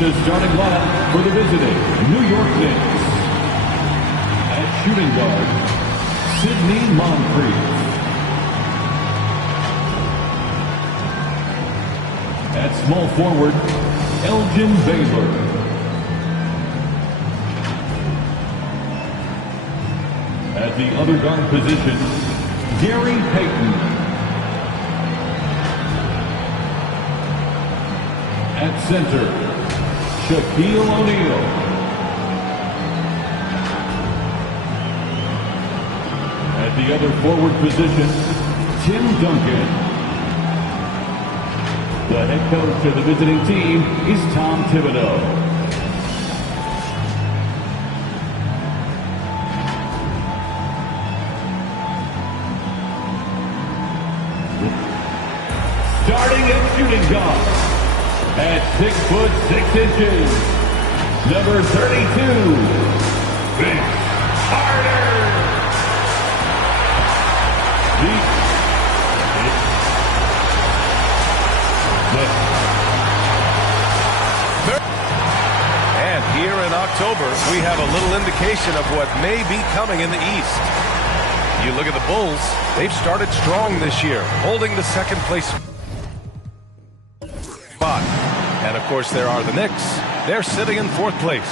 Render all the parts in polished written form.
the starting lineup for the visiting New York Knicks. At shooting guard, Sidney Moncrief. At small forward, Elgin Baylor. At the other guard position, Gary Payton. At center, Shaquille O'Neal. At the other forward position, Tim Duncan. The head coach of the visiting team is Tom Thibodeau. Starting at shooting guard. At 6'6", number 32, Vince Carter. And here in October, we have a little indication of what may be coming in the East. You look at the Bulls, they've started strong this year, holding the second place spot. And of course, there are the Knicks. They're sitting in fourth place.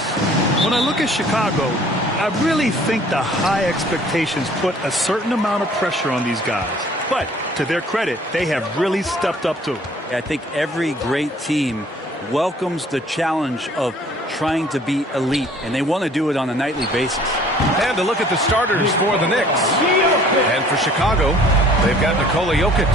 When I look at Chicago, I really think the high expectations put a certain amount of pressure on these guys. But to their credit, they have really stepped up to it. I think every great team welcomes the challenge of trying to be elite, and they want to do it on a nightly basis. And to look at the starters for the Knicks. And for Chicago, they've got Nikola Jokic.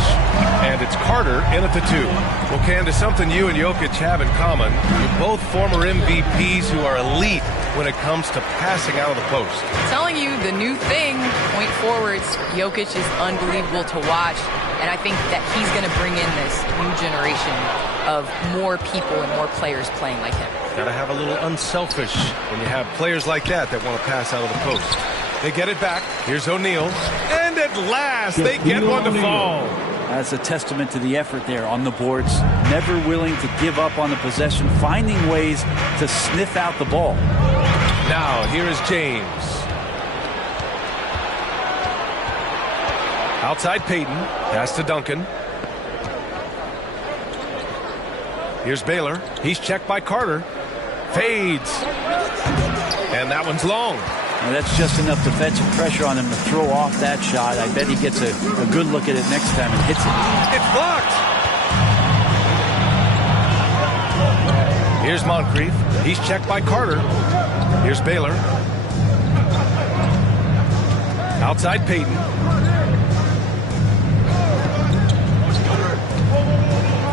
And it's Carter in at the 2. Well, Candace, something you and Jokic have in common. You're both former MVPs who are elite when it comes to passing out of the post. Telling you the new thing, point forwards, Jokic is unbelievable to watch. And I think that he's going to bring in this new generation of more people and more players playing like him. Got to have a little unselfish when you have players like that that want to pass out of the post. They get it back. Here's O'Neal. And at last, they get one to fall. That's a testament to the effort there on the boards. Never willing to give up on the possession, finding ways to sniff out the ball. Now, here is James. Outside Payton. Pass to Duncan. Here's Baylor. He's checked by Carter. Fades. And that one's long. Well, that's just enough defensive pressure on him to throw off that shot. I bet he gets a good look at it next time and hits it. It's blocked. Here's Moncrief. He's checked by Carter. Here's Baylor. Outside Payton.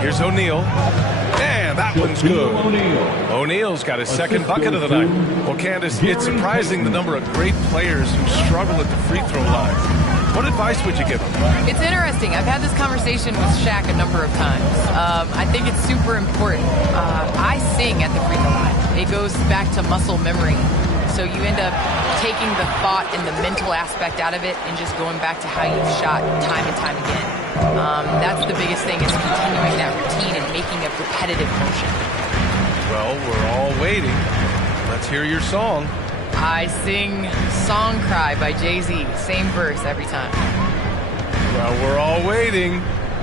Here's O'Neal. And that one's good. O'Neal's got his second bucket of the night. Well, Candace, it's surprising the number of great players who struggle at the free throw line. What advice would you give them? It's interesting. I've had this conversation with Shaq a number of times. I think it's super important. I sing at the free throw line. It goes back to muscle memory. So you end up taking the thought and the mental aspect out of it and just going back to how you've shot time and time again. That's the biggest thing, is continuing that routine and making a repetitive motion. Well, we're all waiting. Let's hear your song. I sing Song Cry by Jay-Z. Same verse every time. Well, we're all waiting.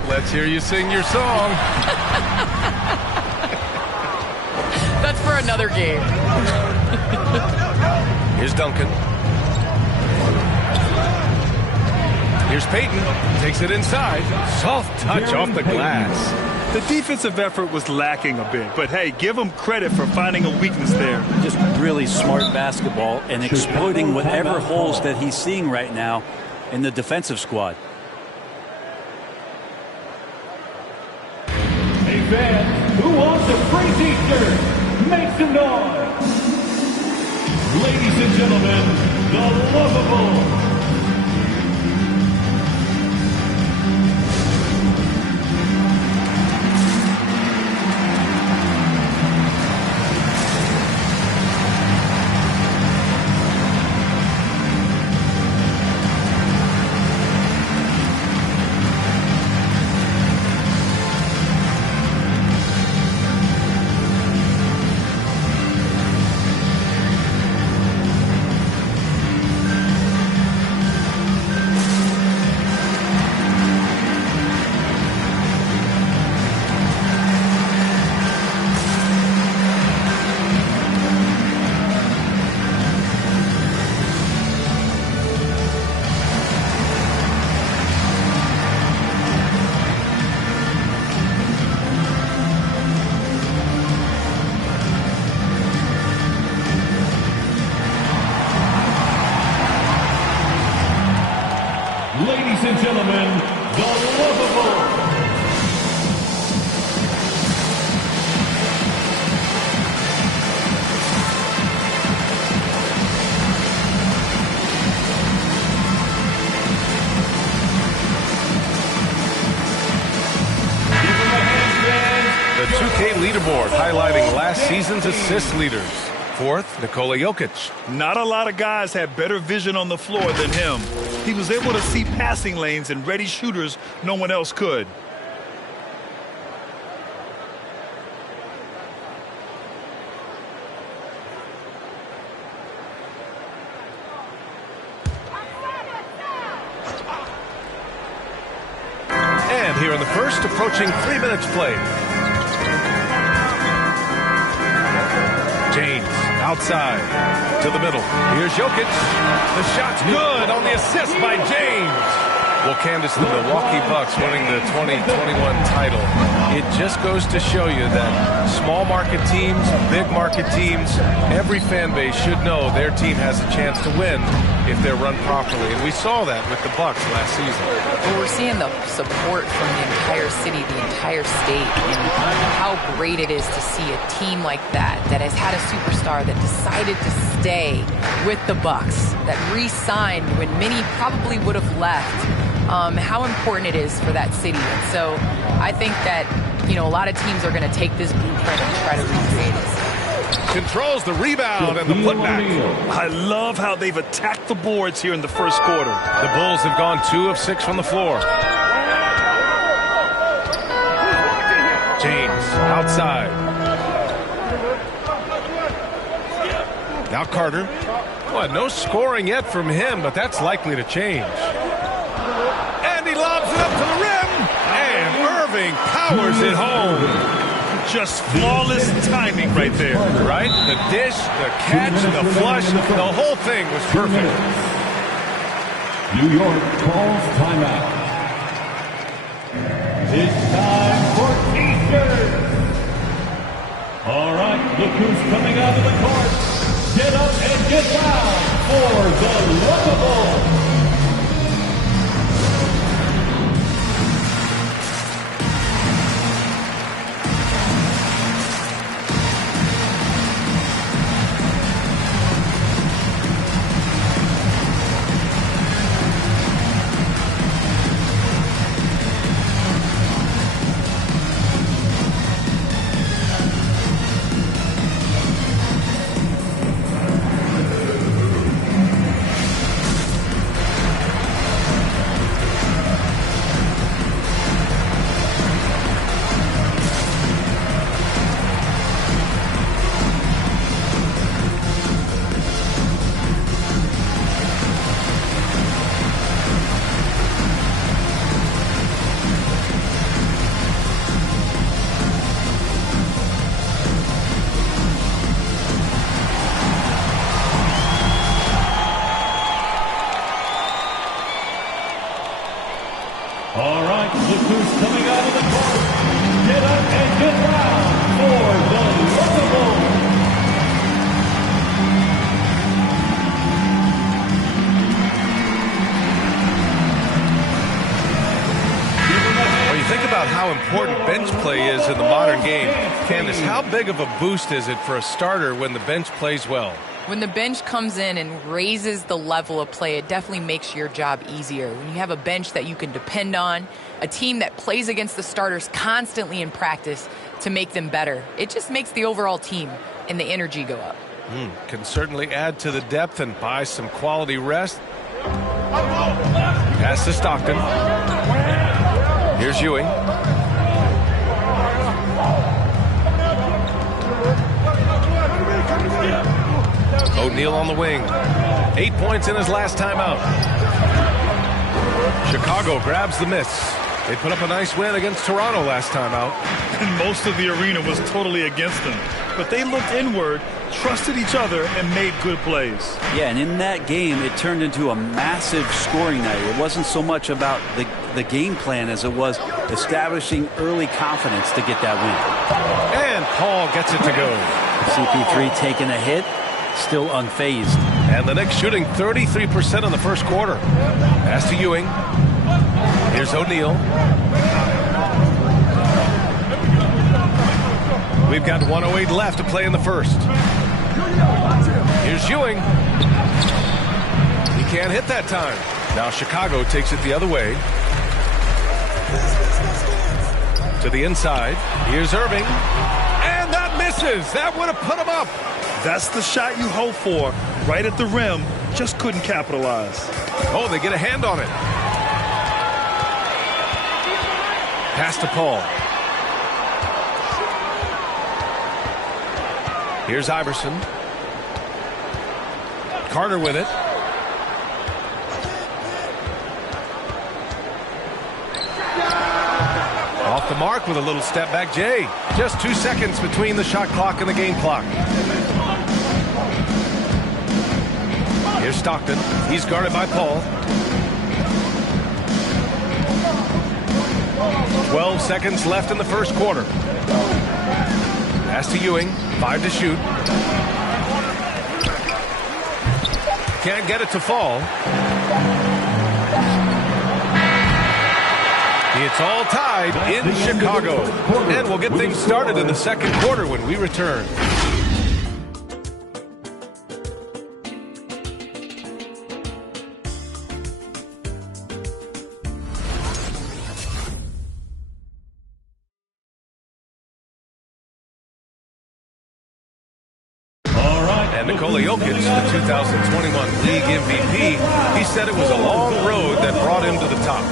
Let's hear you sing your song. That's for another game. Here's Duncan. Here's Payton. Takes it inside. Soft touch off the glass. The defensive effort was lacking a bit, but hey, give him credit for finding a weakness there. Just really smart basketball and exploiting whatever holes that he's seeing right now in the defensive squad. A fan who wants a free t-shirt, make some noise. Ladies and gentlemen, the Lovable. gentlemen, the Lovables. The 2K leaderboard highlighting last season's assist leaders. Fourth, Nikola Jokic. Not a lot of guys had better vision on the floor than him. He was able to see passing lanes and ready shooters no one else could. And here in the first, approaching 3 minutes played. James outside to the middle. Here's Jokic. The shot's good on the assist by James. Well, Candace, the Milwaukee Bucks winning the 2021 title. It just goes to show you that small market teams, big market teams, every fan base should know their team has a chance to win if they're run properly. And we saw that with the Bucks last season. Well, we're seeing the support from the entire city, the entire state, and how great it is to see a team like that has had a superstar that decided to stay with the Bucks, that re-signed when many probably would have left. How important it is for that city. And so I think that, a lot of teams are going to take this blueprint and try to recreate it. Controls the rebound and the putback. I love how they've attacked the boards here in the first quarter. The Bulls have gone 2 of 6 from the floor. James outside. Now Carter. Well, no scoring yet from him, but that's likely to change. And he lobs it up to the rim. And Irving powers it home. Just flawless timing right there. Right? The dish, the catch, the flush, the whole thing was perfect. New York calls timeout. It's time for T-shirts. All right, look who's coming out of the court. Get up and get down for the Lovables. All right, look who's coming out of the court. Get up and get down for the Lovables. When you think about how important bench play is in the modern game, Candace, how big of a boost is it for a starter when the bench plays well? When the bench comes in and raises the level of play, it definitely makes your job easier. When you have a bench that you can depend on, a team that plays against the starters constantly in practice to make them better, it just makes the overall team and the energy go up. Can certainly add to the depth and buy some quality rest. Pass to Stockton. Here's Ewing. O'Neal on the wing. 8 points in his last time out. Chicago grabs the miss. They put up a nice win against Toronto last time out. And most of the arena was totally against them. But they looked inward, trusted each other, and made good plays. Yeah, and in that game, it turned into a massive scoring night. It wasn't so much about the game plan as it was establishing early confidence to get that win. And Paul gets it to go. CP3 taking a hit, still unfazed. And the Knicks shooting 33% in the first quarter. Pass to Ewing. Here's O'Neal. We've got 1:08 left to play in the first. Here's Ewing. He can't hit that time. Now Chicago takes it the other way. To the inside. Here's Irving. And that misses. That would have put him up. That's the shot you hope for. Right at the rim. Just couldn't capitalize. Oh, they get a hand on it. Pass to Paul. Here's Iverson. Carter with it. Off the mark with a little step back, Jay. Just 2 seconds between the shot clock and the game clock. Here's Stockton. He's guarded by Paul. 12 seconds left in the first quarter. Pass to Ewing. 5 to shoot. Can't get it to fall. It's all tied in Chicago. And we'll get things started in the second quarter when we return. And Nikola Jokic, the 2021 league MVP, he said it was a long road that brought him to the top.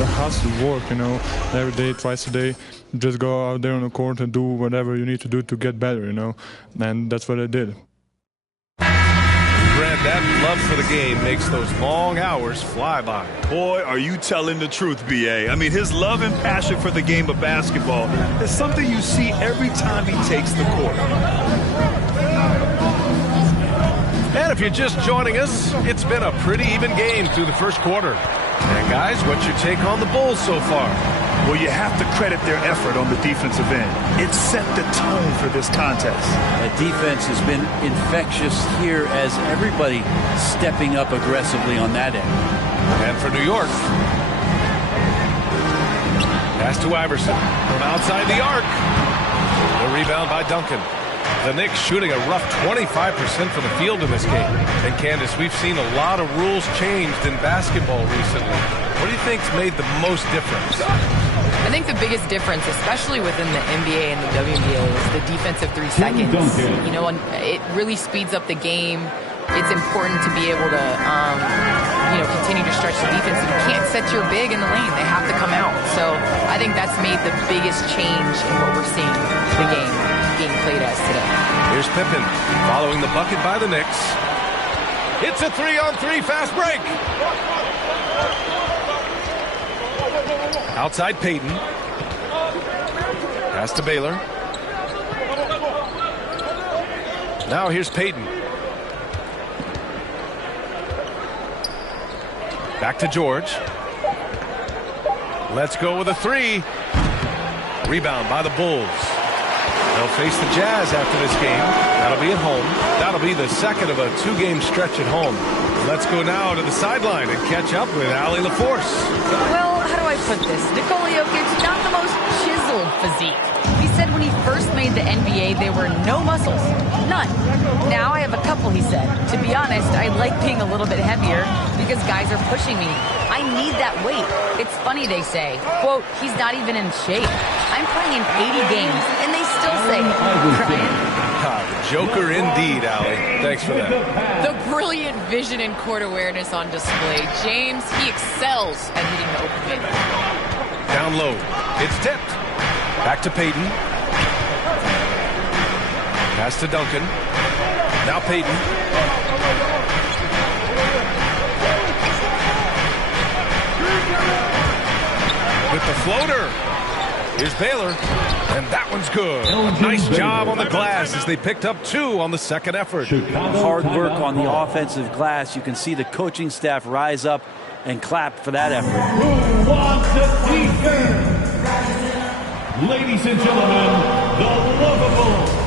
It has to work, you know, every day, twice a day. Just go out there on the court and do whatever you need to do to get better, you know, and that's what I did. Grant, that love for the game makes those long hours fly by. Boy, are you telling the truth, B.A. I mean, his love and passion for the game of basketball is something you see every time he takes the court. And if you're just joining us, it's been a pretty even game through the first quarter. And guys, what's your take on the Bulls so far? Well, you have to credit their effort on the defensive end. It set the tone for this contest. The defense has been infectious here as everybody stepping up aggressively on that end. And for New York, pass to Iverson from outside the arc. The rebound by Duncan. The Knicks shooting a rough 25% from the field in this game. And Candace, we've seen a lot of rules changed in basketball recently. What do you think's made the most difference? I think the biggest difference, especially within the NBA and the WNBA, is the defensive 3 seconds. You know, and it really speeds up the game. It's important to be able to, continue to stretch the defense. If you can't set your big in the lane, they have to come out. So I think that's made the biggest change in what we're seeing the game being played as today. Here's Pippen following the bucket by the Knicks. It's a 3-on-3 fast break. Outside Payton. Pass to Baylor. Now here's Payton. Back to George. Let's go with a 3. Rebound by the Bulls. They'll face the Jazz after this game. That'll be at home. That'll be the second of a 2-game stretch at home. Let's go now to the sideline and catch up with Allie LaForce. Well, how do I put this? Nikola Jokic, not the most chiseled physique. He said when he first made the NBA, there were no muscles. None. Now I have a couple, he said. To be honest, I like being a little bit heavier because guys are pushing me. I need that weight. It's funny they say, quote, he's not even in shape. I'm playing in 80 games, and they still say, Brian. Joker indeed, Allie. Thanks for that. The brilliant vision and court awareness on display. James, he excels at hitting the open mid. Down low. It's tipped. Back to Payton. Pass to Duncan. Now Payton. With the floater. Here's Baylor. And that one's good. Nice job on the glass as they picked up 2 on the second effort. Hard work on the offensive glass. You can see the coaching staff rise up and clap for that effort. Who wants a t-shirt? Ladies and gentlemen, the lovable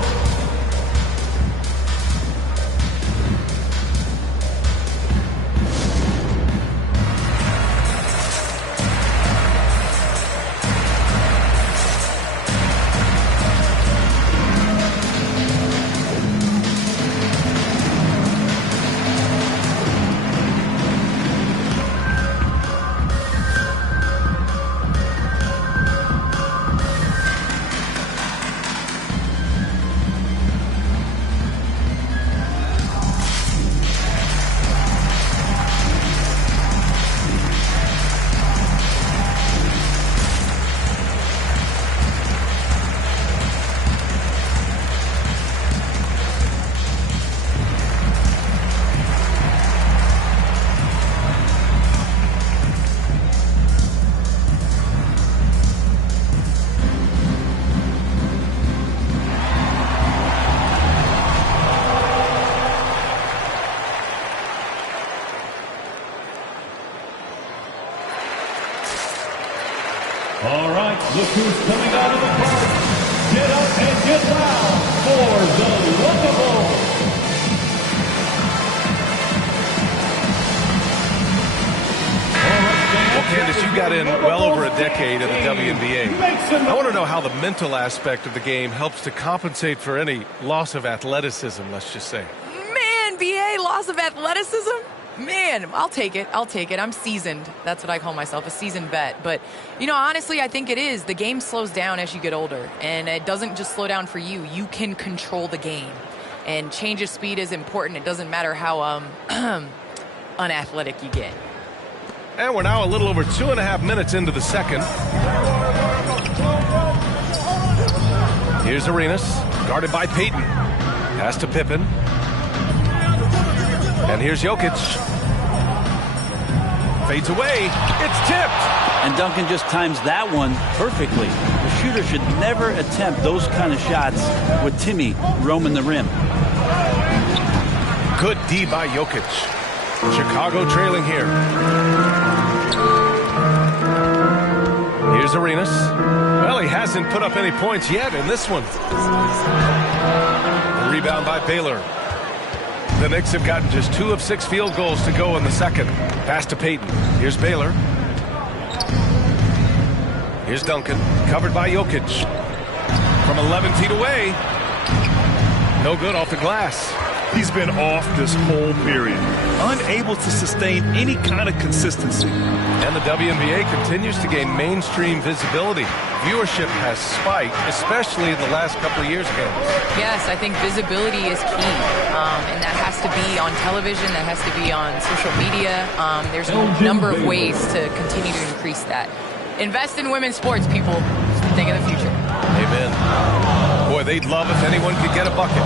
who's coming out of the park. Get up and get loud for the Lookables. Well, Candace, you got in well over a decade in the WNBA. I want to know how the mental aspect of the game helps to compensate for any loss of athleticism, let's just say. Man, BA, loss of athleticism? Man, I'll take it. I'll take it. I'm seasoned. That's what I call myself, a seasoned vet. But, you know, honestly, I think it is. The game slows down as you get older. And it doesn't just slow down for you. You can control the game. And change of speed is important. It doesn't matter how unathletic you get. And we're now a little over 2.5 minutes into the second. Here's Arenas, guarded by Payton. Pass to Pippen. And here's Jokic. Fades away. It's tipped. And Duncan just times that one perfectly. The shooter should never attempt those kind of shots with Timmy roaming the rim. Good D by Jokic. Chicago trailing here. Here's Arenas. Well, he hasn't put up any points yet in this one. A rebound by Baylor. The Knicks have gotten just 2 of 6 field goals to go in the second. Pass to Payton. Here's Baylor. Here's Duncan. Covered by Jokic. From 11 feet away. No good off the glass. He's been off this whole period, unable to sustain any kind of consistency. And the WNBA continues to gain mainstream visibility. Viewership has spiked, especially in the last couple of years, Candace. Yes, I think visibility is key, and that has to be on television, that has to be on social media. There's a number of ways to continue to increase that. Invest in women's sports, people. Think of the future. Amen. Boy, they'd love if anyone could get a bucket.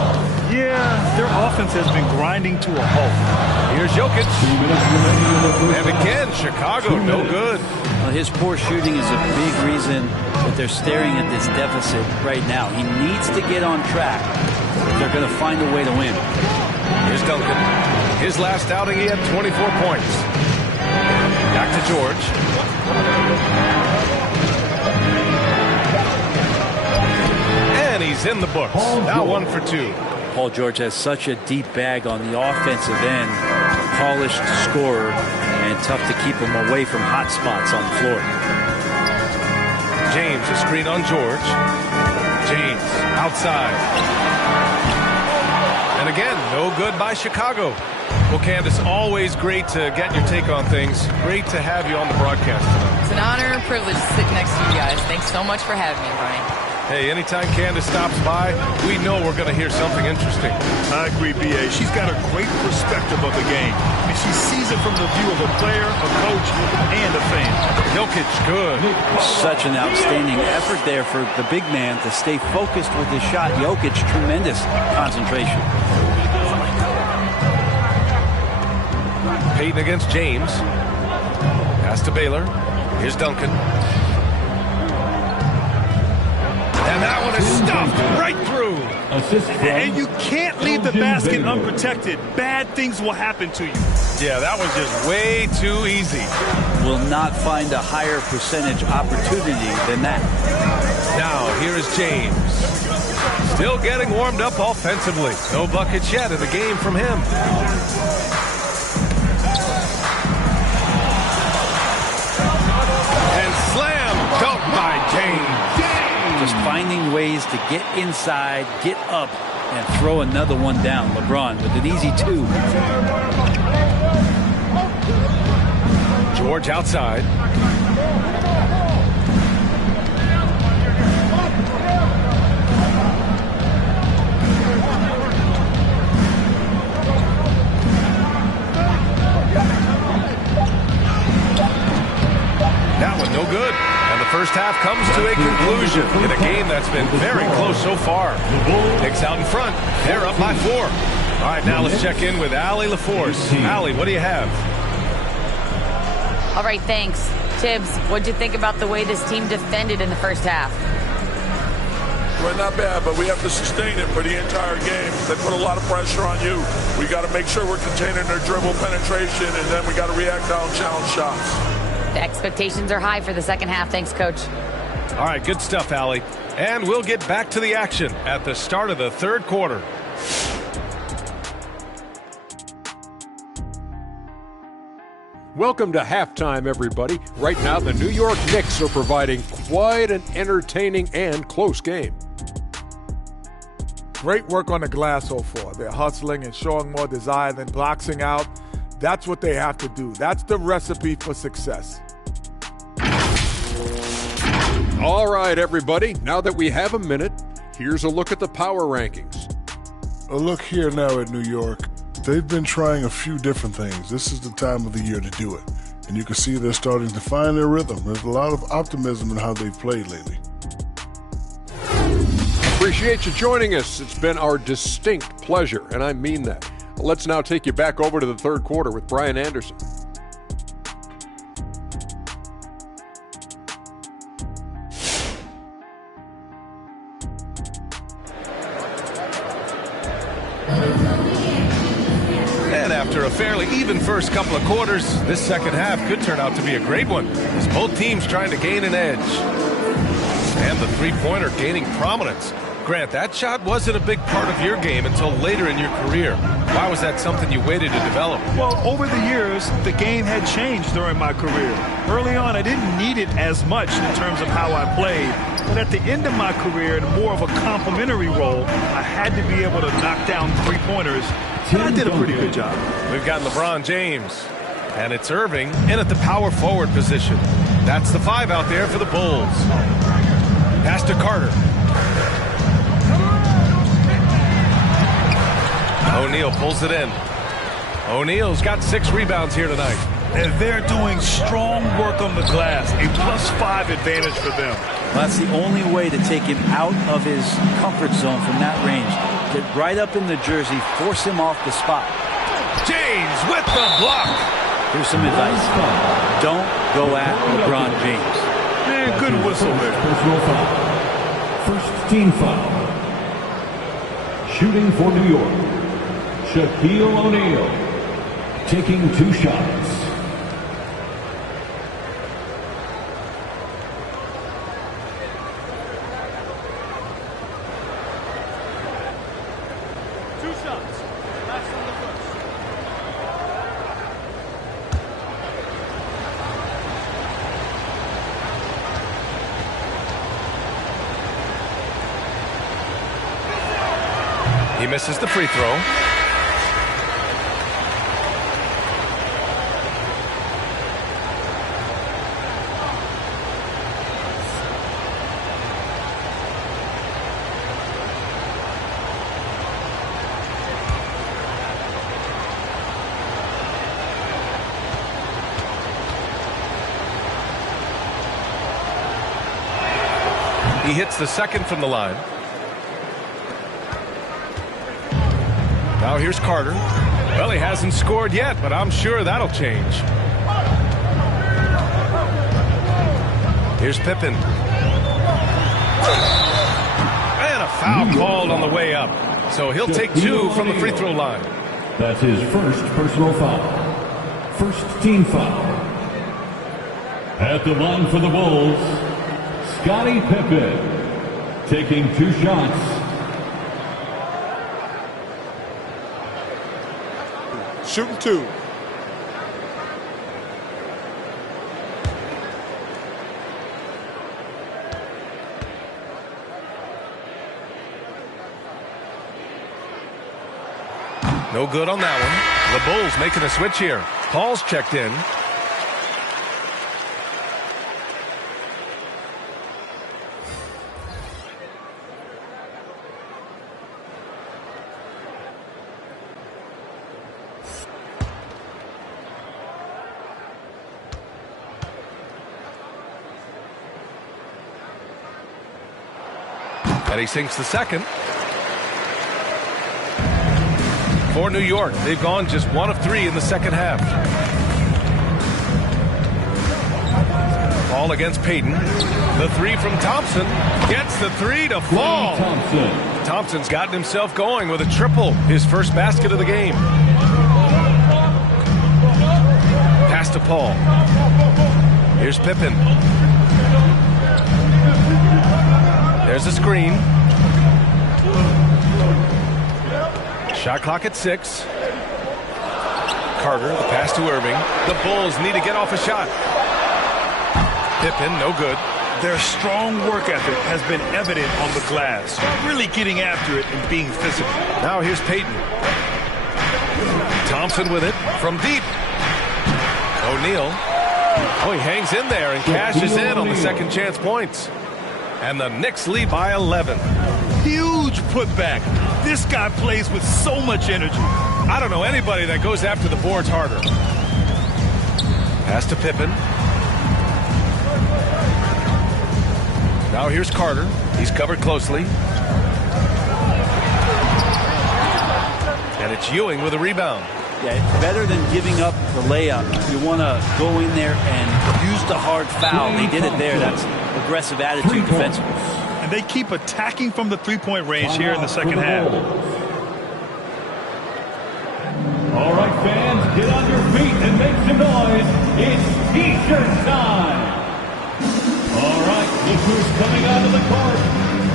Yeah, their offense has been grinding to a halt. Here's Jokic. And again, Chicago, no good. Well, his poor shooting is a big reason that they're staring at this deficit right now. He needs to get on track if they're going to find a way to win. Here's Duncan. His last outing, he had 24 points. Back to George. And he's in the books. Now 1 for 2. Paul George has such a deep bag on the offensive end. Polished scorer, and tough to keep him away from hot spots on the floor. James, a screen on George. James, outside. And again, no good by Chicago. Well, Candace, always great to get your take on things. Great to have you on the broadcast tonight. It's an honor and privilege to sit next to you guys. Thanks so much for having me, Brian. Hey, anytime Candace stops by, we know we're going to hear something interesting. I agree, B.A. She's got a great perspective of the game. I mean, she sees it from the view of a player, a coach, and a fan. Jokic, good. Such an outstanding effort there for the big man to stay focused with his shot. Jokic, tremendous concentration. Payton against James. Pass to Baylor. Here's Duncan. And that one is stuffed right through. And you can't leave the basket unprotected. Bad things will happen to you. Yeah, that was just way too easy. Will not find a higher percentage opportunity than that. Now, here is James. Still getting warmed up offensively. No buckets yet in the game from him. And slam dunk by James. Just finding ways to get inside, get up, and throw another one down. LeBron with an easy 2. George outside. That one no good. And the first half comes to a conclusion in a game that's been very close so far. Knicks out in front. They're up by 4. All right, now let's check in with Allie LaForce. Allie, what do you have? All right, thanks. Tibbs, what'd you think about the way this team defended in the first half? Well, not bad, but we have to sustain it for the entire game. They put a lot of pressure on you. We got to make sure we're containing their dribble penetration, and then we got to react on challenge shots. The expectations are high for the second half. Thanks, Coach. All right, good stuff, Allie. And we'll get back to the action at the start of the third quarter. Welcome to halftime, everybody. Right now, the New York Knicks are providing quite an entertaining and close game. Great work on the glass so far. They're hustling and showing more desire than boxing out. That's what they have to do. That's the recipe for success. All right, everybody. Now that we have a minute, here's a look at the power rankings. A look here now at New York. They've been trying a few different things. This is the time of the year to do it. And you can see they're starting to find their rhythm. There's a lot of optimism in how they've played lately. Appreciate you joining us. It's been our distinct pleasure, and I mean that. Let's now take you back over to the third quarter with Brian Anderson. And after a fairly even first couple of quarters, this second half could turn out to be a great one, as both teams trying to gain an edge. And the three-pointer gaining prominence. Grant, that shot wasn't a big part of your game until later in your career. Why was that something you waited to develop? Well, over the years, the game had changed during my career. Early on, I didn't need it as much in terms of how I played. But at the end of my career, in more of a complementary role, I had to be able to knock down three-pointers. And I did a pretty good job. We've got LeBron James. And it's Irving in at the power forward position. That's the 5 out there for the Bulls. Pass to Carter. O'Neal pulls it in. O'Neal's got 6 rebounds here tonight. And they're doing strong work on the glass. A +5 advantage for them. Well, that's the only way to take him out of his comfort zone from that range. Get right up in the jersey, force him off the spot. James with the block. Here's some advice. Don't go at LeBron James. Man, good whistle there. Personal foul. First team foul. Shooting for New York, Shaquille O'Neal, taking 2 shots. He misses the free throw. He hits the second from the line. Now here's Carter. Well, he hasn't scored yet, but I'm sure that'll change. Here's Pippen. And a foul called on the way up. So he'll take 2 from the free throw line. That's his first personal foul. First team foul. At the line for the Bulls, Scottie Pippen, taking 2 shots. Shooting 2. No good on that one. The Bulls making a switch here. Paul's checked in. And he sinks the second. For New York, they've gone just 1 of 3 in the second half. Paul against Payton. The 3 from Thompson. Gets the 3 to fall. Thompson's gotten himself going with a triple. His first basket of the game. Pass to Paul. Here's Pippen. There's a screen. Shot clock at 6. Carter, the pass to Irving. The Bulls need to get off a shot. Pippen, no good. Their strong work ethic has been evident on the glass. Really getting after it and being physical. Now here's Payton. Thompson with it from deep. O'Neal. Oh, he hangs in there and cashes in on the second chance points. And the Knicks lead by 11. Huge putback. This guy plays with so much energy. I don't know anybody that goes after the boards harder. Pass to Pippen. Now here's Carter. He's covered closely. And it's Ewing with a rebound. Yeah, better than giving up the layup. You want to go in there and use the hard foul. They did it there. That's aggressive attitude defensively. And they keep attacking from the three-point range here in the second half. All right, fans, get on your feet and make some noise. It's T-shirt time. All right, look who's coming out of the court.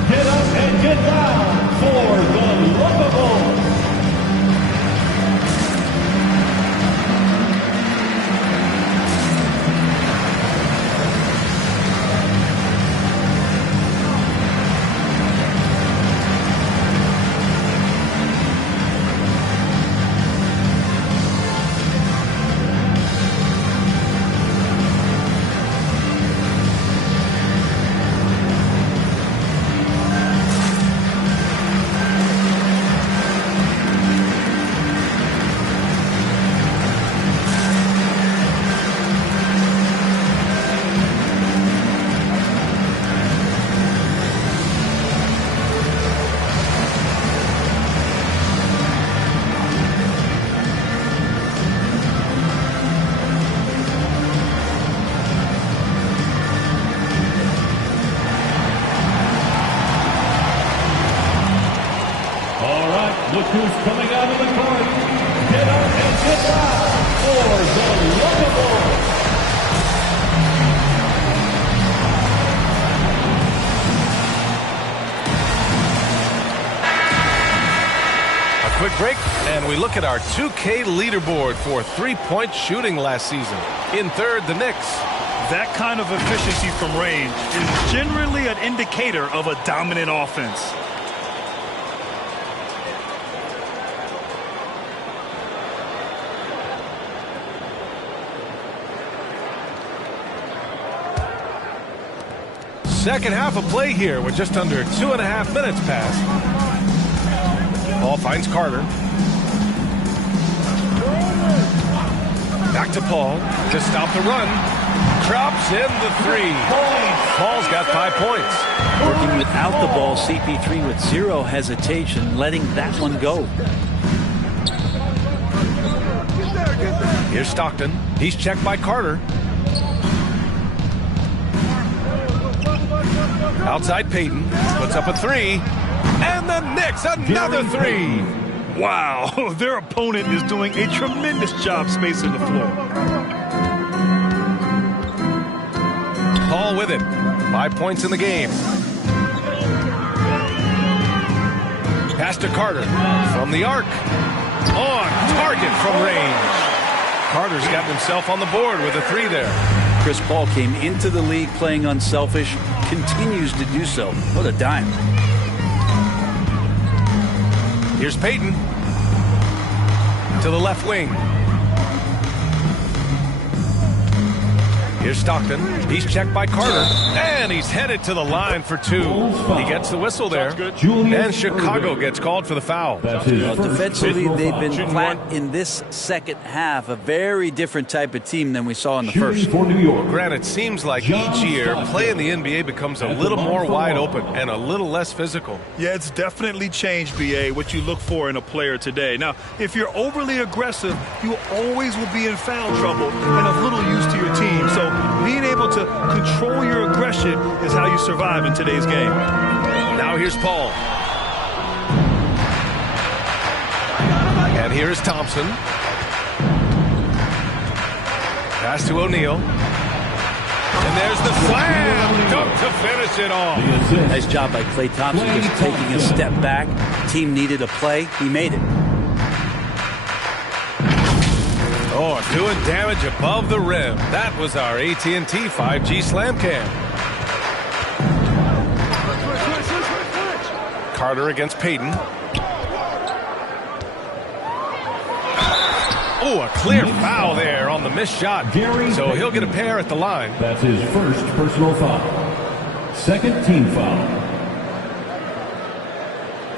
Get up and get down for the Lookables. Look who's coming out of the court. Get up and get down for the Lookables. A quick break, and we look at our 2K leaderboard for three-point shooting last season. In third, the Knicks. That kind of efficiency from range is generally an indicator of a dominant offense. Second half of play here with just under 2.5 minutes passed. Paul finds Carter. Back to Paul to stop the run. Drops in the three. Paul's got 5 points. Working without the ball, CP3 with zero hesitation, letting that one go. Here's Stockton. He's checked by Carter. Outside Payton, puts up a three, and the Knicks another three. Wow, their opponent is doing a tremendous job spacing the floor. Paul with it, 5 points in the game. Pass to Carter from the arc, on target from range. Carter's gotten himself on the board with a three there. Chris Paul came into the league playing unselfish, continues to do so. What a dime. Here's Payton to the left wing. Here's Stockton. He's checked by Carter, and he's headed to the line for two. He gets the whistle there, and Chicago gets called for the foul. Defensively, they've been flat in this second half. A very different type of team than we saw in the first. Grant, it seems like each year, play in the NBA becomes a little more wide open and a little less physical. Yeah, it's definitely changed, BA, what you look for in a player today. Now, if you're overly aggressive, you always will be in foul trouble and of little use to your team. So being able to control your aggression is how you survive in today's game. Now here's Paul. And here is Thompson. Pass to O'Neal. And there's the slam dunk to finish it off. Nice job by Klay Thompson, just taking a step back. Team needed a play. He made it. Oh, doing damage above the rim. That was our AT&T 5G Slam Cam. Carter against Payton. Oh, a clear foul there on the missed shot. So he'll get a pair at the line. That's his first personal foul. Second team foul.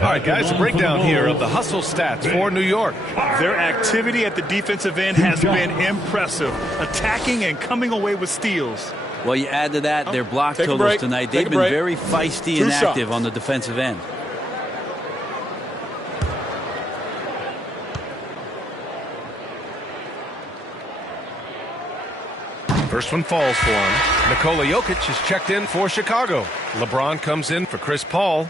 All right, guys, a breakdown here of the hustle stats for New York. Their activity at the defensive end has been impressive, attacking and coming away with steals. Well, you add to that their block totals tonight. They've been very feisty and active on the defensive end. First one falls for him. Nikola Jokic is checked in for Chicago. LeBron comes in for Chris Paul.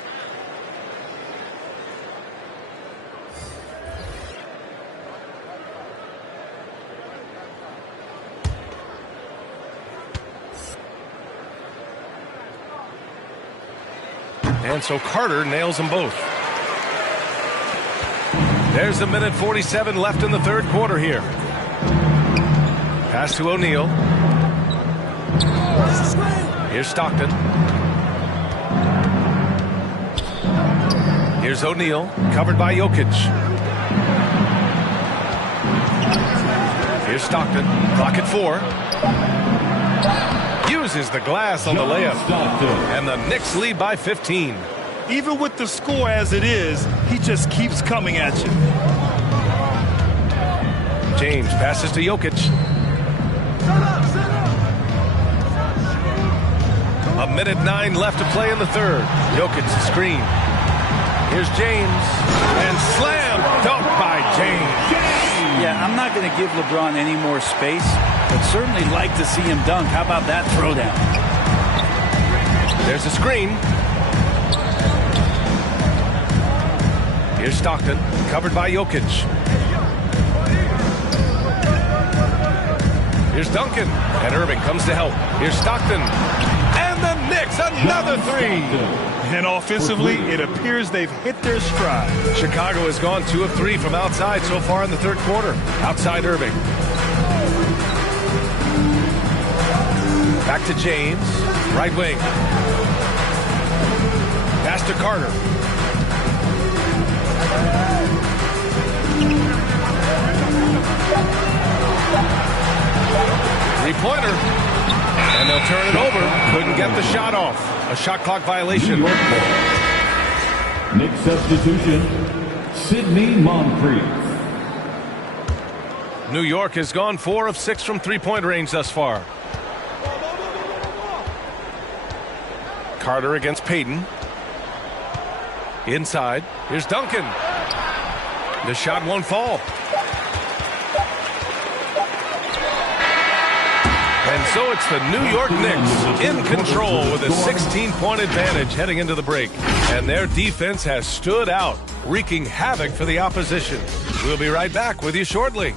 And so Carter nails them both. There's a minute 47 left in the third quarter here. Pass to O'Neal. Here's Stockton. Here's O'Neal, covered by Jokic. Here's Stockton, clock at 4. Uses the glass on the layup. And the Knicks lead by 15. Even with the score as it is, he just keeps coming at you. James passes to Jokic. A minute 9 left to play in the third. Jokic screen. Here's James. And slam dunk by James. Yeah, I'm not going to give LeBron any more space, but certainly like to see him dunk. How about that throwdown? There's a screen. Here's Stockton, covered by Jokic. Here's Duncan, and Irving comes to help. Here's Stockton, and the Knicks, another 3. And offensively, it appears they've hit their stride. Chicago has gone 2 of 3 from outside so far in the third quarter. Outside Irving. Back to James, right wing. Pass to Carter. Three-pointer. And they'll turn it over. Couldn't get the shot off. A shot clock violation. Knicks substitution, Sidney Moncrief. New York has gone 4 of 6 from three-point range thus far. Carter against Payton. Inside. Here's Duncan. The shot won't fall. And so it's the New York Knicks in control with a 16-point advantage heading into the break. And their defense has stood out, wreaking havoc for the opposition. We'll be right back with you shortly.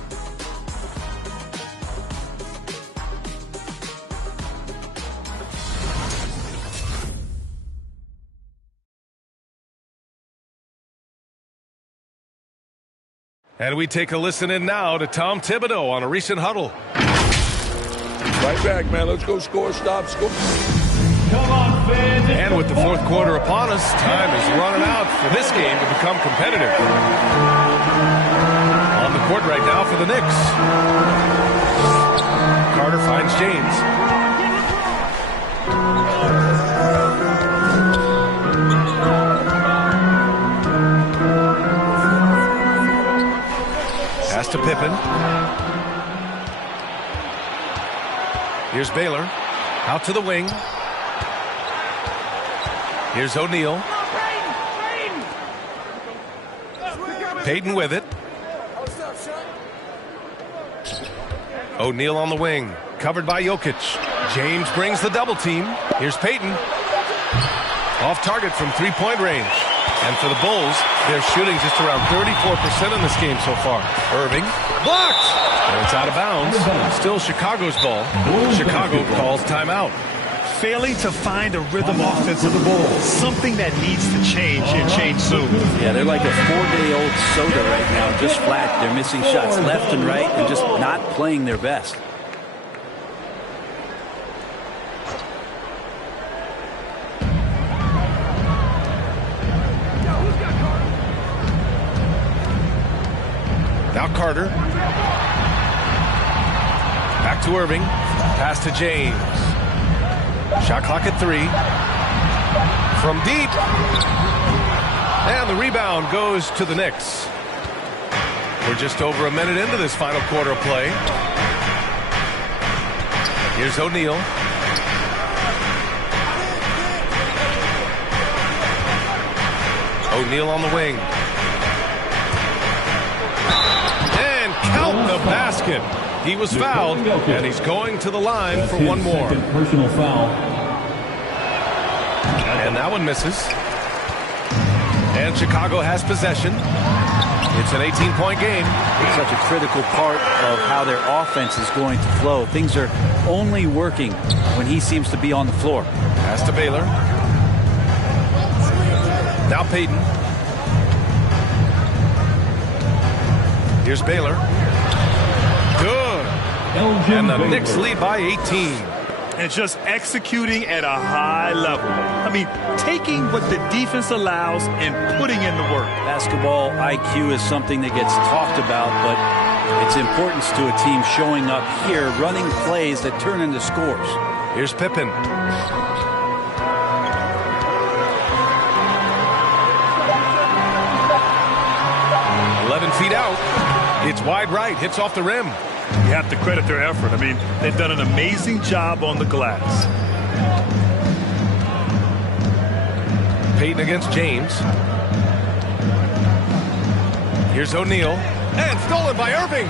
And we take a listen in now to Tom Thibodeau on a recent huddle. Right back, man. Let's go score, stop, score. Come on, fans. And with the fourth quarter upon us, time is running out for this game to become competitive. On the court right now for the Knicks. Carter finds James. Pass to Pippen. Here's Baylor. Out to the wing. Here's O'Neal. Payton with it. O'Neal on the wing. Covered by Jokic. James brings the double team. Here's Payton. Off target from three-point range. And for the Bulls, they're shooting just around 34% in this game so far. Irving, blocked! And it's out of bounds. Still Chicago's ball. Chicago calls timeout. Failing to find a rhythm offensively, something that needs to change and change soon. Yeah, they're like a 4-day-old soda right now, just flat. They're missing shots left and right and just not playing their best. Now Carter. Back to Irving. Pass to James. Shot clock at 3. From deep. And the rebound goes to the Knicks. We're just over a minute into this final quarter of play. Here's O'Neal. O'Neal on the wing. And count the basket. He was fouled, and he's going to the line for one more. Personal foul. And that one misses. And Chicago has possession. It's an 18-point game. It's such a critical part of how their offense is going to flow. Things are only working when he seems to be on the floor. Pass to Baylor. Now Payton. Here's Baylor. Good. And the Knicks lead by 18. And just executing at a high level. I mean, taking what the defense allows and putting in the work. Basketball IQ is something that gets talked about, but its importance to a team showing up here, running plays that turn into scores. Here's Pippen. Feet out. It's wide right. Hits off the rim. You have to credit their effort. I mean, they've done an amazing job on the glass. Payton against James. Here's O'Neal. And stolen by Irving.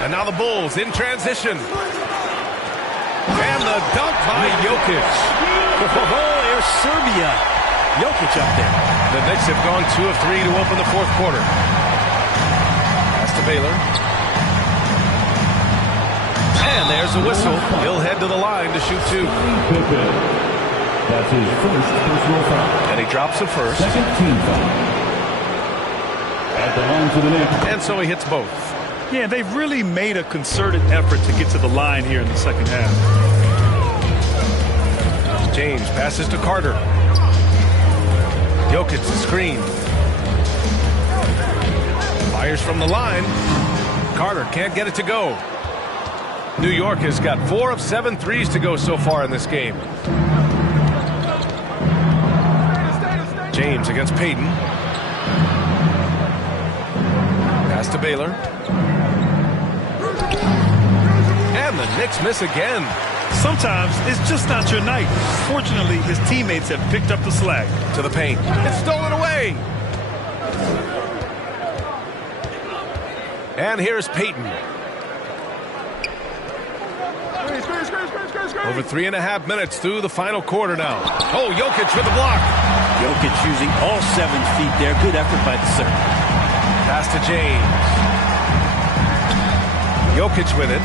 And now the Bulls in transition. And the dunk by Jokic. Oh, there's Serbia. Jokic up there. The Knicks have gone 2 of 3 to open the fourth quarter. To Baylor. And there's a whistle. He'll head to the line to shoot 2. That's his first personal foul. And he drops the first. Second team foul. At the line for the Knicks. And so he hits both. Yeah, they've really made a concerted effort to get to the line here in the second half. James passes to Carter. Jokic the screen. Fires from the line. Carter can't get it to go. New York has got 4 of 7 threes to go so far in this game. James against Payton. Pass to Baylor. And the Knicks miss again. Sometimes it's just not your night. Fortunately, his teammates have picked up the slack. To the paint. It's stolen away. And here's Payton. Over 3.5 minutes through the final quarter now. Oh, Jokic with the block. Jokic using all 7 feet there. Good effort by the Serb. Pass to James. Jokic with it.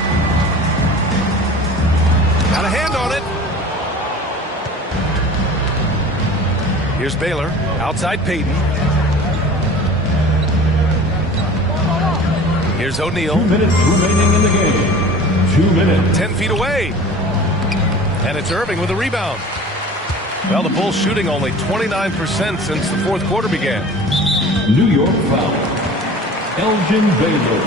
Got a hand on it. Here's Baylor. Outside Payton. Here's O'Neal. 2 minutes remaining in the game. 2 minutes. 10 feet away. And it's Irving with a rebound. Well, the Bulls shooting only 29% since the fourth quarter began. New York foul. Elgin Baylor.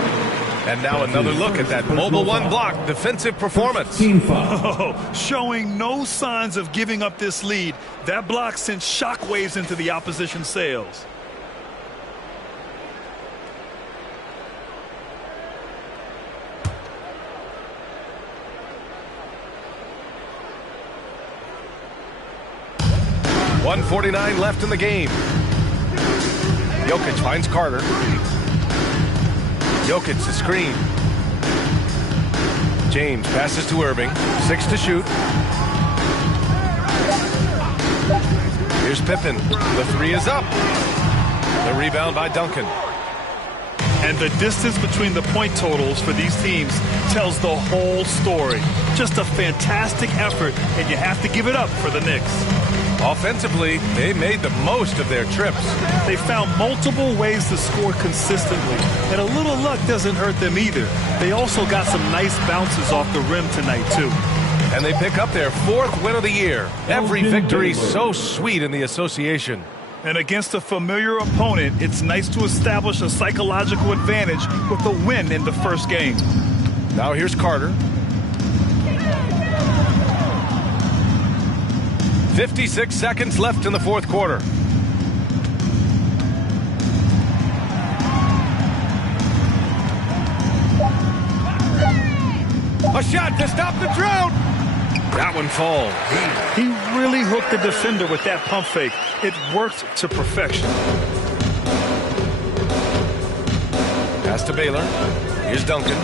And now another look at that mobile one block defensive performance. Team foul. Oh, showing no signs of giving up this lead. That block sent shockwaves into the opposition sails. .149 left in the game. Jokic finds Carter. Jokic the screen. James passes to Irving. 6 to shoot. Here's Pippen. The three is up. The rebound by Duncan. And the distance between the point totals for these teams tells the whole story. Just a fantastic effort, and you have to give it up for the Knicks. Offensively, they made the most of their trips. They found multiple ways to score consistently, and a little luck doesn't hurt them either. They also got some nice bounces off the rim tonight, too. And they pick up their 4th win of the year. Every victory so sweet in the association. And against a familiar opponent, it's nice to establish a psychological advantage with a win in the first game. Now here's Carter. 56 seconds left in the 4th quarter. A shot to stop the drought. That one falls. He really hooked the defender with that pump fake. It worked to perfection. Pass to Baylor. Here's Duncan.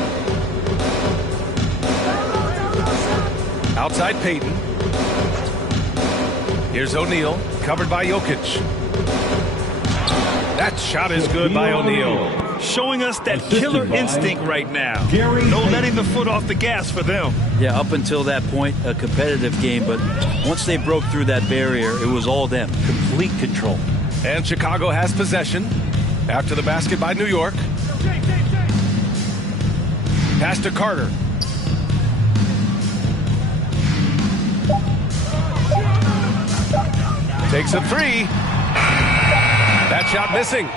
Outside Payton. Here's O'Neal, covered by Jokic. That shot is good by O'Neal. Showing us that killer instinct right now. No letting the foot off the gas for them. Yeah, up until that point, a competitive game, but once they broke through that barrier, it was all them. Complete control. And Chicago has possession after the basket by New York. Pass to Carter. Takes a three. That shot missing.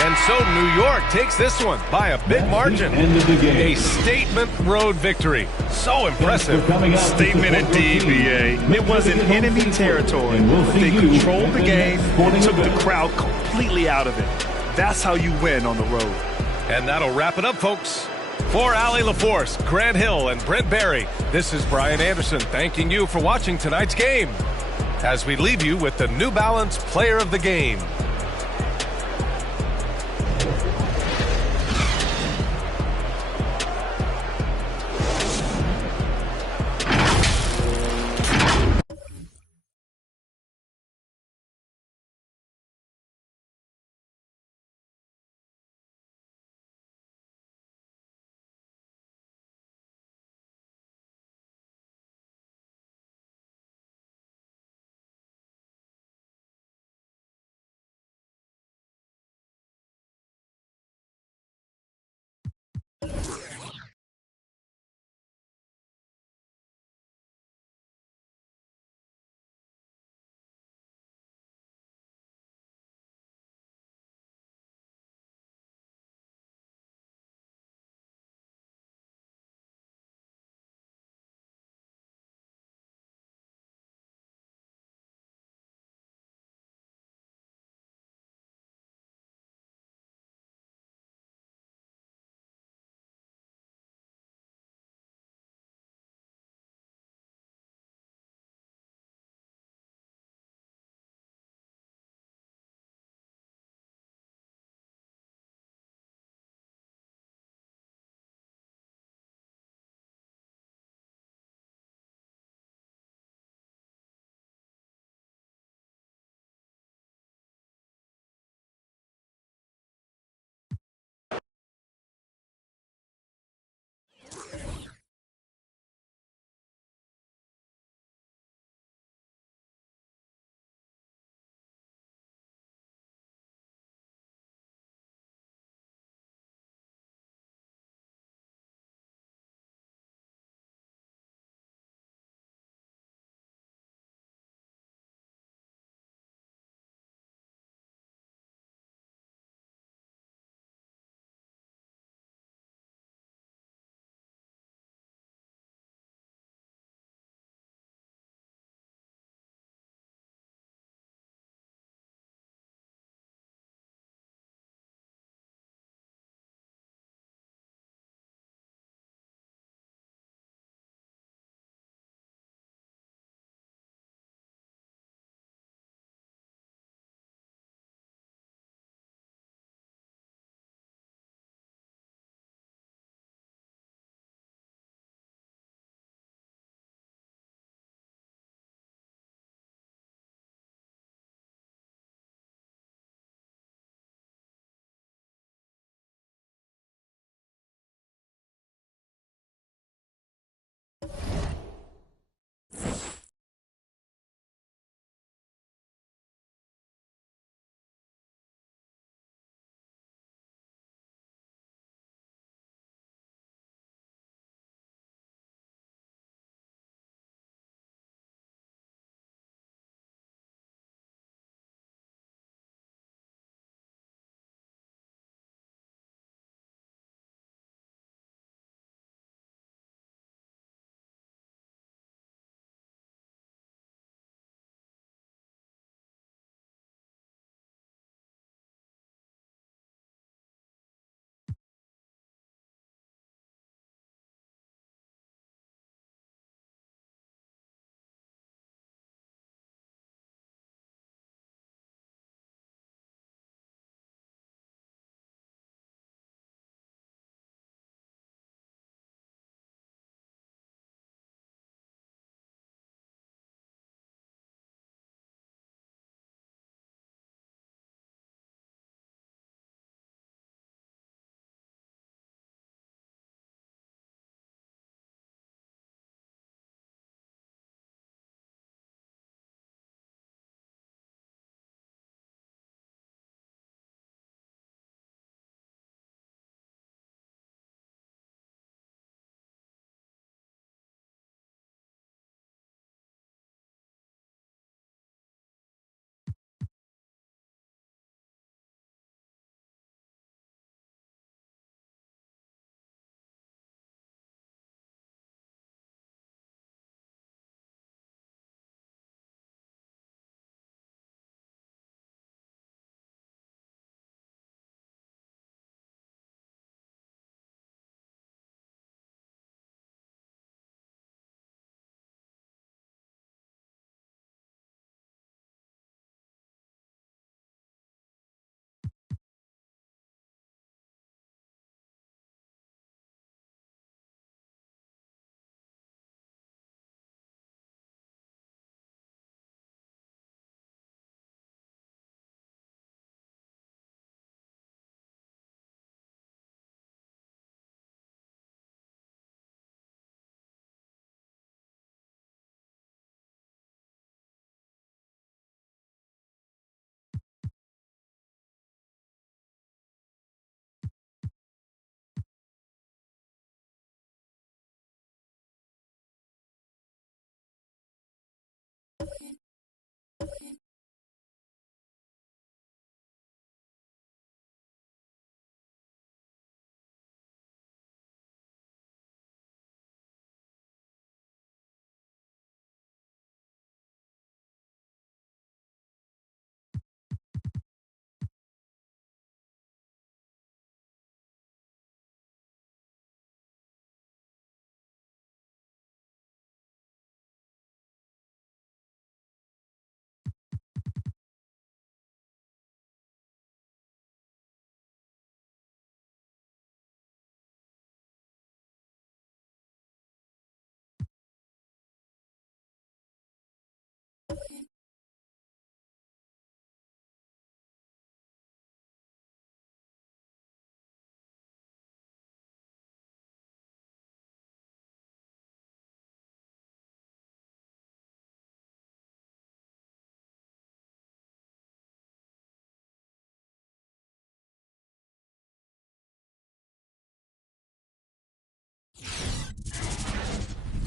And so New York takes this one by a big margin. A statement road victory. So impressive. Statement indeed, BA. It was in enemy territory. They controlled the game and took the crowd completely out of it. That's how you win on the road. And that'll wrap it up, folks. For Allie LaForce, Grant Hill, and Brent Barry, this is Brian Anderson thanking you for watching tonight's game as we leave you with the New Balance Player of the Game.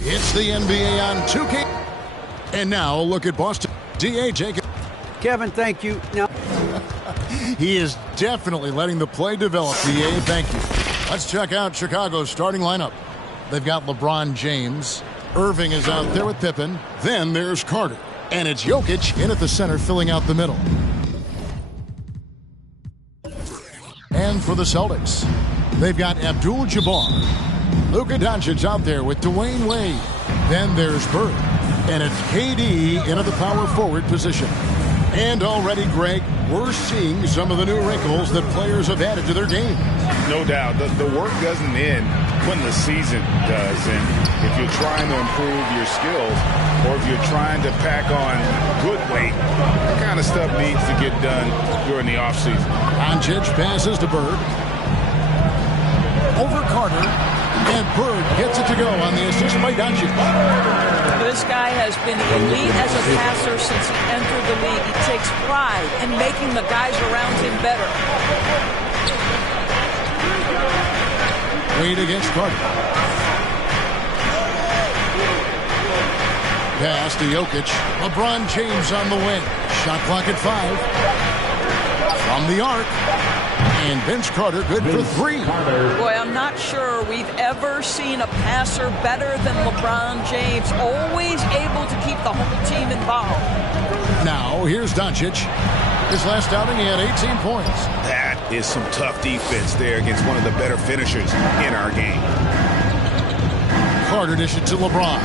It's the NBA on 2K. And now a look at Boston. D.A. Jacob. Kevin, thank you. Now he is definitely letting the play develop. D.A., thank you. Let's check out Chicago's starting lineup. They've got LeBron James. Irving is out there with Pippen. Then there's Carter. And it's Jokic in at the center, filling out the middle. And for the Celtics, they've got Abdul-Jabbar. Luka Doncic out there with Dwayne Wade. Then there's Bird. And it's KD in at the power forward position. And already, Greg, we're seeing some of the new wrinkles that players have added to their game. No doubt. The work doesn't end when the season does. And if you're trying to improve your skills or if you're trying to pack on good weight, that kind of stuff needs to get done during the offseason. Doncic passes to Bird. Over Carter. And Bird gets it to go on the assist by Doncic. This guy has been elite as a passer since he entered the league. He takes pride in making the guys around him better. Wade against Carter. Pass to Jokic. LeBron James on the wing. Shot clock at 5. From the arc. And Vince Carter good for 3. Boy, I'm not sure we've ever seen a passer better than LeBron James. Always able to keep the whole team involved. Now, here's Doncic. His last outing, he had 18 points. That is some tough defense there against one of the better finishers in our game. Carter dishes to LeBron.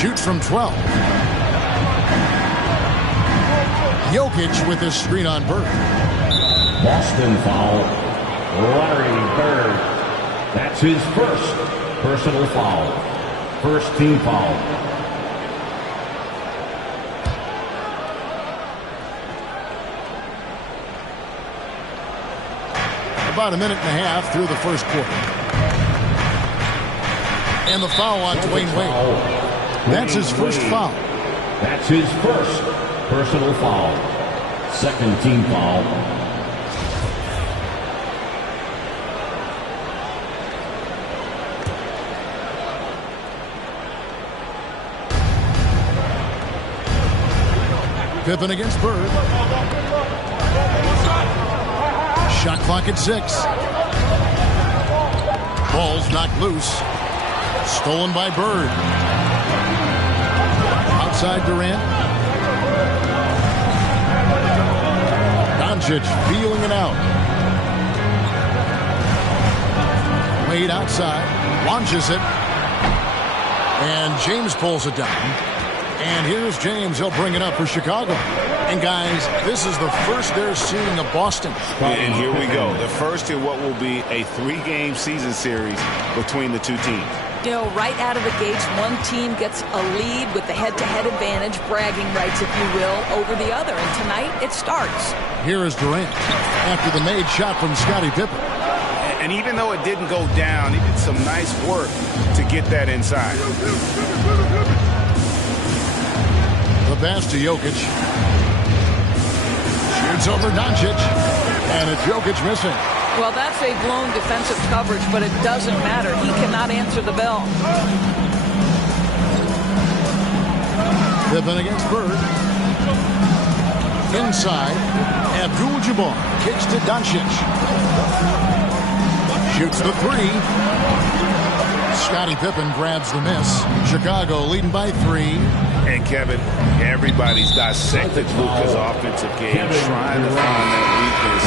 Shoots from 12. Jokic with his screen on Bird. Boston foul. Larry Bird. That's his first personal foul. First team foul. About a minute and a half through the first quarter. And the foul on Dwayne Wade. That's his first foul. That's his first personal foul. Second team foul. Pippen against Bird. Shot clock at 6. Ball's knocked loose. Stolen by Bird. Outside Durant. Doncic feeling it out. Wade outside. Launches it. And James pulls it down. And here's James. He'll bring it up for Chicago. And guys, this is the first they're seeing of Boston. And here we go. The first in what will be a 3-game season series between the two teams. You know, right out of the gates, one team gets a lead with the head-to-head advantage, bragging rights, if you will, over the other. And tonight, it starts. Here is Durant after the made shot from Scottie Pippen. And even though it didn't go down, he did some nice work to get that inside. The pass to Jokic. Shoots over Doncic. And it's Jokic missing. Well, that's a blown defensive coverage, but it doesn't matter. He cannot answer the bell. Pippen against Bird. Inside. Abdul-Jabbar kicks to Doncic. Shoots the 3. Scottie Pippen grabs the miss. Chicago leading by 3. And Kevin, everybody's dissected Luka's offensive game, trying to find that weakness.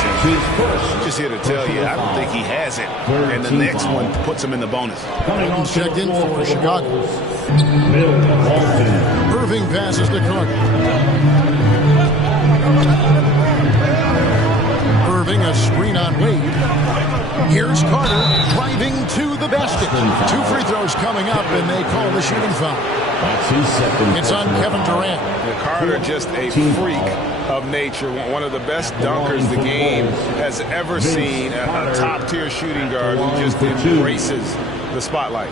And just here to tell you, I don't think he has it. And the next one puts him in the bonus. Wilkins checked in for Chicago. Irving passes to Carter. Irving a screen on Wade. Here's Carter driving to the basket. 2 free throws coming up, and they call the shooting foul. That's his second. It's on Kevin Durant. Carter, just a freak of nature, one of the best dunkers the game has ever seen, a top-tier shooting guard who just embraces the spotlight.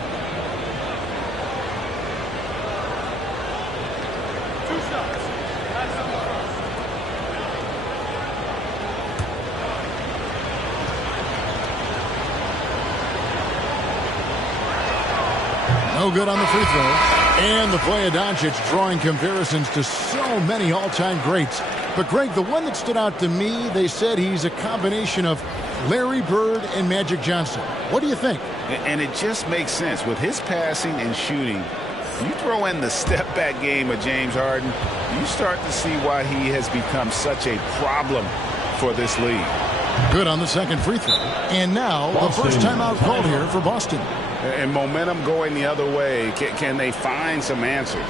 No good on the free throw. And the play of Doncic drawing comparisons to so many all-time greats. But, Greg, the one that stood out to me, they said he's a combination of Larry Bird and Magic Johnson. What do you think? And it just makes sense. With his passing and shooting, you throw in the step-back game of James Harden, you start to see why he has become such a problem for this league. Good on the second free throw. And now the first timeout called here for Boston. And momentum going the other way. Can they find some answers?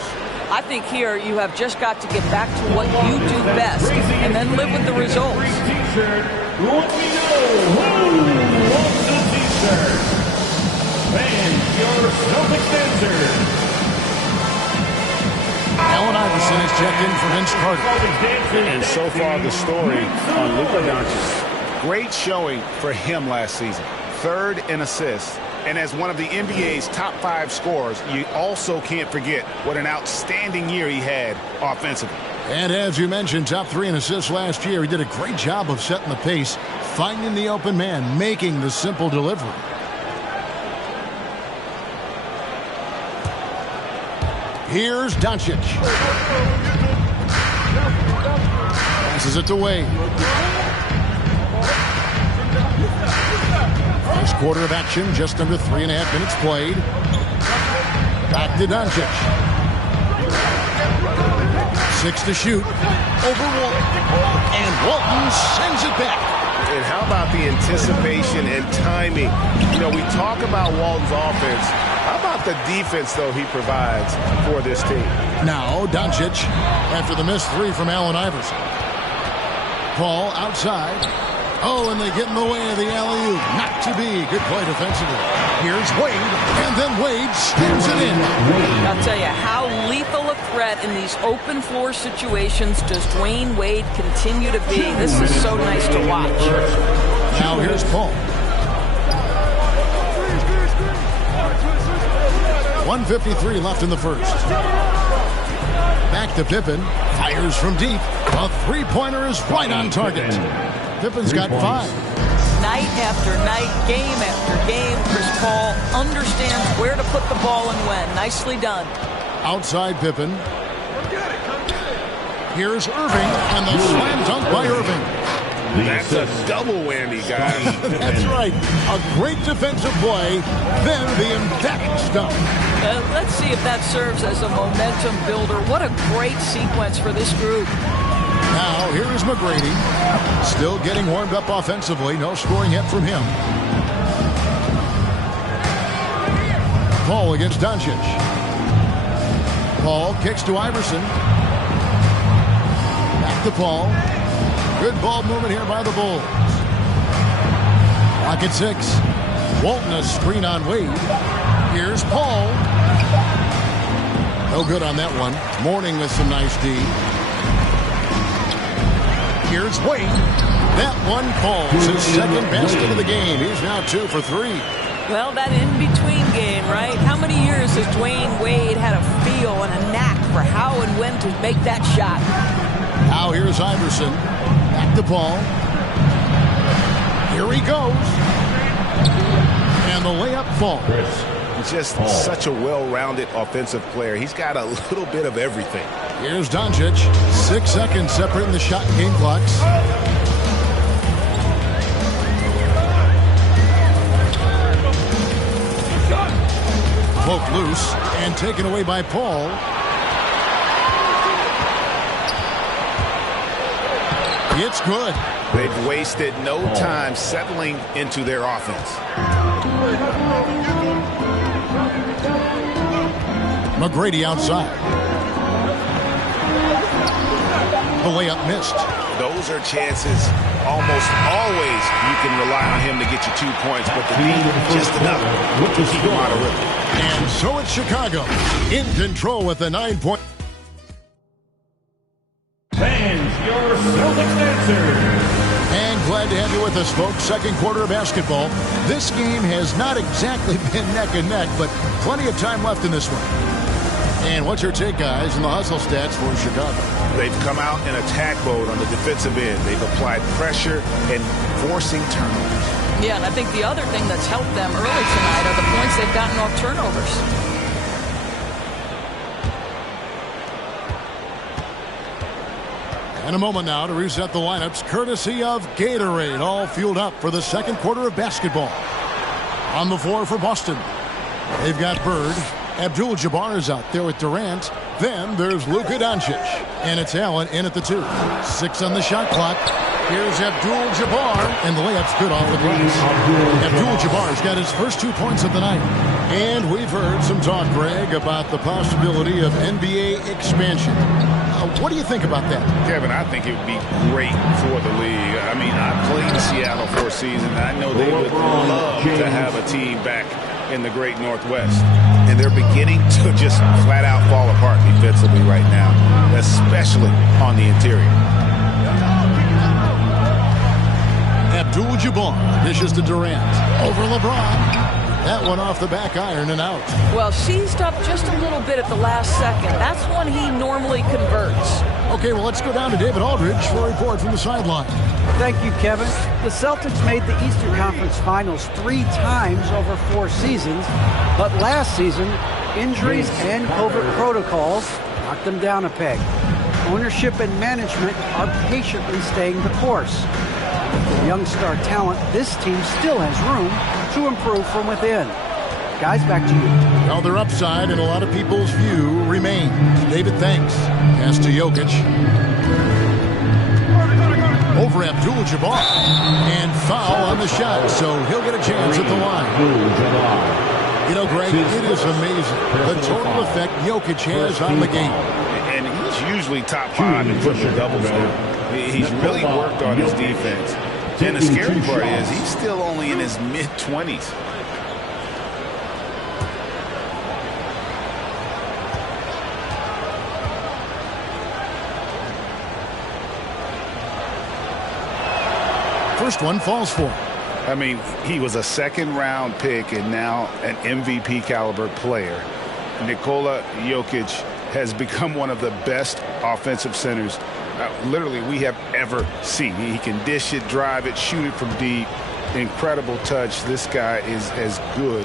I think here you have just got to get back to what you do best and then live with the results. T-shirt. Let me know who wants the T-shirt. And your Celtics answer. Allen Iverson is checked in for Vince Carter. And so far the story on Luka Doncic. Great showing for him last season. 3rd in assists. And as one of the NBA's top 5 scorers, you also can't forget what an outstanding year he had offensively. And as you mentioned, top 3 in assists last year. He did a great job of setting the pace, finding the open man, making the simple delivery. Here's Doncic. Passes it to Wade. First quarter of action, just under 3.5 minutes played. Back to Doncic. 6 to shoot. Over Walton. And Walton sends it back. And how about the anticipation and timing? You know, we talk about Walton's offense. How about the defense, though, he provides for this team? Now, Doncic, after the missed 3 from Allen Iverson. Paul outside. Oh, and they get in the way of the alley-oop. Not to be. Good play defensively. Here's Wade, and then Wade spins it in. I'll tell you, how lethal a threat in these open floor situations does Dwayne Wade continue to be. This is so nice to watch. Now here's Paul. 1:53 left in the first. Back to Pippen. Fires from deep. A three-pointer is right on target. Pippen's got 5. Night after night, game after game, Chris Paul understands where to put the ball and when. Nicely done. Outside Pippen. Here's Irving, and the slam dunk by Irving. That's a double whammy, guys. That's right. A great defensive play, then the emphatic stuff. Let's see if that serves as a momentum builder. What a great sequence for this group. Now, here is McGrady. Still getting warmed up offensively. No scoring yet from him. Paul against Doncic. Paul kicks to Iverson. Back to Paul. Good ball movement here by the Bulls. Clock at 6. Walton a screen on Wade. Here's Paul. No good on that one. Mourning with some nice D. Here's Wade. That one falls. His second basket of the game. He's now 2 for 3. Well, that in-between game, right? How many years has Dwayne Wade had a feel and a knack for how and when to make that shot? Now here's Iverson. Back to Paul. Here he goes. And the layup falls. Just such a well-rounded offensive player. He's got a little bit of everything. Here's Doncic. 6 seconds separating the shot and game clocks. Poke loose and taken away by Paul. It's good. They've wasted no time settling into their offense. McGrady outside. The layup missed. Those are chances. Almost always you can rely on him to get you 2 points, but the need just enough to keep him out of rhythm. And so it's Chicago in control with the 9-point. Fans, your Celtics answer. And glad to have you with us, folks. Second quarter of basketball. This game has not exactly been neck and neck, but plenty of time left in this one. And what's your take, guys, in the hustle stats for Chicago? They've come out in attack mode on the defensive end. They've applied pressure and forcing turnovers. Yeah, and I think the other thing that's helped them early tonight are the points they've gotten off turnovers. And a moment now to reset the lineups, courtesy of Gatorade, all fueled up for the second quarter of basketball. On the floor for Boston, they've got Bird. Abdul-Jabbar is out there with Durant. Then there's Luka Doncic. And it's Allen in at the 2. 6 on the shot clock. Here's Abdul-Jabbar, and the layup's good off the glass. Abdul-Jabbar's got his first 2 points of the night. And we've heard some talk, Greg, about the possibility of NBA expansion. What do you think about that? Kevin, I think it would be great for the league. I mean, I played in Seattle for a season. I know they would love to have a team back in the great Northwest. And they're beginning to just flat out fall apart defensively right now, especially on the interior. Abdul-Jabbar dishes to Durant. Over LeBron. That one off the back iron and out. Well, seized up just a little bit at the last second. That's when he normally converts. Okay, well, let's go down to David Aldridge for a report from the sideline. Thank you, Kevin. The Celtics made the Eastern Conference Finals 3 times over 4 seasons, but last season, injuries and COVID protocols knocked them down a peg. Ownership and management are patiently staying the course. With young star talent, this team still has room to improve from within. Guys, back to you. Well, their upside in a lot of people's view remains. David, thanks. Pass to Jokic. Over Abdul-Jabbar. And foul on the shot, so he'll get a chance at the line. You know, Greg, it is amazing the total effect Jokic has on the game. And he's usually top 5 in triple doubles now. He's really worked on his defense. And the scary part is he's still only in his mid-20s. First one falls for him. I mean, he was a second-round pick and now an MVP caliber player. Nikola Jokic has become one of the best offensive centers literally we have ever seen. He can dish it, drive it, shoot it from deep. Incredible touch. This guy is as good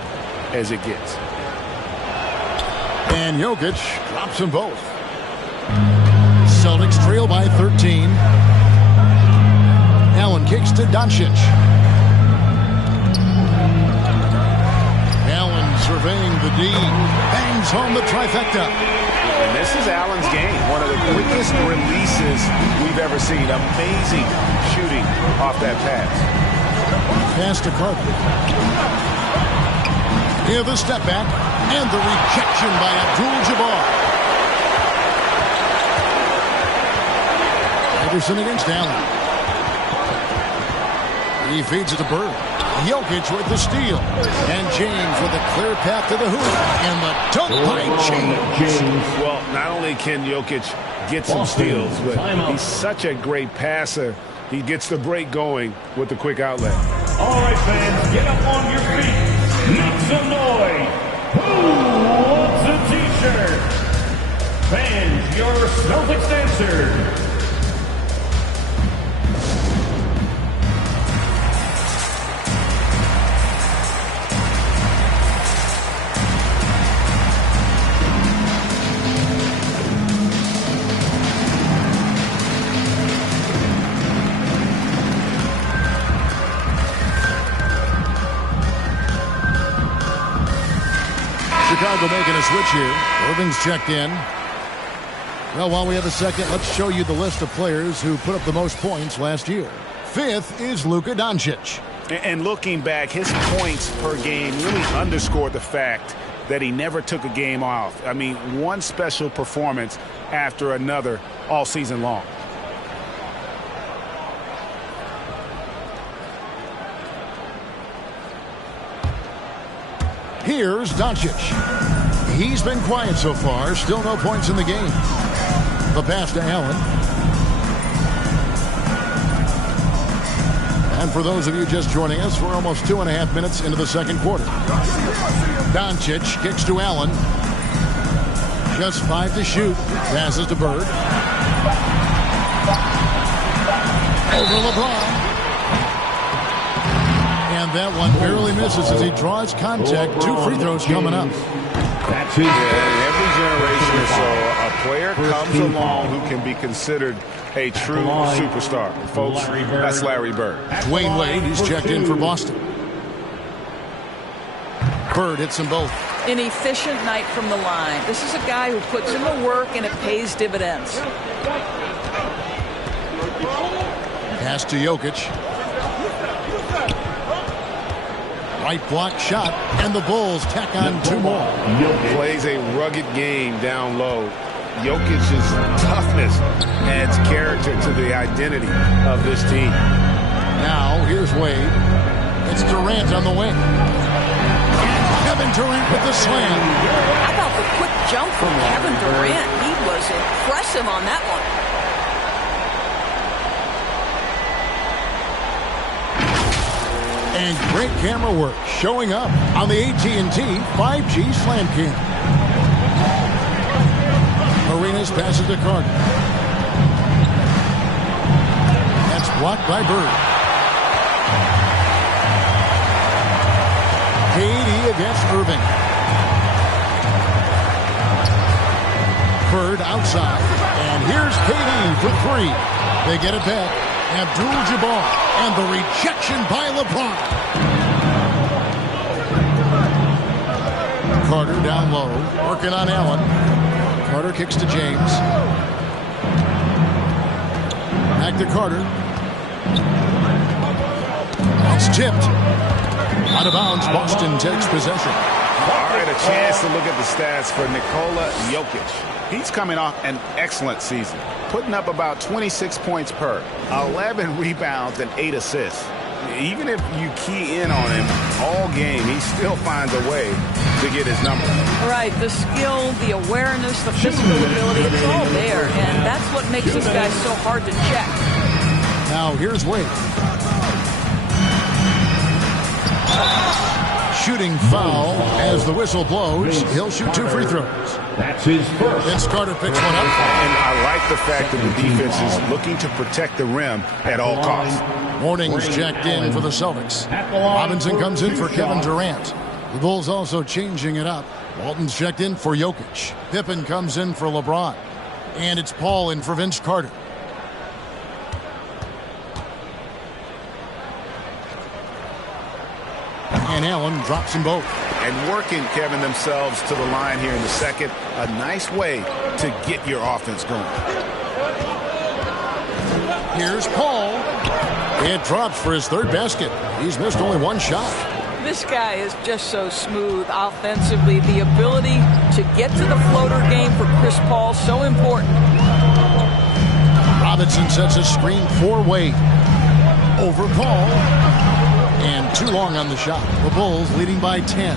as it gets. And Jokic drops them both. Celtics trail by 13. Allen kicks to Doncic. Allen surveying the D. Bangs home the trifecta. And this is Allen's game. One of the quickest releases we've ever seen. Amazing shooting off that pass. Pass to Carter. Here the step back. And the rejection by Abdul-Jabbar. Anderson against Allen. He feeds it to Bird. Jokic with the steal. And James with a clear path to the hoop. And the dunk by James. Well, not only can Jokic get some steals, but he's such a great passer. He gets the break going with the quick outlet. All right, fans, get up on your feet. Make some noise. Who wants a t-shirt? Fans, your Celtics answer. Chicago making a switch here. Irving's checked in. Well, while we have a second, let's show you the list of players who put up the most points last year. 5th is Luka Doncic. And looking back, his points per game really underscored the fact that he never took a game off. I mean, one special performance after another all season long. Here's Doncic. He's been quiet so far. Still no points in the game. The pass to Allen. And for those of you just joining us, we're almost 2.5 minutes into the second quarter. Doncic kicks to Allen. Just 5 to shoot. Passes to Bird. Over LeBron. And that one barely misses as he draws contact. 2 free throws coming up. That's it. Every generation or so, a player comes along who can be considered a true superstar. Folks, that's Larry Bird. Dwayne Wade, he's checked in for Boston. Bird hits them both. An efficient night from the line. This is a guy who puts in the work and it pays dividends. Pass to Jokic. Right block shot, and the Bulls tack on 2 more. Plays a rugged game down low. Jokic's toughness adds character to the identity of this team. Now, here's Wade. It's Durant on the wing. Kevin Durant with the slam. How about the quick jump from Kevin Durant? He was impressive on that one. And great camera work showing up on the AT&T 5G Slam Cam. Arenas passes to Carter. That's blocked by Bird. KD against Irving. Bird outside. And here's KD for 3. They get it back. Abdul-Jabbar. And the rejection by LeBron. Carter down low, working on Allen. Carter kicks to James. Back to Carter. It's tipped. Out of bounds, Boston takes possession. All right, a chance to look at the stats for Nikola Jokic. He's coming off an excellent season, putting up about 26 points per, 11 rebounds, and 8 assists. Even if you key in on him all game, he still finds a way to get his number. Right, the skill, the awareness, the physical ability, it's all there, and that's what makes this guy so hard to check. Now here's Wade. Shooting foul as the whistle blows. He'll shoot 2 free throws. That's his first. Vince Carter picks one up. And I like the fact that the defense is looking to protect the rim at all costs. Morning's checked in for the Celtics. Robinson comes in for Kevin Durant. The Bulls also changing it up. Walton's checked in for Jokic. Pippen comes in for LeBron. And it's Paul in for Vince Carter. And Allen drops them both. And working, Kevin, themselves to the line here in the second. A nice way to get your offense going. Here's Paul. It drops for his 3rd basket. He's missed only 1 shot. This guy is just so smooth offensively. The ability to get to the floater game for Chris Paul, so important. Robinson sets a screen for Wade. Over Paul. And too long on the shot. The Bulls leading by 10.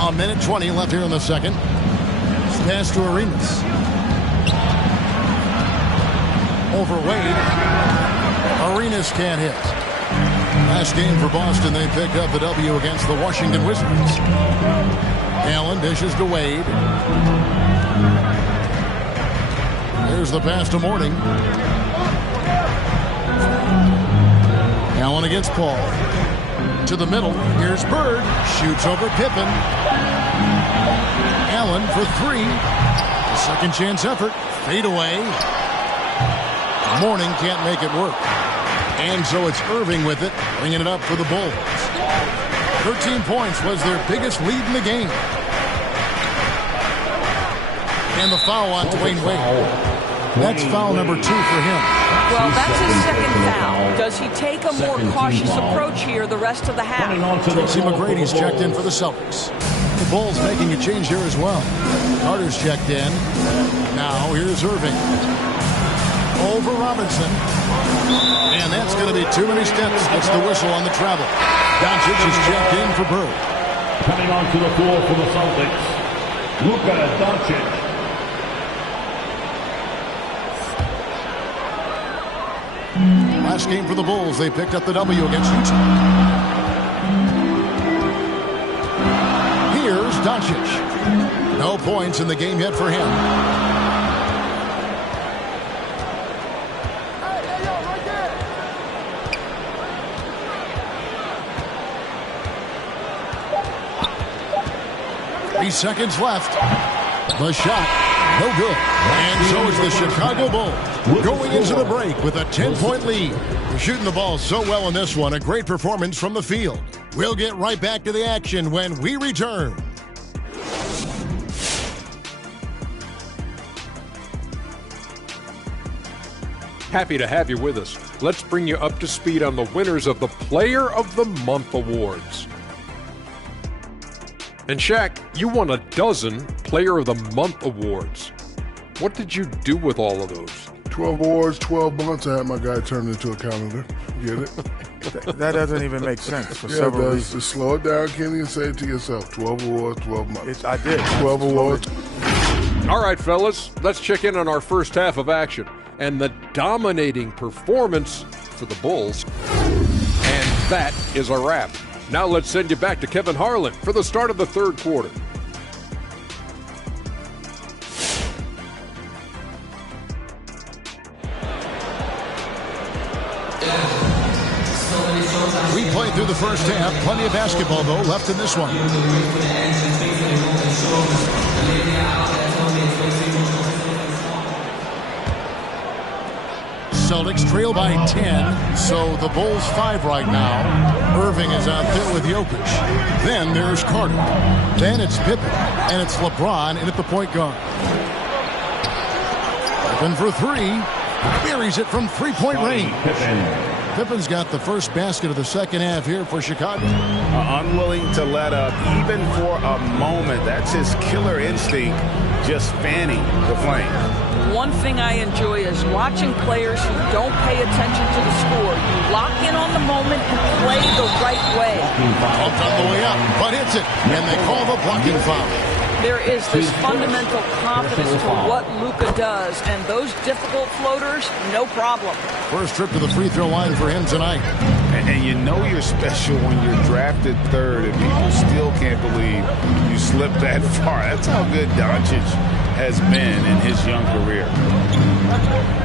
A minute 20 left here in the second. It's pass to Arenas. Over Wade. Arenas can't hit. Last game for Boston, they picked up the W against the Washington Wizards. Allen dishes to Wade. There's the pass to Mourning. Allen against Paul. To the middle. Here's Bird. Shoots over Pippen. Allen for 3. Second chance effort. Fade away. Mourning can't make it work. And so it's Irving with it, bringing it up for the Bulls. 13 points was their biggest lead in the game. And the foul on Dwayne Wade. That's foul number 2 for him. Well, that's his second foul. Does he take a more cautious approach here the rest of the half? Tracy McGrady's checked in for the Celtics. The Bulls making a change here as well. Carter's checked in. Now here's Irving. Over Robinson. And that's going to be too many steps. Gets the whistle on the travel. Doncic is checked in for Bird. Coming onto the floor for the Celtics, Luka Doncic. Last game for the Bulls, they picked up the W against Utah. Here's Doncic. No points in the game yet for him. 30 seconds left. The shot, no good. And so is the Chicago Bulls going into the break with a 10-point lead. They're shooting the ball so well in this one. A great performance from the field. We'll get right back to the action when we return. Happy to have you with us. Let's bring you up to speed on the winners of the Player of the Month awards. And Shaq, you won a dozen Player of the Month awards. What did you do with all of those? 12 awards, 12 months. I had my guy turn it into a calendar. Get it? That doesn't even make sense for Yeah, several it does. reasons. Just slow it down, Kenny, and say it to yourself. 12 awards, 12 months. I did. 12 awards. All right, fellas, let's check in on our first half of action and the dominating performance for the Bulls. And that is a wrap. Now let's send you back to Kevin Harlan for the start of the third quarter. We played through the first half. Plenty of basketball, though, left in this one. Celtics trail by 10, so the Bulls 5 right now. Irving is out there with Jokic. Then there's Carter. Then it's Pippen, and it's LeBron in at the point guard. Pippen for three. Buries it from three-point range. Pippen's got the first basket of the second half here for Chicago. Unwilling to let up even for a moment. That's his killer instinct, just fanning the flame. One thing I enjoy is watching players who don't pay attention to the score. You lock in on the moment and play the right way. Pumped on the way up, but hits it, and they call the blocking foul. There is this fundamental confidence to what Luka does, and those difficult floaters, no problem. First trip to the free throw line for him tonight. And you know you're special when you're drafted third and people still can't believe you slipped that far. That's how good Doncic has been in his young career.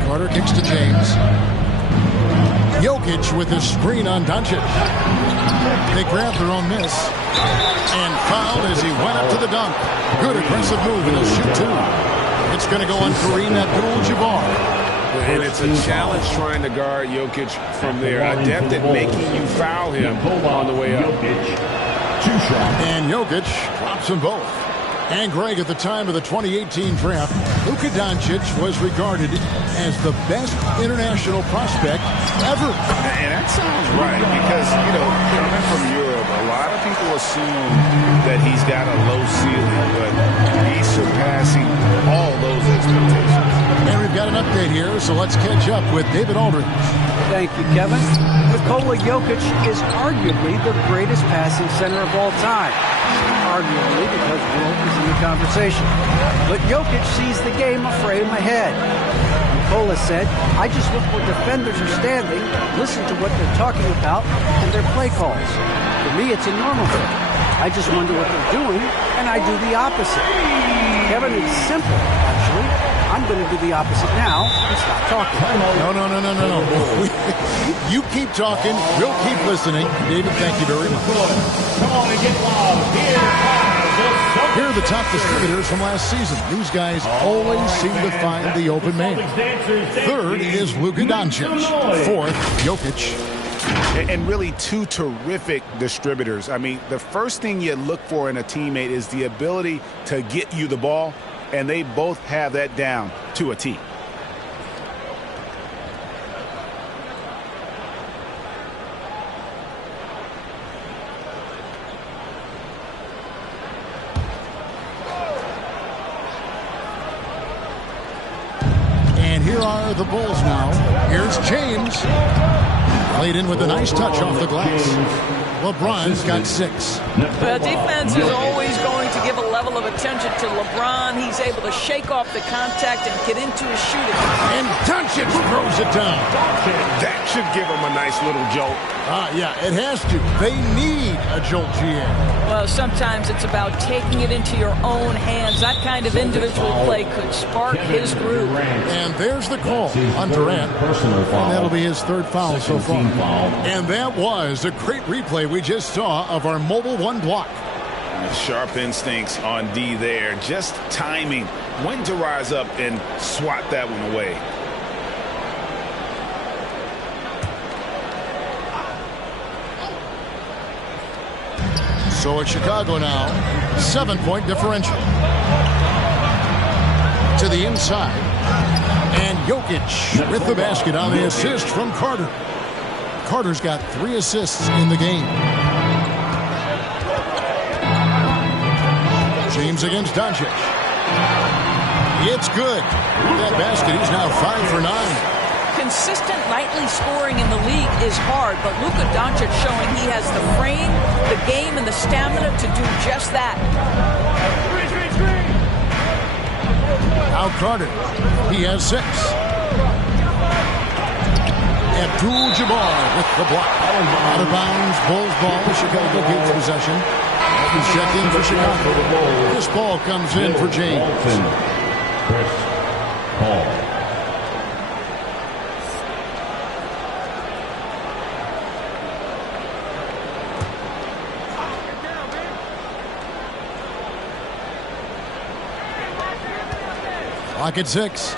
Carter kicks to James. Jokic with his screen on Doncic. They grab their own miss. And fouled as he went up to the dunk. Good aggressive move, and he'll shoot two. It's going to go on Kareem Abdul-Jabbar. And it's a challenge trying to guard Jokic from there. Adept at making you foul him on the way up. And Jokic drops them both. And Greg, at the time of the 2018 draft, Luka Doncic was regarded as the best international prospect ever. And that sounds right, because, you know, coming from Europe, a lot of people assume that he's got a low ceiling, but he's surpassing all those expectations. And we've got an update here, so let's catch up with David Aldridge. Thank you, Kevin. Nikola Jokic is arguably the greatest passing center of all time. Arguably, because Wilt is in the conversation. But Jokic sees the game a frame ahead. Nikola said, I just look where defenders are standing, listen to what they're talking about, and their play calls. For me, it's a normal thing. I just wonder what they're doing, and I do the opposite. Kevin, it's simple, actually. I'm going to do the opposite now and stop talking. No. You keep talking. We'll keep listening. David, thank you very much. Come on and get loud. Here are the top distributors from last season. These guys always seem to find the open man. Third is Luka Doncic. Fourth, Jokic. And really two terrific distributors. I mean, the first thing you look for in a teammate is the ability to get you the ball, and they both have that down to a T. And here are the Bulls now. Here's James. Played in with a nice touch off the glass. LeBron's got 6. The defense is always going to give a level of attention to LeBron. He's able to shake off the contact and get into his shooting. And Doncic throws it down. That should give him a nice little jolt. Yeah, it has to. They need a jolt, GM. Well, sometimes it's about taking it into your own hands. That kind of individual play could spark his groove. And there's the call on Durant. And that'll be his third foul so far. And that was a great replay we just saw of our Mobile One block. Sharp instincts on D there. Just timing when to rise up and swat that one away. So it's Chicago now, 7-point differential. To the inside, and Jokic with the basket on the assist from Carter. Carter's got 3 assists in the game. James against Doncic. It's good. With that basket, he's now 5 for 9. Consistent nightly scoring in the league is hard, but Luka Doncic showing he has the frame, the game, and the stamina to do just that. Now Carter. He has 6. Abdul-Jabbar with the block. Out of bounds, Bulls ball. Chicago keeps possession. He's checked in for Chicago. This ball comes in for James. Chris Paul. Clock at 6.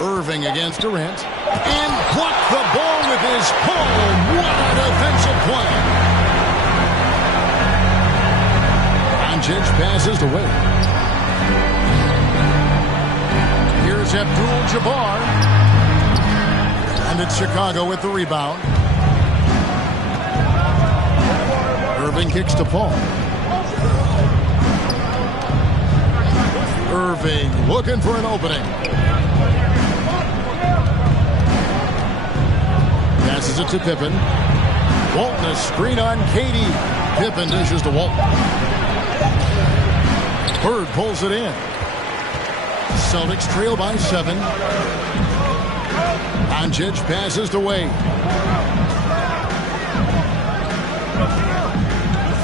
Irving against Durant. And blocked the ball with his palm. What a defensive play. Doncic passes to Wade. Here's Abdul-Jabbar. And it's Chicago with the rebound. Irving kicks to Paul. Irving looking for an opening. Passes it to Pippen. Walton, a screen on Katie. Pippen dishes to Walton. Bird pulls it in. Celtics trail by 7. Doncic passes to Wade.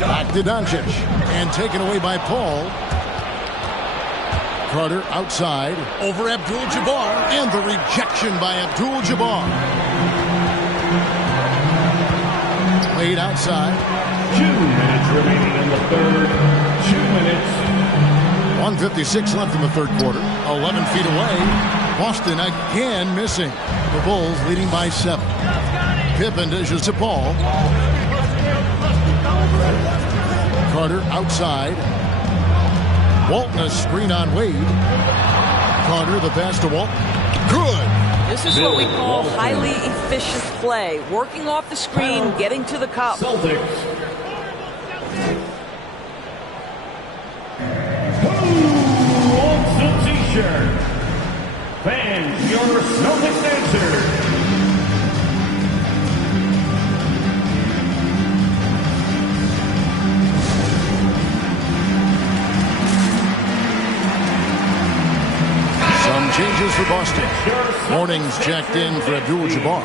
Back to Doncic. And taken away by Paul. Carter outside. Over Abdul-Jabbar. And the rejection by Abdul-Jabbar. Wade outside. 2 minutes remaining in the third. 2 minutes. 1:56 left in the third quarter. 11 feet away. Boston again missing. The Bulls leading by 7. Pippen dishes to Paul. Carter outside. Walton, a screen on Wade. Carter, the pass to Walton. Good. This is what we call highly efficient play. Working off the screen, getting to the cup. Celtics. Who wants a t-shirt? Fans, your Celtics answer. Changes for Boston. Morning's checked in for Abdul-Jabbar.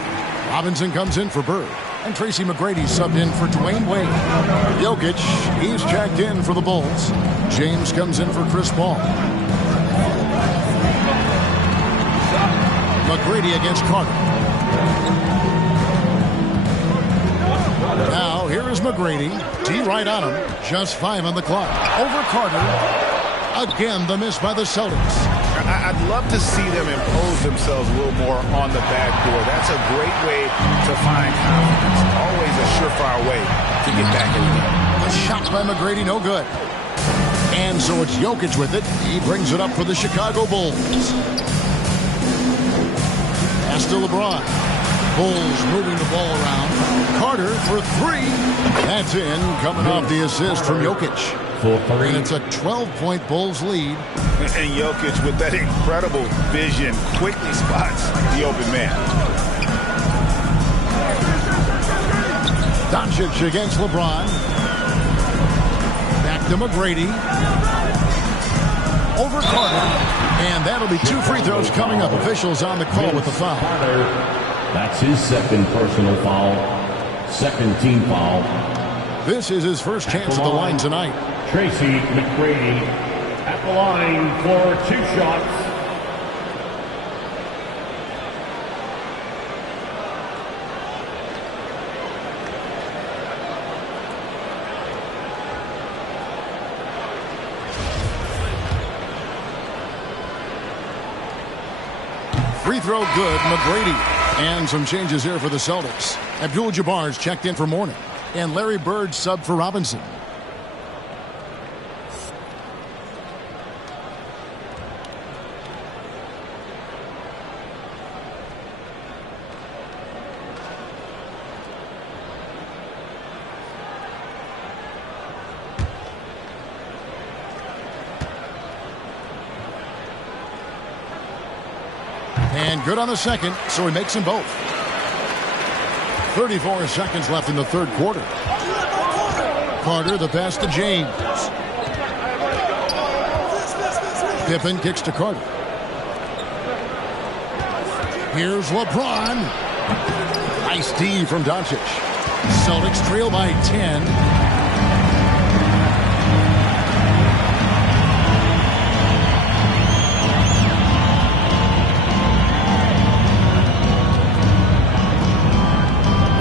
Robinson comes in for Bird. And Tracy McGrady subbed in for Dwayne Wade. Jokic, he's checked in for the Bulls. James comes in for Chris Paul. McGrady against Carter. Now, here is McGrady. T right on him. Just 5 on the clock. Over Carter. Again, the miss by the Celtics. I'd love to see them impose themselves a little more on the backboard. That's a great way to find confidence. Always a surefire way to get back in the game. A shot by McGrady, no good. And so it's Jokic with it. He brings it up for the Chicago Bulls. Pass to LeBron. Bulls moving the ball around. Carter for 3. That's in, coming off the assist from Jokic. And it's a 12-point Bulls lead. And Jokic with that incredible vision quickly spots the open man. Doncic against LeBron. Back to McGrady. Over Carter. And that'll be 2 free throws coming up. Officials on the call with the foul. That's his second personal foul. Second team foul. This is his first chance at the line tonight. Tracy McGrady at the line for 2 shots. Free throw good, McGrady. And some changes here for the Celtics. Abdul-Jabbar's checked in for Mourning, and Larry Bird subbed for Robinson. And good on the second, so he makes them both. 34 seconds left in the third quarter. Carter, the pass to James. Pippen kicks to Carter. Here's LeBron. Nice D from Doncic. Celtics trail by 10.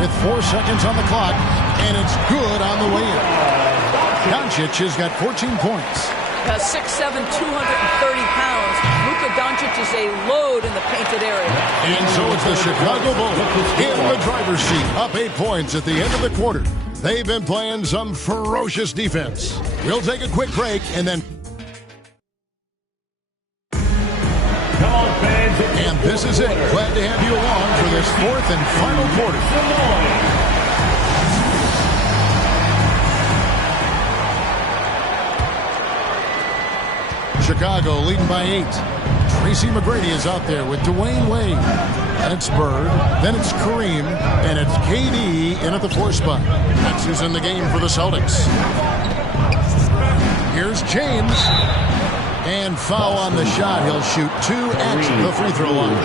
With 4 seconds on the clock, and it's good on the way in. Doncic has got 14 points. 6'7", 230 pounds. Luka Doncic is a load in the painted area. And so it's the Chicago Bulls in the driver's seat, up 8 points at the end of the quarter. They've been playing some ferocious defense. We'll take a quick break and then... Come on, fans. And this is it. Glad to have you along for this fourth and final quarter. Chicago leading by 8. Tracy McGrady is out there with Dwayne Wade. And it's Bird. Then it's Kareem. And it's KD in at the 4 spot. That's who's in the game for the Celtics. Here's James. And foul on the shot. He'll shoot 2 at the free throw line.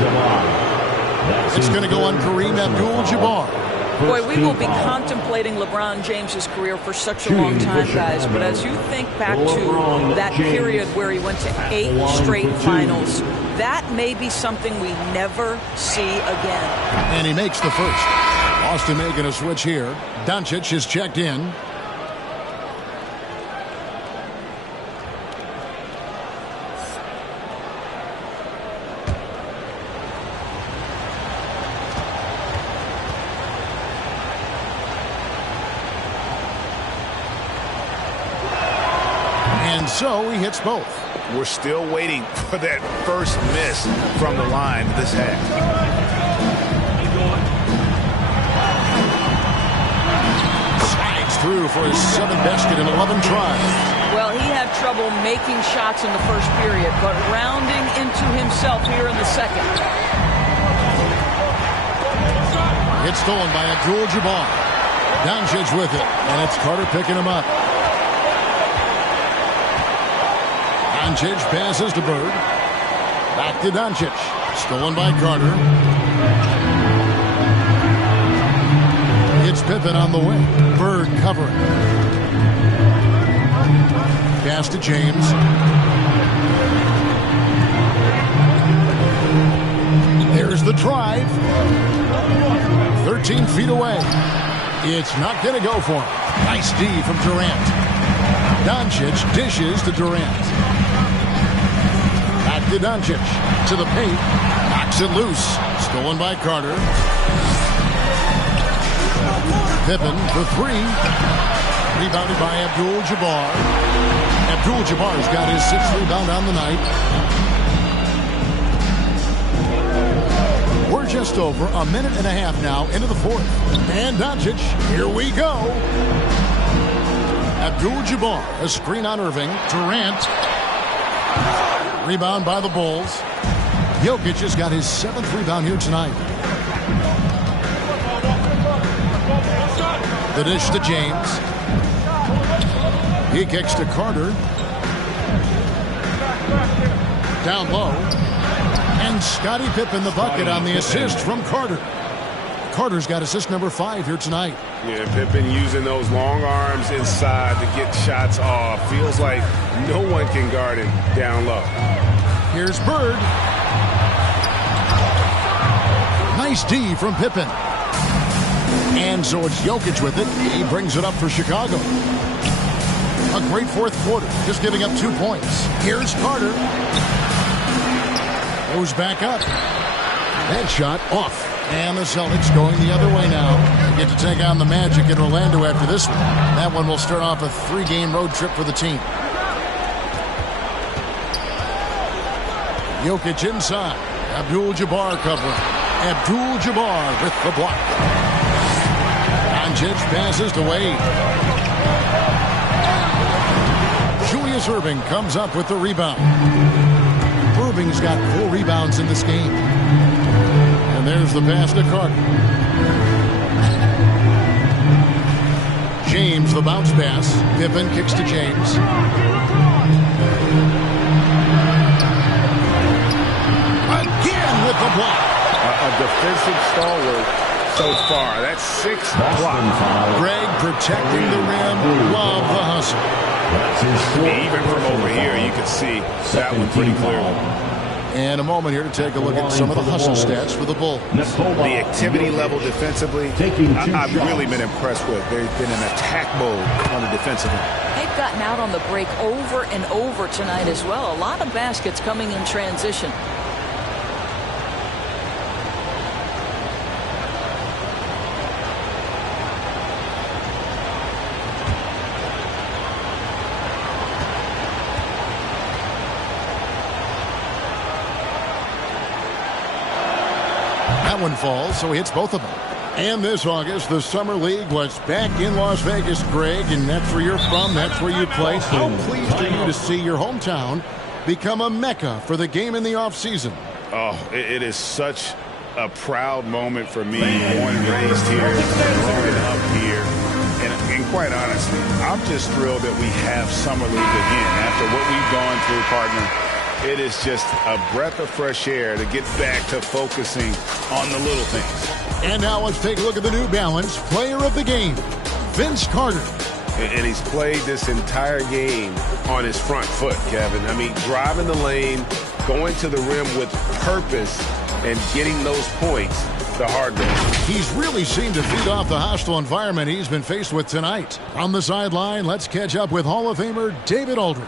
It's going to go on Kareem Abdul-Jabbar. Boy, we will be contemplating LeBron James's career for such a long time, guys. But as you think back to that period where he went to 8 straight finals, that may be something we never see again. And he makes the first. Austin making a switch here. Doncic is checked in. And so he hits both. We're still waiting for that first miss from the line this half. Slides through for his 7th basket in 11 tries. Well, he had trouble making shots in the first period, but rounding into himself here in the second. It's stolen by Abdul-Jabbar. Doncic with it, and it's Carter picking him up. Doncic passes to Bird. Back to Doncic. Stolen by Carter. It's Pippen on the way. Bird covering. Pass to James. There's the drive. 13 feet away. It's not going to go for him. Nice D from Durant. Doncic dishes to Durant. Back to Doncic. To the paint. Knocks it loose. Stolen by Carter. Pippen for 3. Rebounded by Abdul-Jabbar. Abdul-Jabbar's got his 6th rebound on the night. We're just over a minute and a half now into the 4th. And Doncic, here we go. Abdul-Jabbar, a screen on Irving. Durant. Rebound by the Bulls. Jokic has got his 7th rebound here tonight. The dish to James. He kicks to Carter. Down low. And Scottie Pippen the bucket on the assist from Carter. Carter's got assist number 5 here tonight. Yeah, Pippen using those long arms inside to get shots off. Feels like no one can guard him down low. Here's Bird. Nice D from Pippen. And so it's Jokic with it. He brings it up for Chicago. A great 4th quarter, just giving up 2 points. Here's Carter. Goes back up. That shot off. And the Celtics going the other way now. They get to take on the Magic in Orlando after this one. That one will start off a 3-game road trip for the team. Jokic inside. Abdul-Jabbar covering. Abdul-Jabbar with the block. Doncic passes to Wade. Julius Erving comes up with the rebound. Irving's got 4 rebounds in this game. And there's the pass to Carter. James, the bounce pass. Pippen kicks to James. Again with the block. A defensive stalwart so far. That's 6 blocks. Greg protecting the rim. Love the hustle. Even from over here, you can see that one pretty clearly. And a moment here to take a look at some of the hustle stats for the Bulls. The activity level defensively, I've really been impressed with. They've been in attack mode on the defensive end. They've gotten out on the break over and over tonight as well. A lot of baskets coming in transition. That one falls, so he hits both of them. And this August, the Summer League was back in Las Vegas, Greg, and that's where you're from, that's where you play. How pleased are you to see your hometown become a mecca for the game in the offseason? Oh, it is such a proud moment for me, born and raised here, growing up here. And quite honestly, I'm just thrilled that we have Summer League again. After what we've gone through, partner, it is just a breath of fresh air to get back to focusing on the little things. And now let's take a look at the New Balance Player of the Game, Vince Carter. And he's played this entire game on his front foot, Kevin. I mean, driving the lane, going to the rim with purpose, and getting those points the hard way. He's really seemed to feed off the hostile environment he's been faced with tonight. On the sideline, let's catch up with Hall of Famer David Aldridge.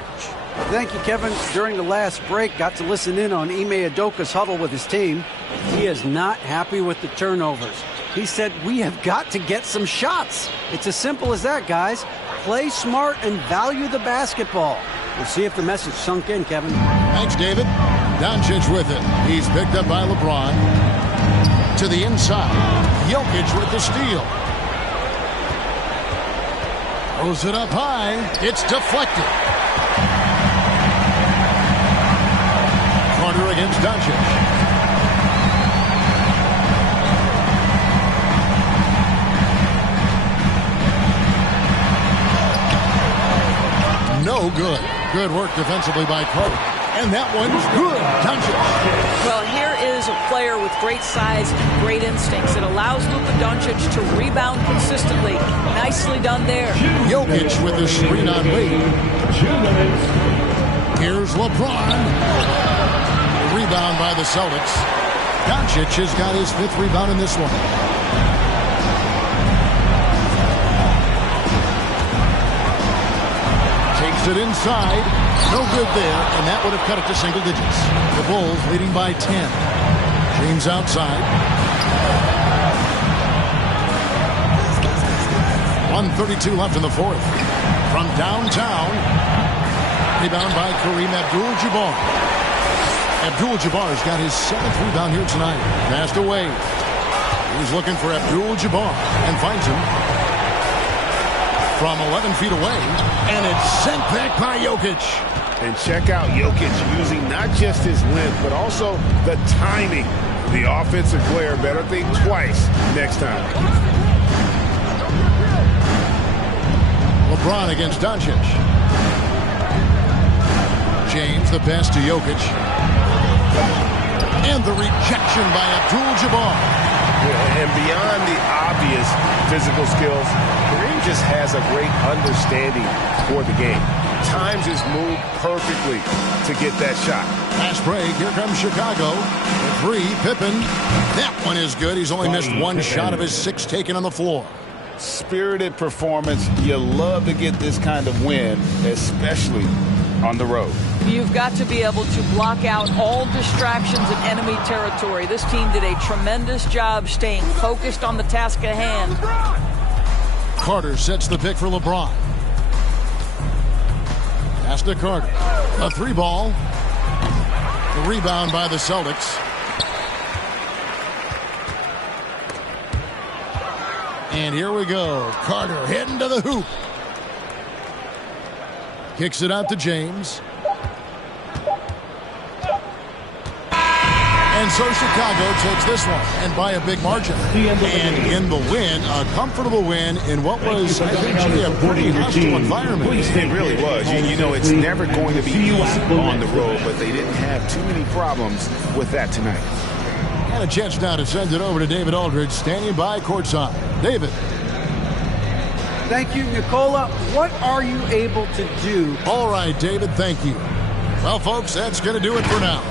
Thank you, Kevin. During the last break, got to listen in on Ime Udoka's huddle with his team. He is not happy with the turnovers. He said, we have got to get some shots. It's as simple as that, guys. Play smart and value the basketball. We'll see if the message sunk in, Kevin. Thanks, David. Doncic with it. He's picked up by LeBron. To the inside. Jokic with the steal. Throws it up high. It's deflected. Carter against Doncic. No good. Good work defensively by Carter. And that one's good. Doncic. Well, here is a player with great size and great instincts. It allows Luka Doncic to rebound consistently. Nicely done there. Jokic with the screen on Wade. Here's LeBron. Rebound by the Celtics. Doncic has got his 5th rebound in this one. Takes it inside. No good there, and that would have cut it to single digits. The Bulls leading by 10. James outside. 1:32 left in the 4th. From downtown. Rebound by Kareem Abdul-Jabbar. Abdul-Jabbar's got his 7th rebound here tonight. Passed away. He's looking for Abdul-Jabbar and finds him from 11 feet away. And it's sent back by Jokic. And check out Jokic using not just his length, but also the timing. The offensive player better think twice next time. LeBron against Doncic. James, the pass to Jokic. And the rejection by Abdul-Jabbar. And beyond the obvious physical skills, Kareem just has a great understanding for the game. Times his move perfectly to get that shot. Last break, here comes Chicago. The 3, Pippen. That one is good. He's only missed 1 shot of his 6 taken on the floor. Spirited performance. You love to get this kind of win, especially on the road. You've got to be able to block out all distractions in enemy territory. This team did a tremendous job staying focused on the task at hand. Carter sets the pick for LeBron. Pass to Carter. A 3-ball. The rebound by the Celtics. And here we go. Carter heading to the hoop. Kicks it out to James. And so Chicago takes this one, and by a big margin. And in the win, a comfortable win in what was, I think, a pretty hostile environment. It really was. You know, it's never going to be easy on the road, but they didn't have too many problems with that tonight. And a chance now to send it over to David Aldridge, standing by courtside. David. Thank you, Nicola. What are you able to do? All right, David, thank you. Well, folks, that's going to do it for now.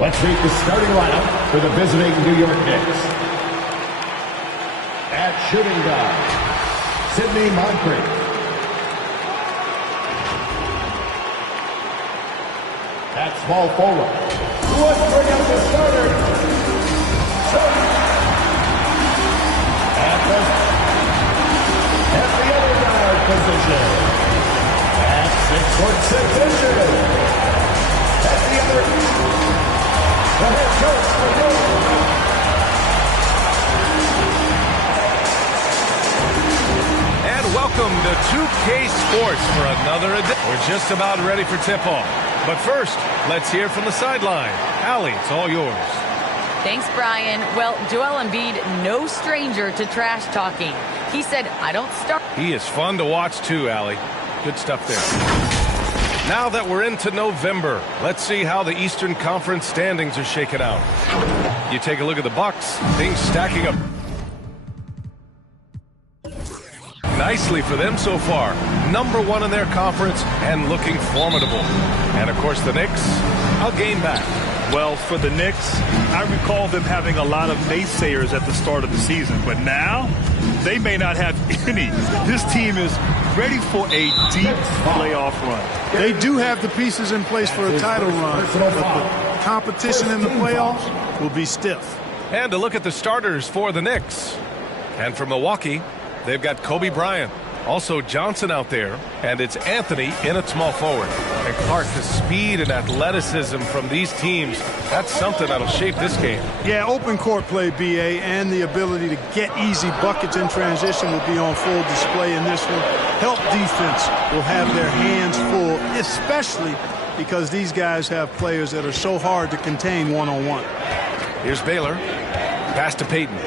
Let's meet the starting lineup for the visiting New York Knicks. At shooting guard, Sidney Moncrief. At small forward, let's bring up the starter. At the other guard position. At 6'6" inches. At the other, the head coach for New York. And welcome to 2K Sports for another edition. We're just about ready for tip-off. But first, let's hear from the sideline. Allie, it's all yours. Thanks, Brian. Well, Joel Embiid, no stranger to trash talking. He said, I don't start. He is fun to watch too, Allie. Good stuff there. Now that we're into November, let's see how the Eastern Conference standings are shaking out. You take a look at the Bucks, things stacking up nicely for them so far. #1 in their conference and looking formidable. And of course the Knicks, a game back. Well, for the Knicks, I recall them having a lot of naysayers at the start of the season, but now they may not have any. This team is ready for a deep playoff run. They do have the pieces in place for a title run, but the competition in the playoffs will be stiff. And to look at the starters for the Knicks. And for Milwaukee, they've got Kobe Bryant, also Johnson out there, and it's Anthony in at small forward. And Clark, the speed and athleticism from these teams, that's something that'll shape this game. Yeah, open court play, BA, and the ability to get easy buckets in transition will be on full display in this one. Help defense will have their hands full, especially because these guys have players that are so hard to contain one-on-one. Here's Baylor. Pass to Payton.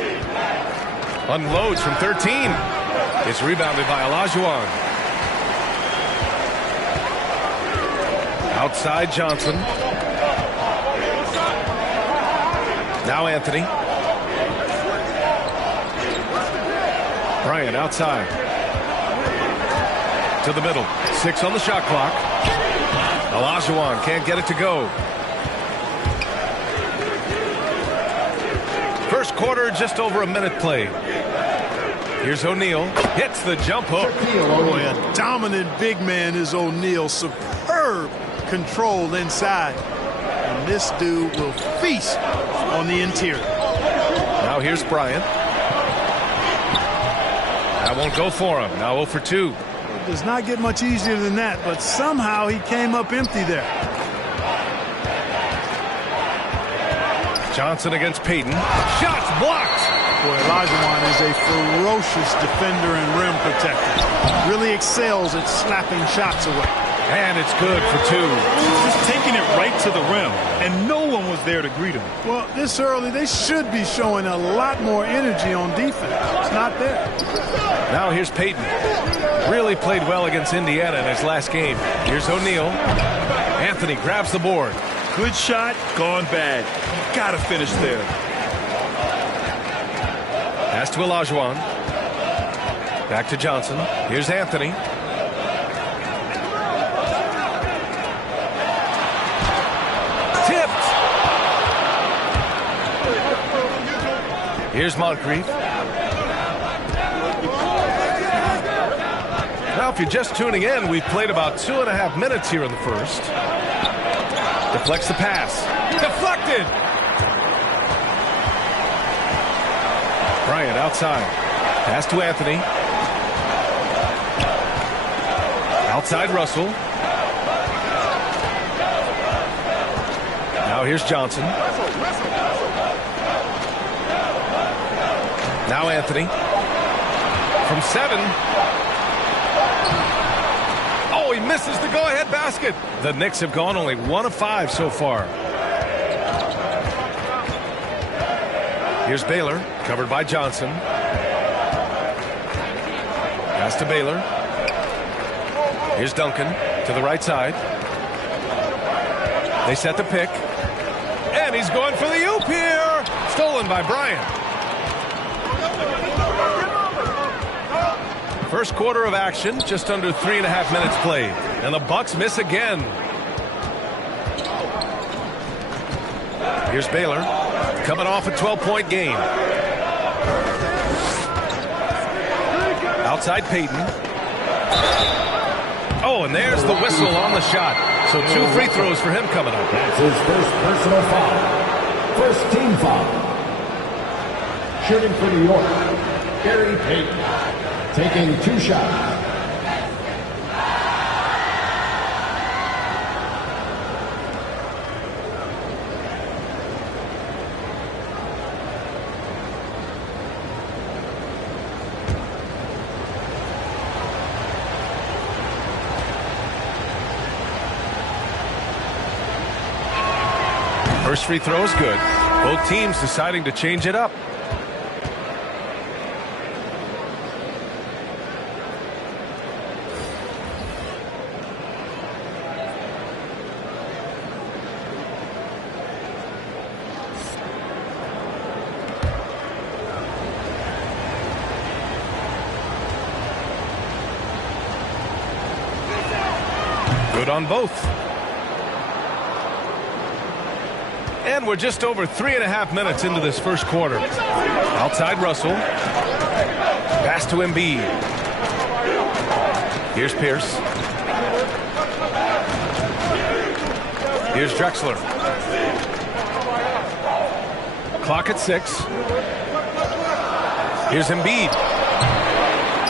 Unloads from 13. It's rebounded by Olajuwon. Outside Johnson. Now Anthony. Bryant outside. To the middle. 6 on the shot clock. Olajuwon can't get it to go. First quarter, just over a minute played. Here's O'Neal. Hits the jump hook. Boy, a dominant big man is O'Neal. Superb control inside. And this dude will feast on the interior. Now here's Bryant. That won't go for him. Now 0 for 2. It does not get much easier than that, but somehow he came up empty there. Johnson against Payton. Shots blocked. Boy, Olajuwon is a ferocious defender and rim protector. Really excels at slapping shots away. And it's good for 2. Just taking it right to the rim, and no one was there to greet him. Well, this early, they should be showing a lot more energy on defense. It's not there. Now here's Payton. Really played well against Indiana in his last game. Here's O'Neal. Anthony grabs the board. Good shot, gone bad. Gotta finish there. Pass to Olajuwon. Back to Johnson. Here's Anthony. Tipped. Here's Moncrief. Now, if you're just tuning in, we've played about 2.5 minutes here in the first. Deflects the pass. Deflected. Bryant outside. Pass to Anthony. Outside Russell. Now here's Johnson. Now Anthony. From 7. Oh, he misses the go-ahead basket. The Knicks have gone only 1 of 5 so far. Here's Baylor, covered by Johnson. Pass to Baylor. Here's Duncan to the right side. They set the pick. And he's going for the oop here. Stolen by Bryant. First quarter of action, just under 3.5 minutes played. And the Bucks miss again. Here's Baylor, coming off a 12-point game. Outside Payton. Oh, and there's the whistle on the shot. So 2 free throws for him coming up. That's his first personal foul. First team foul. Shooting for New York, Gary Payton. Taking 2 shots. First free throw is good. Both teams deciding to change it up. Good on both. And we're just over 3.5 minutes into this first quarter. Outside Russell. Pass to Embiid. Here's Pierce. Here's Drexler. Clock at 6. Here's Embiid.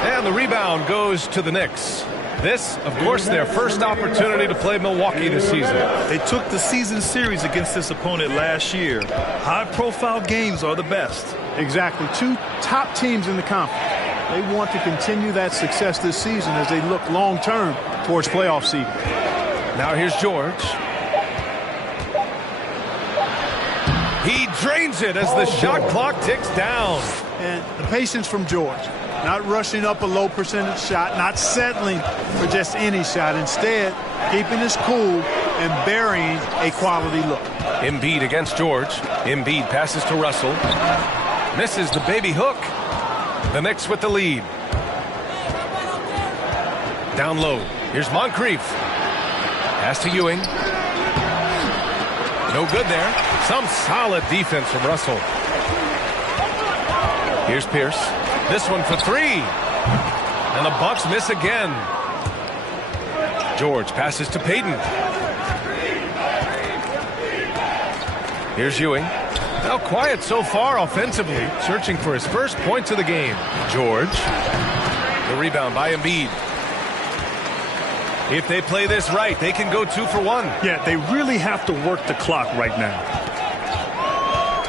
And the rebound goes to the Knicks. This, of course, their first opportunity to play Milwaukee this season. They took the season series against this opponent last year. High-profile games are the best. Exactly. 2 top teams in the conference. They want to continue that success this season as they look long-term towards playoff seeding. Now here's George. He drains it as the shot clock ticks down. And the patience from George. Not rushing up a low percentage shot, not settling for just any shot. Instead, keeping his cool and burying a quality look. Embiid against George. Embiid passes to Russell. Misses the baby hook. The Knicks with the lead. Down low. Here's Moncrief. Pass to Ewing. No good there. Some solid defense from Russell. Here's Pierce. This one for 3. And the Bucks miss again. George passes to Payton. Here's Ewing. Now quiet so far offensively, searching for his first points of the game. George. The rebound by Embiid. If they play this right, they can go 2 for 1. Yeah, they really have to work the clock right now.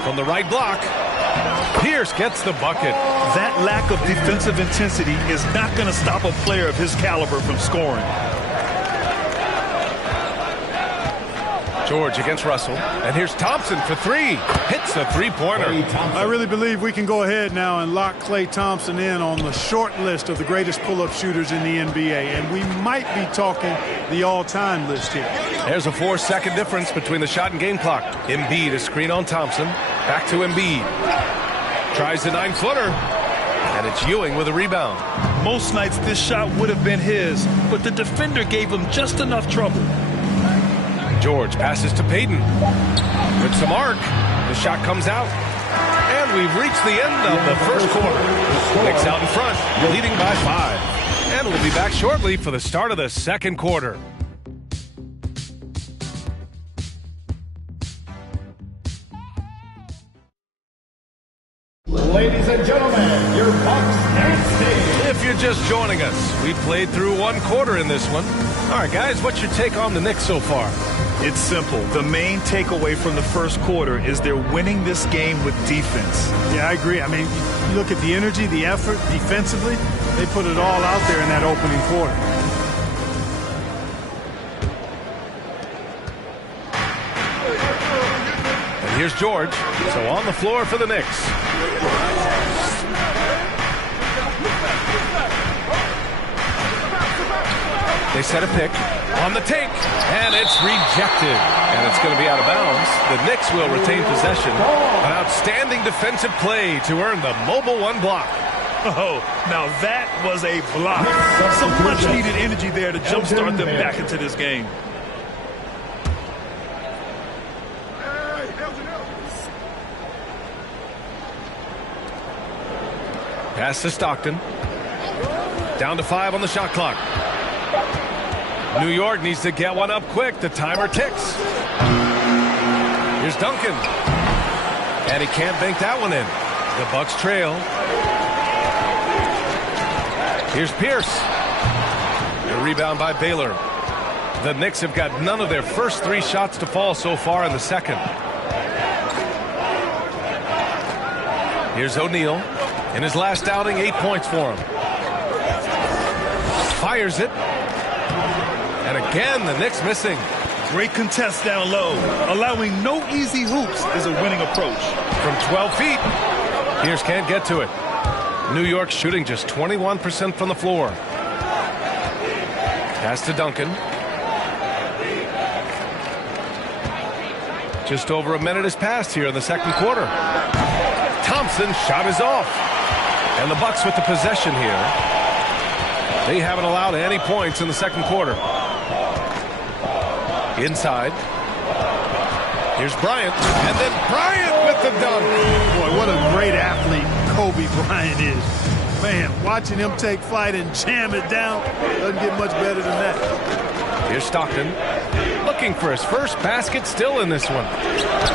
From the right block, Pierce gets the bucket. That lack of defensive intensity is not going to stop a player of his caliber from scoring. George against Russell. And here's Thompson for 3. Hits a 3-pointer. I really believe we can go ahead now and lock Klay Thompson in on the short list of the greatest pull-up shooters in the NBA. And we might be talking the all-time list here. There's a 4-second difference between the shot and game clock. Embiid, a screen on Thompson. Back to Embiid. Tries the 9-footer. And it's Ewing with a rebound. Most nights this shot would have been his, but the defender gave him just enough trouble. George passes to Payton. With some arc. The shot comes out. And we've reached the end of the first quarter. Knicks out in front, leading by 5. And we'll be back shortly for the start of the second quarter. Ladies and gentlemen, your Bucks and State. If you're just joining us, we played through 1 quarter in this one. All right, guys, what's your take on the Knicks so far? It's simple. The main takeaway from the first quarter is they're winning this game with defense. Yeah, I agree. I mean, you look at the energy, the effort defensively, they put it all out there in that opening quarter. And here's George. So on the floor for the Knicks. They set a pick on the take, and it's rejected. And it's going to be out of bounds. The Knicks will retain possession. An outstanding defensive play to earn the Mobile One block. Oh, now that was a block. Some much-needed energy there to jumpstart them back into this game. Pass to Stockton. Down to 5 on the shot clock. New York needs to get one up quick. The timer ticks. Here's Duncan. And he can't bank that one in. The Bucks trail. Here's Pierce. A rebound by Baylor. The Knicks have got none of their first 3 shots to fall so far in the second. Here's O'Neal. In his last outing, 8 points for him. Fires it. And again, the Knicks missing. Great contest down low. Allowing no easy hoops is a winning approach. From 12 feet. Pierce can't get to it. New York shooting just 21% from the floor. Pass to Duncan. Just over a minute has passed here in the second quarter. Thompson shot is off. And the Bucks with the possession here. They haven't allowed any points in the second quarter. Inside. Here's Bryant. And then Bryant with the dunk. Boy, what a great athlete Kobe Bryant is. Man, watching him take flight and jam it down doesn't get much better than that. Here's Stockton. Looking for his first basket, still in this one.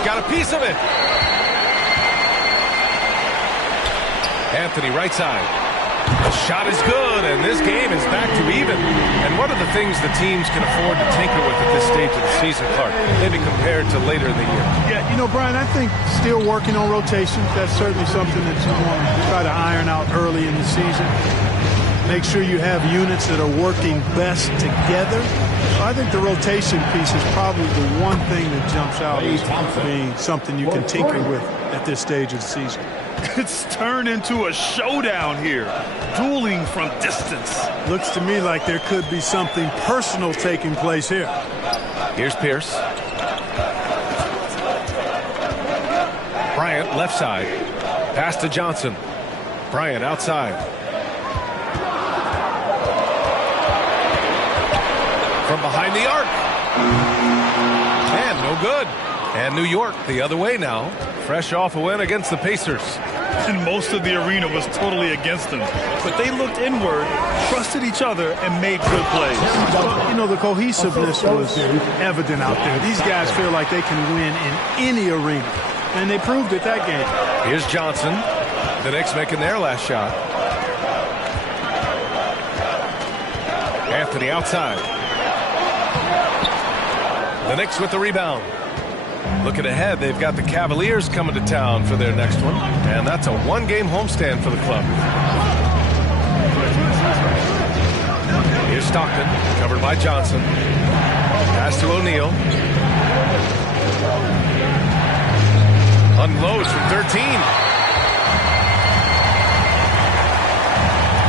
Got a piece of it. Anthony, right side. The shot is good, and this game is back to even. And what are the things the teams can afford to tinker with at this stage of the season, Clark, maybe compared to later in the year? Yeah, you know, Brian, I think still working on rotations. That's certainly something that you want to try to iron out early in the season. Make sure you have units that are working best together. So I think the rotation piece is probably the one thing that jumps out as being something you can tinker with at this stage of the season. It's turned into a showdown here. Dueling from distance. Looks to me like there could be something personal taking place here. Here's Pierce. Bryant, left side. Pass to Johnson. Bryant outside. From behind the arc. And no good. And New York the other way now. Fresh off a win against the Pacers. And most of the arena was totally against them. But they looked inward, trusted each other, and made good plays. Well, you know, the cohesiveness was evident out there. These guys feel like they can win in any arena. And they proved it that game. Here's Johnson. The Knicks making their last shot. Anthony outside. The Knicks with the rebound. Looking ahead, they've got the Cavaliers coming to town for their next one. And that's a one-game homestand for the club. Here's Stockton, covered by Johnson. Pass to O'Neal. Unloads from 13.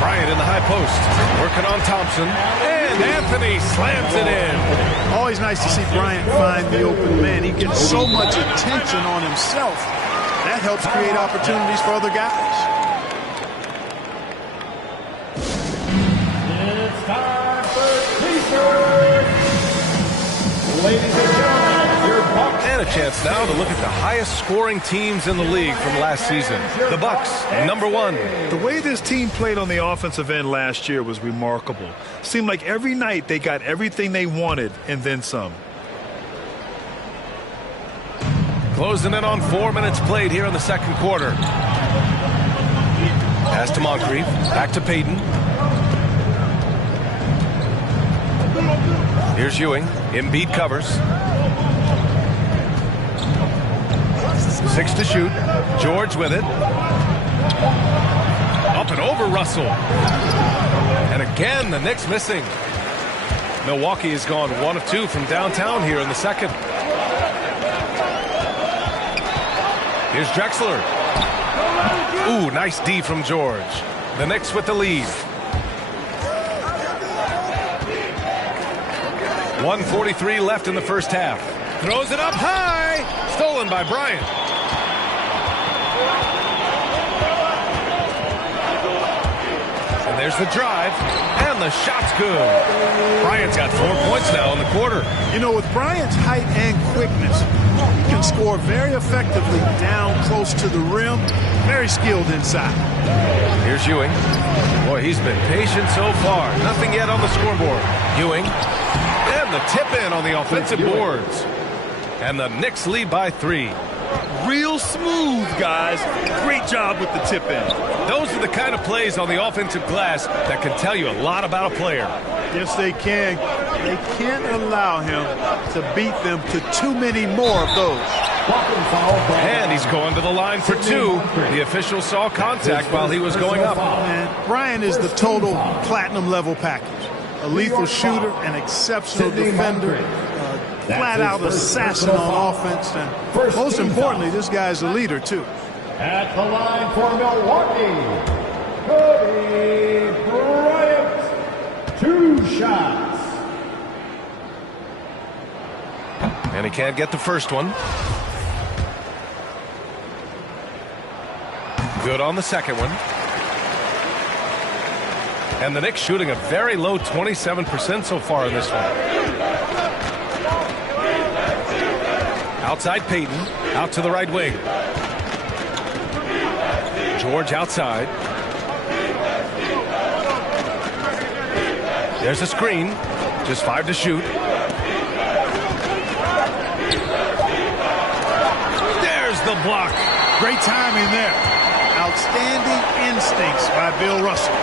Bryant in the high post. Working on Thompson. And Anthony slams it in. Always nice to see Bryant find the open man. He gets so much attention on himself. That helps create opportunities for other guys. It's time for Pacers. Ladies and gentlemen, your Bucks. And a chance now to look at the highest scoring teams in the league from last season. The Bucks, number 1. The way this team played on the offensive end last year was remarkable. Seemed like every night they got everything they wanted and then some. Closing in on 4 minutes played here in the second quarter. Pass to Moncrief. Back to Payton. Here's Ewing. Embiid covers. 6 to shoot. George with it. Up and over Russell. And again, the Knicks missing. Milwaukee has gone 1 of 2 from downtown here in the second. Here's Drexler. Ooh, nice D from George. The Knicks with the lead. 1:43 left in the first half. Throws it up high. Stolen by Bryant. And There's the drive, and the shot's good. Bryant's got 4 points now in the quarter. You know, with Bryant's height and quickness, he can score very effectively down close to the rim. Very skilled inside. Here's Ewing. Boy, he's been patient so far. Nothing yet on the scoreboard. Ewing, and the tip in on the offensive boards. And the Knicks lead by 3. Real smooth, guys. Great job with the tip in. Those are the kind of plays on the offensive glass that can tell you a lot about a player. Yes, they can. They can't allow him to beat them to too many more of those. And he's going to the line for 2. The official saw contact while he was going up. And Bryant is the total platinum level package. A lethal shooter, an exceptional defender, flat-out assassin on offense, and most importantly, this guy's a leader, too. At the line for Milwaukee, Kobe Bryant. 2 shots. And he can't get the first one. Good on the second one. And the Knicks shooting a very low 27% so far in this one. Outside Payton, out to the right wing. George outside. There's a screen, just 5 to shoot. There's the block. Great timing there. Outstanding instincts by Bill Russell.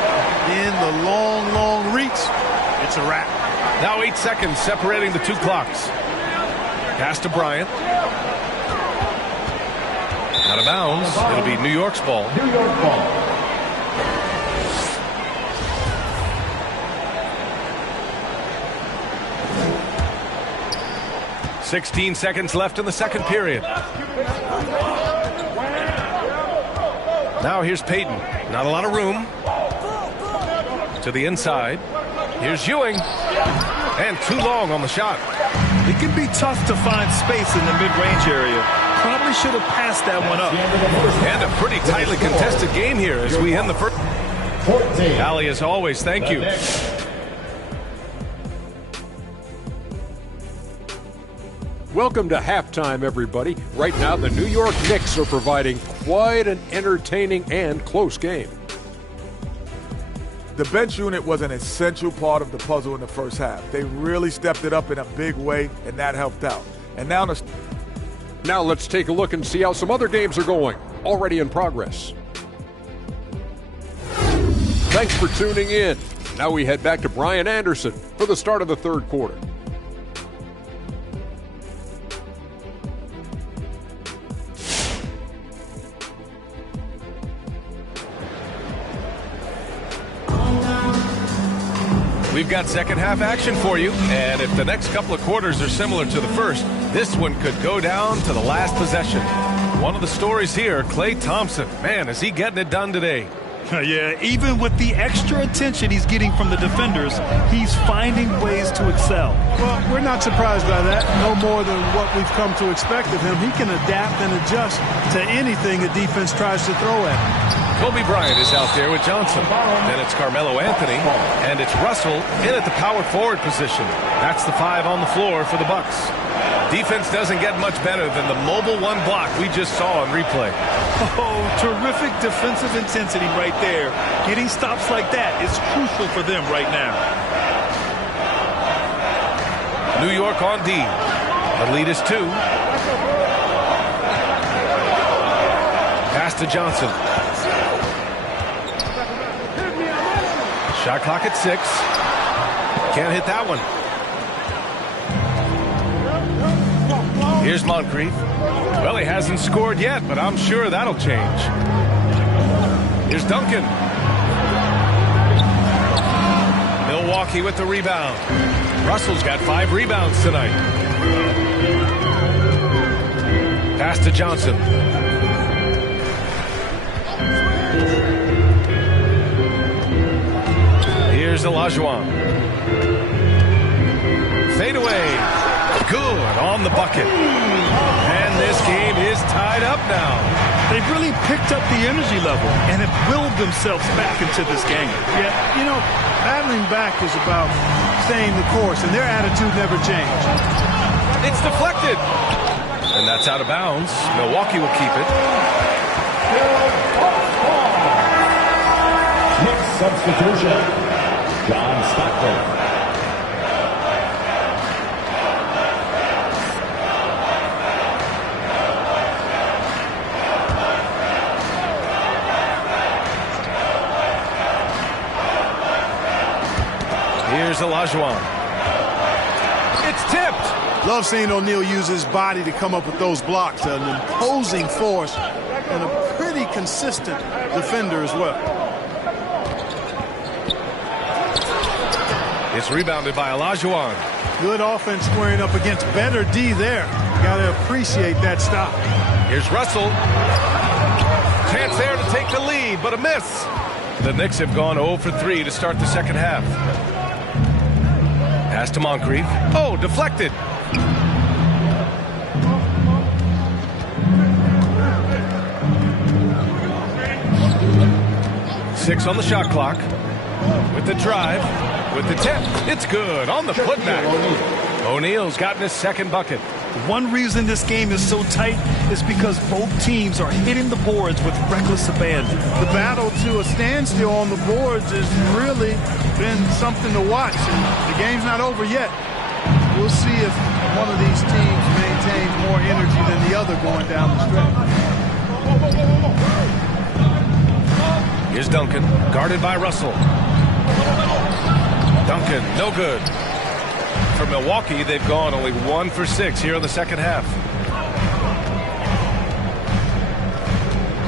In the long reach, it's a wrap. Now 8 seconds separating the 2 clocks. Pass to Bryant. Out of bounds. It'll be New York's ball. New York ball. .16 seconds left in the second period. Now here's Payton. Not a lot of room. To the inside. Here's Ewing. And too long on the shot. It can be tough to find space in the mid-range area. Probably should have passed that one up. And a pretty tightly contested game here as we end the first. Allie, as always, thank you. Welcome to halftime, everybody. Right now, the New York Knicks are providing quite an entertaining and close game. The bench unit was an essential part of the puzzle in the first half. They really stepped it up in a big way, and that helped out. And now let's take a look and see how some other games are going, already in progress. Thanks for tuning in. Now we head back to Brian Anderson for the start of the third quarter. We've got second half action for you, and if the next couple of quarters are similar to the first, this one could go down to the last possession. One of the stories here, Klay Thompson. Man, is he getting it done today. Yeah, even with the extra attention he's getting from the defenders, he's finding ways to excel. Well, we're not surprised by that. No more than what we've come to expect of him. He can adapt and adjust to anything a defense tries to throw at him. Kobe Bryant is out there with Johnson. Then it's Carmelo Anthony, and it's Russell in at the power forward position. That's the 5 on the floor for the Bucks. Defense doesn't get much better than the mobile 1 block we just saw on replay. Oh, terrific defensive intensity right there. Getting stops like that is crucial for them right now. New York on D. The lead is 2. Pass to Johnson. Shot clock at 6. Can't hit that one. Here's Moncrief. Well, he hasn't scored yet, but I'm sure that'll change. Here's Duncan. Milwaukee with the rebound. Russell's got 5 rebounds tonight. Pass to Johnson. Here's Olajuwon. Fade away. Good on the bucket. And this game is tied up now. They've really picked up the energy level and have willed themselves back into this game. Yeah, you know, battling back is about staying the course, and their attitude never changed. It's deflected. And that's out of bounds. Milwaukee will keep it. Next substitution, John Stockton. Here's Olajuwon. It's tipped. Love seeing O'Neal use his body to come up with those blocks. An imposing force and a pretty consistent defender as well. It's rebounded by Olajuwon. Good offense squaring up against better D there. Got to appreciate that stop. Here's Russell. Chance there to take the lead, but a miss. The Knicks have gone 0 for 3 to start the second half. Pass to Moncrief. Oh, deflected. Six on the shot clock. With the drive. With the tip. It's good on the putback. O'Neal's gotten his second bucket. One reason this game is so tight is because both teams are hitting the boards with reckless abandon. The battle to a standstill on the boards has really been something to watch. And the game's not over yet. We'll see if one of these teams maintains more energy than the other going down the stretch. Here's Duncan, guarded by Russell. Duncan, no good. For Milwaukee, they've gone only 1 for 6 here in the second half.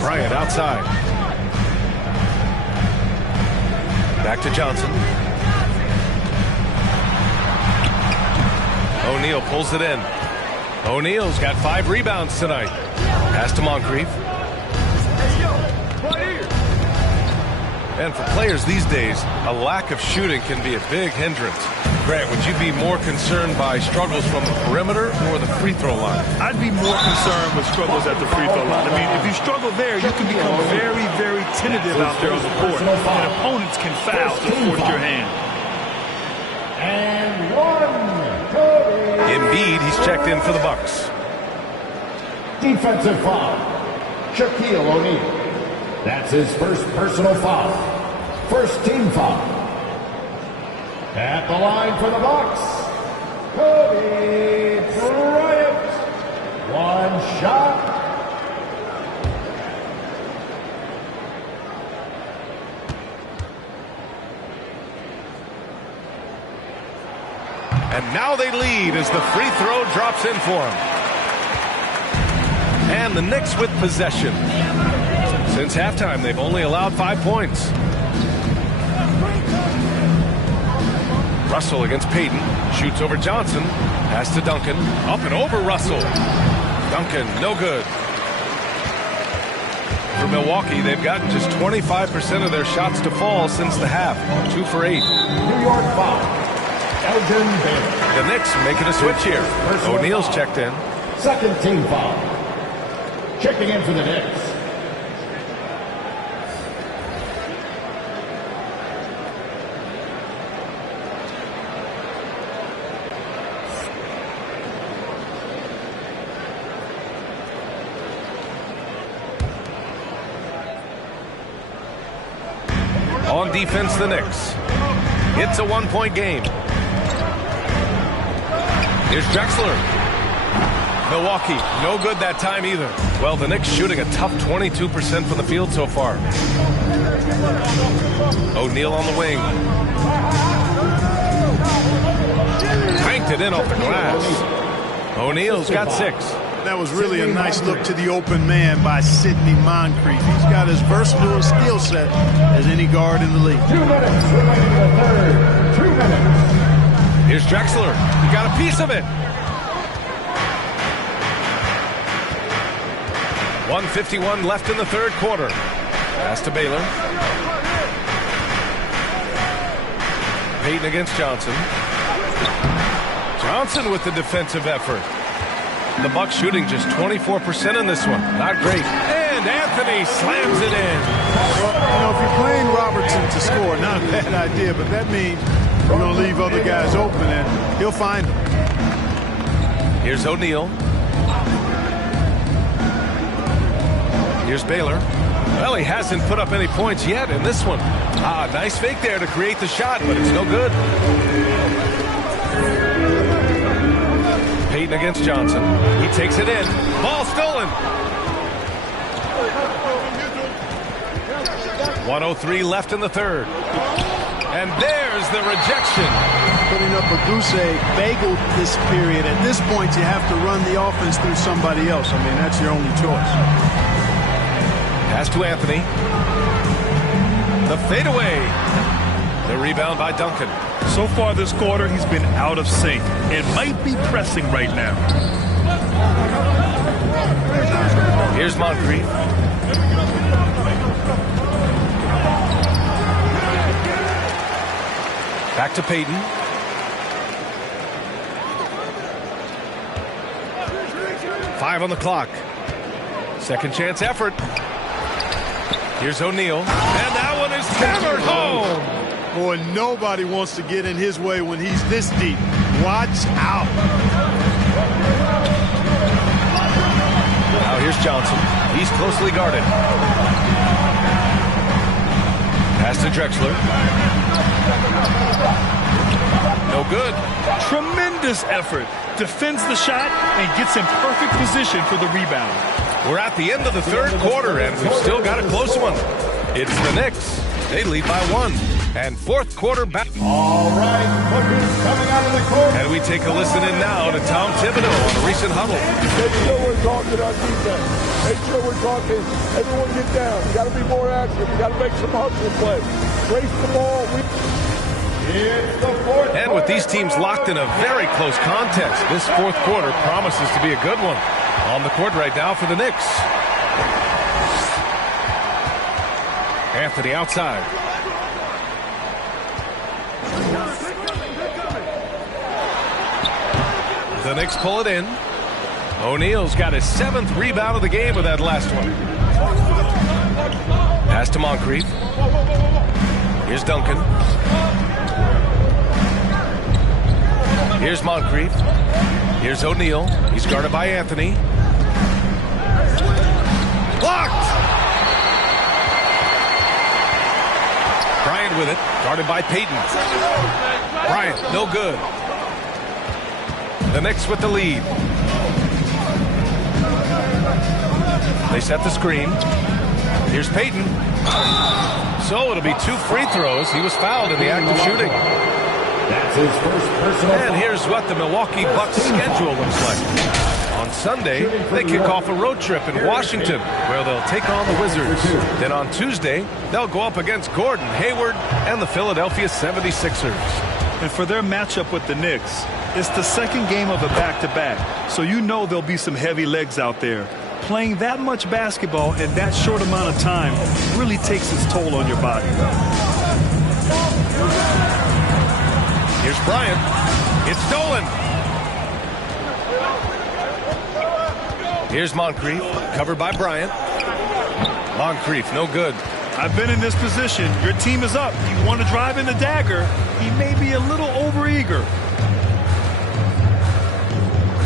Bryant outside. Back to Johnson. O'Neal pulls it in. O'Neal's got 5 rebounds tonight. Pass to Moncrief. And for players these days, a lack of shooting can be a big hindrance. Grant, would you be more concerned by struggles from the perimeter or the free throw line? I'd be more concerned with struggles at the free throw line. I mean, if you struggle there, you can become very, very tentative out there on the court. And opponents can foul to force your hand. And one. Embiid, he's checked in for the Bucks. Defensive foul. Shaquille O'Neal. That's his first personal foul. First team foul. At the line for the Bucks, Kobe Bryant. One shot. And now they lead as the free throw drops in for him. And the Knicks with possession. Since halftime, they've only allowed 5 points. Russell against Payton. Shoots over Johnson. Pass to Duncan. Up and over Russell. Duncan, no good. For Milwaukee, they've gotten just 25% of their shots to fall since the half. 2 for 8. New York foul. Elgin Baylor. The Knicks making a switch here. O'Neal's checked in. Second team foul. Checking in for the Knicks. On defense, the Knicks. It's a 1-point game. Here's Drexler. Milwaukee, no good that time either. Well, the Knicks shooting a tough 22% from the field so far. O'Neal on the wing. Cranked it in off the glass. O'Neal's got 6. That was really a nice look to the open man by Sidney Moncrief. He's got as versatile a skill set as any guard in the league. 2 minutes remaining in the third. 2 minutes. Here's Drexler. He got a piece of it. 1:51 left in the third quarter. Pass to Baylor. Payton against Johnson. Johnson with the defensive effort. The Bucks shooting just 24% in this one. Not great. And Anthony slams it in. If you're playing Robertson to score, not a bad idea, but that means you're going to leave other guys open, and he'll find them. Here's O'Neal. Here's Baylor. Well, he hasn't put up any points yet in this one. Nice fake there to create the shot, but it's no good. Payton against Johnson. He takes it in. Ball stolen. 1:03 left in the third. And there's the rejection. Putting up a goose egg bagel this period. At this point, you have to run the offense through somebody else. I mean, that's your only choice. Pass to Anthony. The fadeaway. The rebound by Duncan. So far this quarter, he's been out of sync and might be pressing right now. Here's Moncrief. Back to Payton. Five on the clock. Second chance effort. Here's O'Neal. And that one is hammered home. Boy, nobody wants to get in his way when he's this deep. Watch out. Now here's Johnson. He's closely guarded. Pass to Drexler. No good. Tremendous effort. Defends the shot and gets in perfect position for the rebound. We're at the end of the third quarter, and we've still got a close one. It's the Knicks. They lead by 1. And fourth quarter back. All right, Booker's coming out of the court. And we take a listen in now to Tom Thibodeau on a recent huddle. Make sure we're talking on defense. Make sure we're talking. Everyone get down. You got to be more active. You got to make some hustle play. Trace the ball. And with these teams locked in a very close contest, this fourth quarter promises to be a good one. On the court right now for the Knicks. Anthony outside. The Knicks pull it in. O'Neal's got his 7th rebound of the game with that last one. Pass to Moncrief. Here's Duncan. Here's Moncrief. Here's O'Neal. He's guarded by Anthony. Blocked! Bryant with it. Guarded by Payton. Bryant, no good. The Knicks with the lead. They set the screen. Here's Payton. So it'll be 2 free throws. He was fouled in the act of shooting. That's his first personal And here's what the Milwaukee Bucks schedule looks like. On Sunday, they kick off a road trip in Washington, where they'll take on the Wizards. Then on Tuesday, they'll go up against Gordon Hayward and the Philadelphia 76ers. And for their matchup with the Knicks, it's the second game of a back-to-back, so you know there'll be some heavy legs out there. Playing that much basketball in that short amount of time really takes its toll on your body. Here's Bryant. It's stolen. Here's Moncrief, covered by Bryant. Moncrief, no good. I've been in this position. Your team is up. You want to drive in the dagger. He may be a little overeager.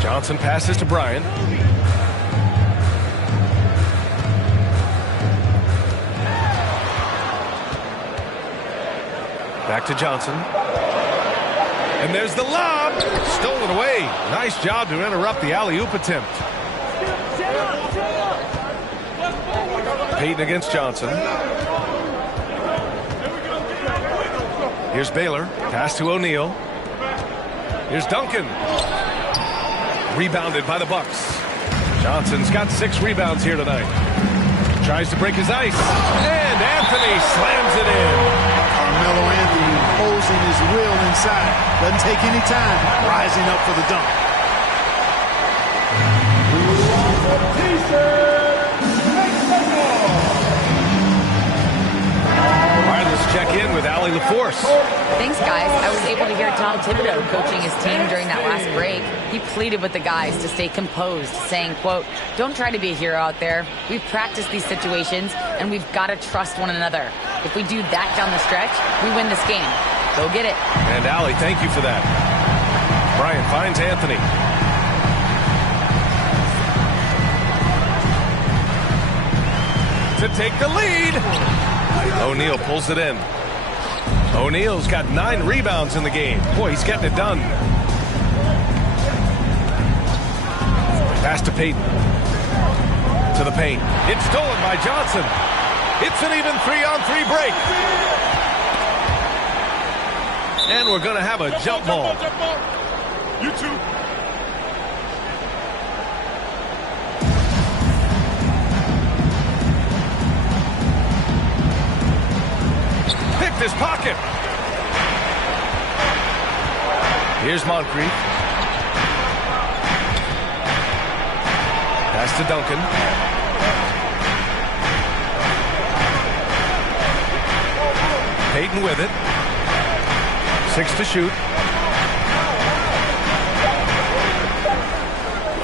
Johnson passes to Bryant. Back to Johnson. And there's the lob. Stolen away. Nice job to interrupt the alley-oop attempt. Payton against Johnson. Here's Baylor. Pass to O'Neal. Here's Duncan. Rebounded by the Bucks. Johnson's got 6 rebounds here tonight. Tries to break his ice. And Anthony slams it in. Carmelo Anthony imposing his will inside. Doesn't take any time. Rising up for the dunk. check in with Allie LaForce. Thanks, guys. I was able to hear Tom Thibodeau coaching his team during that last break. He pleaded with the guys to stay composed, saying, quote, "Don't try to be a hero out there. We've practiced these situations, and we've got to trust one another. If we do that down the stretch, we win this game. Go get it." And Allie, thank you for that. Bryant finds Anthony. To take the lead. O'Neal pulls it in. O'Neal's got 9 rebounds in the game. Boy, he's getting it done. Pass to Payton. To the paint. It's stolen by Johnson. It's an even 3-on-3 break. And we're going to have a jump ball. You two. Picked his pocket. Here's Moncrief. Pass to Duncan. Payton with it. 6 to shoot.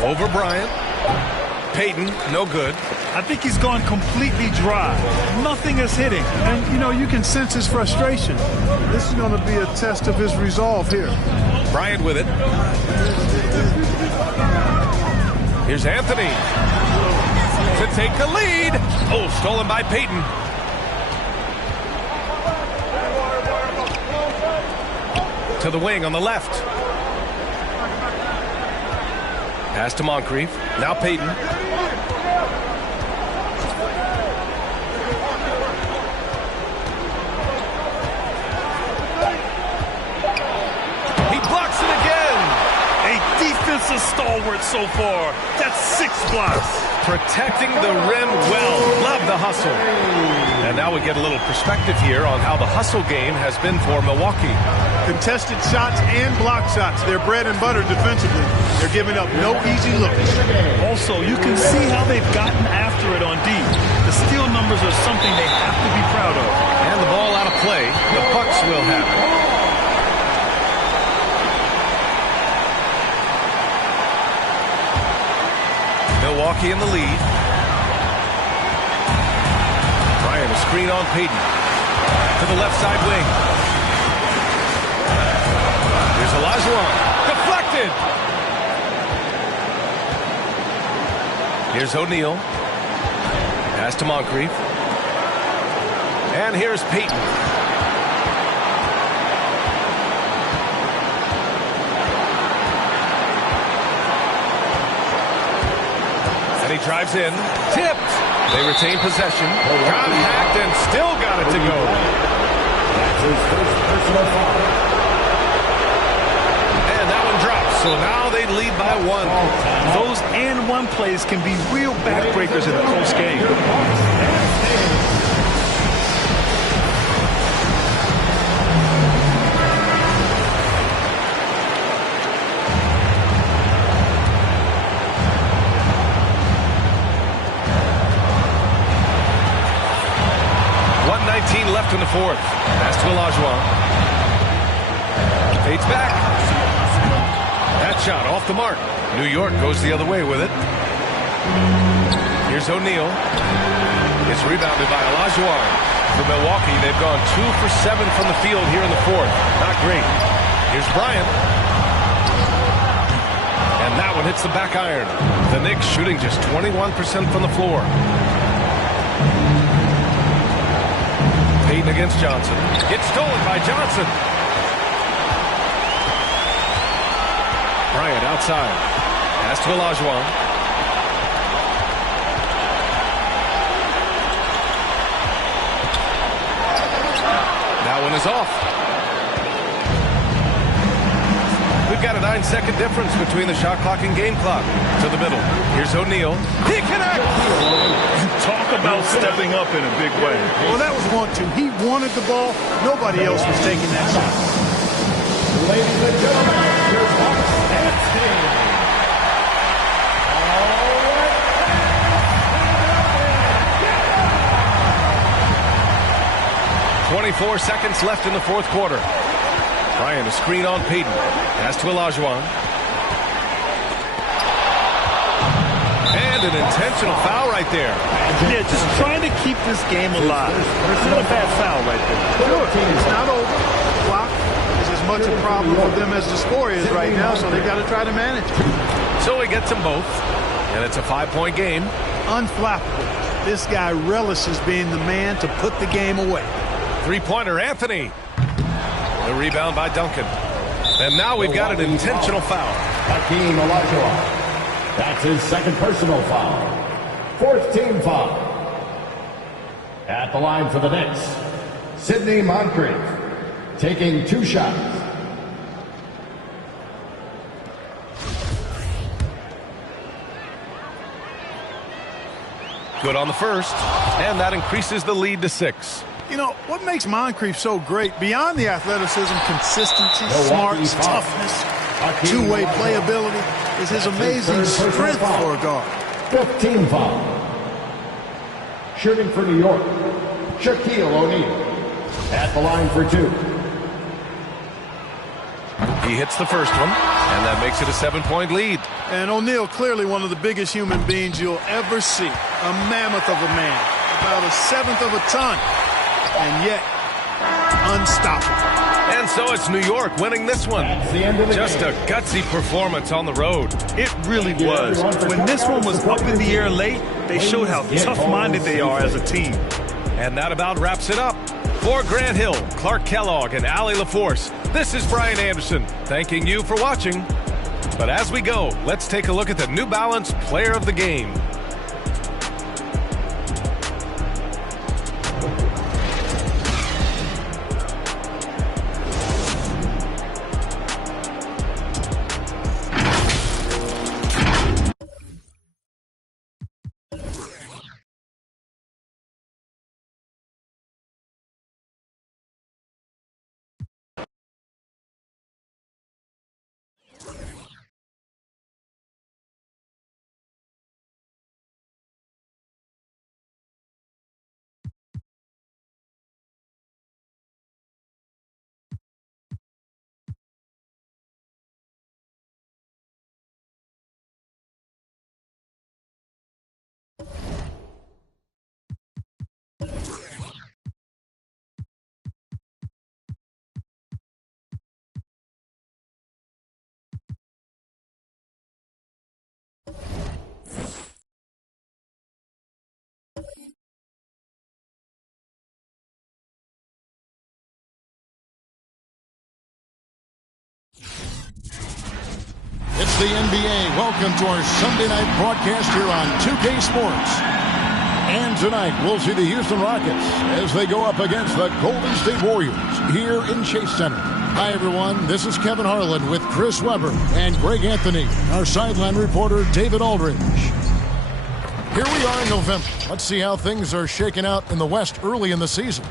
Over Bryant. Payton, no good. I think he's gone completely dry. Nothing is hitting. And, you know, you can sense his frustration. This is going to be a test of his resolve here. Bryant with it. Here's Anthony to take the lead. Oh, stolen by Payton. To the wing on the left. Pass to Moncrief. Now Payton. He blocks it again. A defensive stalwart so far. That's 6 blocks. Protecting the rim well. Love the hustle. And now we get a little perspective here on how the hustle game has been for Milwaukee. Contested shots and block shots. They're bread and butter defensively. They're giving up no easy looks. Also, you can see how they've gotten after it on D. The steal numbers are something they have to be proud of. And the ball out of play. The Bucks will have it. Milwaukee in the lead. Bryant, a screen on Payton. To the left side wing. Here's Olajuwon. Deflected. Here's O'Neal. Pass to Moncrief. And here's Payton. And he drives in. Tipped. They retain possession. Got hacked and still got it to go. That's his first personal foul. And that one drops. So now they lead by 1. Those and 1 plays can be real backbreakers in a close game. Left in the 4th. Pass to Olajuwon. Fades back. That shot off the mark. New York goes the other way with it. Here's O'Neal. It's rebounded by Olajuwon. For Milwaukee, they've gone 2 for 7 from the field here in the 4th. Not great. Here's Bryant. And that one hits the back iron. The Knicks shooting just 21% from the floor. Payton against Johnson. It's stolen by Johnson. Bryant outside. Pass to Olajuwon. That one is off. We've got a 9-second difference between the shot clock and game clock. To the middle. Here's O'Neal. He connects! Talk about stepping up in a big way. Well, that was 1-2. He wanted the ball. Nobody else was taking that shot. Ladies and gentlemen, your Bucks and team. 21 24 seconds left in the fourth quarter. Bryant, a screen on Payton. Pass to Olajuwon. And an intentional foul right there. Yeah, just trying to keep this game alive. It's not a bad foul right there. Sure, it's not over. Clock is as much a problem for them as the score is right now, so they've got to try to manage it. So he gets them both, and it's a 5-point game. Unflappable. This guy relishes being the man to put the game away. Three-pointer, Anthony. The rebound by Duncan. And now we've got an intentional foul. Hakeem Olajuwon. That's his second personal foul. Fourth team foul. At the line for the Knicks, Sidney Moncrief, taking 2 shots. Good on the first, and that increases the lead to 6. You know, what makes Moncrief so great, beyond the athleticism, consistency, smarts, toughness, two-way playability, is his amazing strength for a guard. 5th team foul. Shooting for New York, Shaquille O'Neal. At the line for 2. He hits the first one, and that makes it a 7-point lead. And O'Neal, clearly one of the biggest human beings you'll ever see. A mammoth of a man, about 1/7 of a ton, and yet unstoppable. And so it's New York winning this one. Just a gutsy performance on the road. It really was. When this one was up in the air late, they showed how tough-minded they are as a team. And that about wraps it up. For Grant Hill, Clark Kellogg, and Allie LaForce, this is Brian Anderson, thanking you for watching. But as we go, let's take a look at the New Balance Player of the Game. It's the NBA. Welcome to our Sunday night broadcast here on 2K Sports. And tonight, we'll see the Houston Rockets as they go up against the Golden State Warriors here in Chase Center. Hi, everyone. This is Kevin Harlan with Chris Webber and Greg Anthony, our sideline reporter, David Aldridge. Here we are in November. Let's see how things are shaking out in the West early in the season.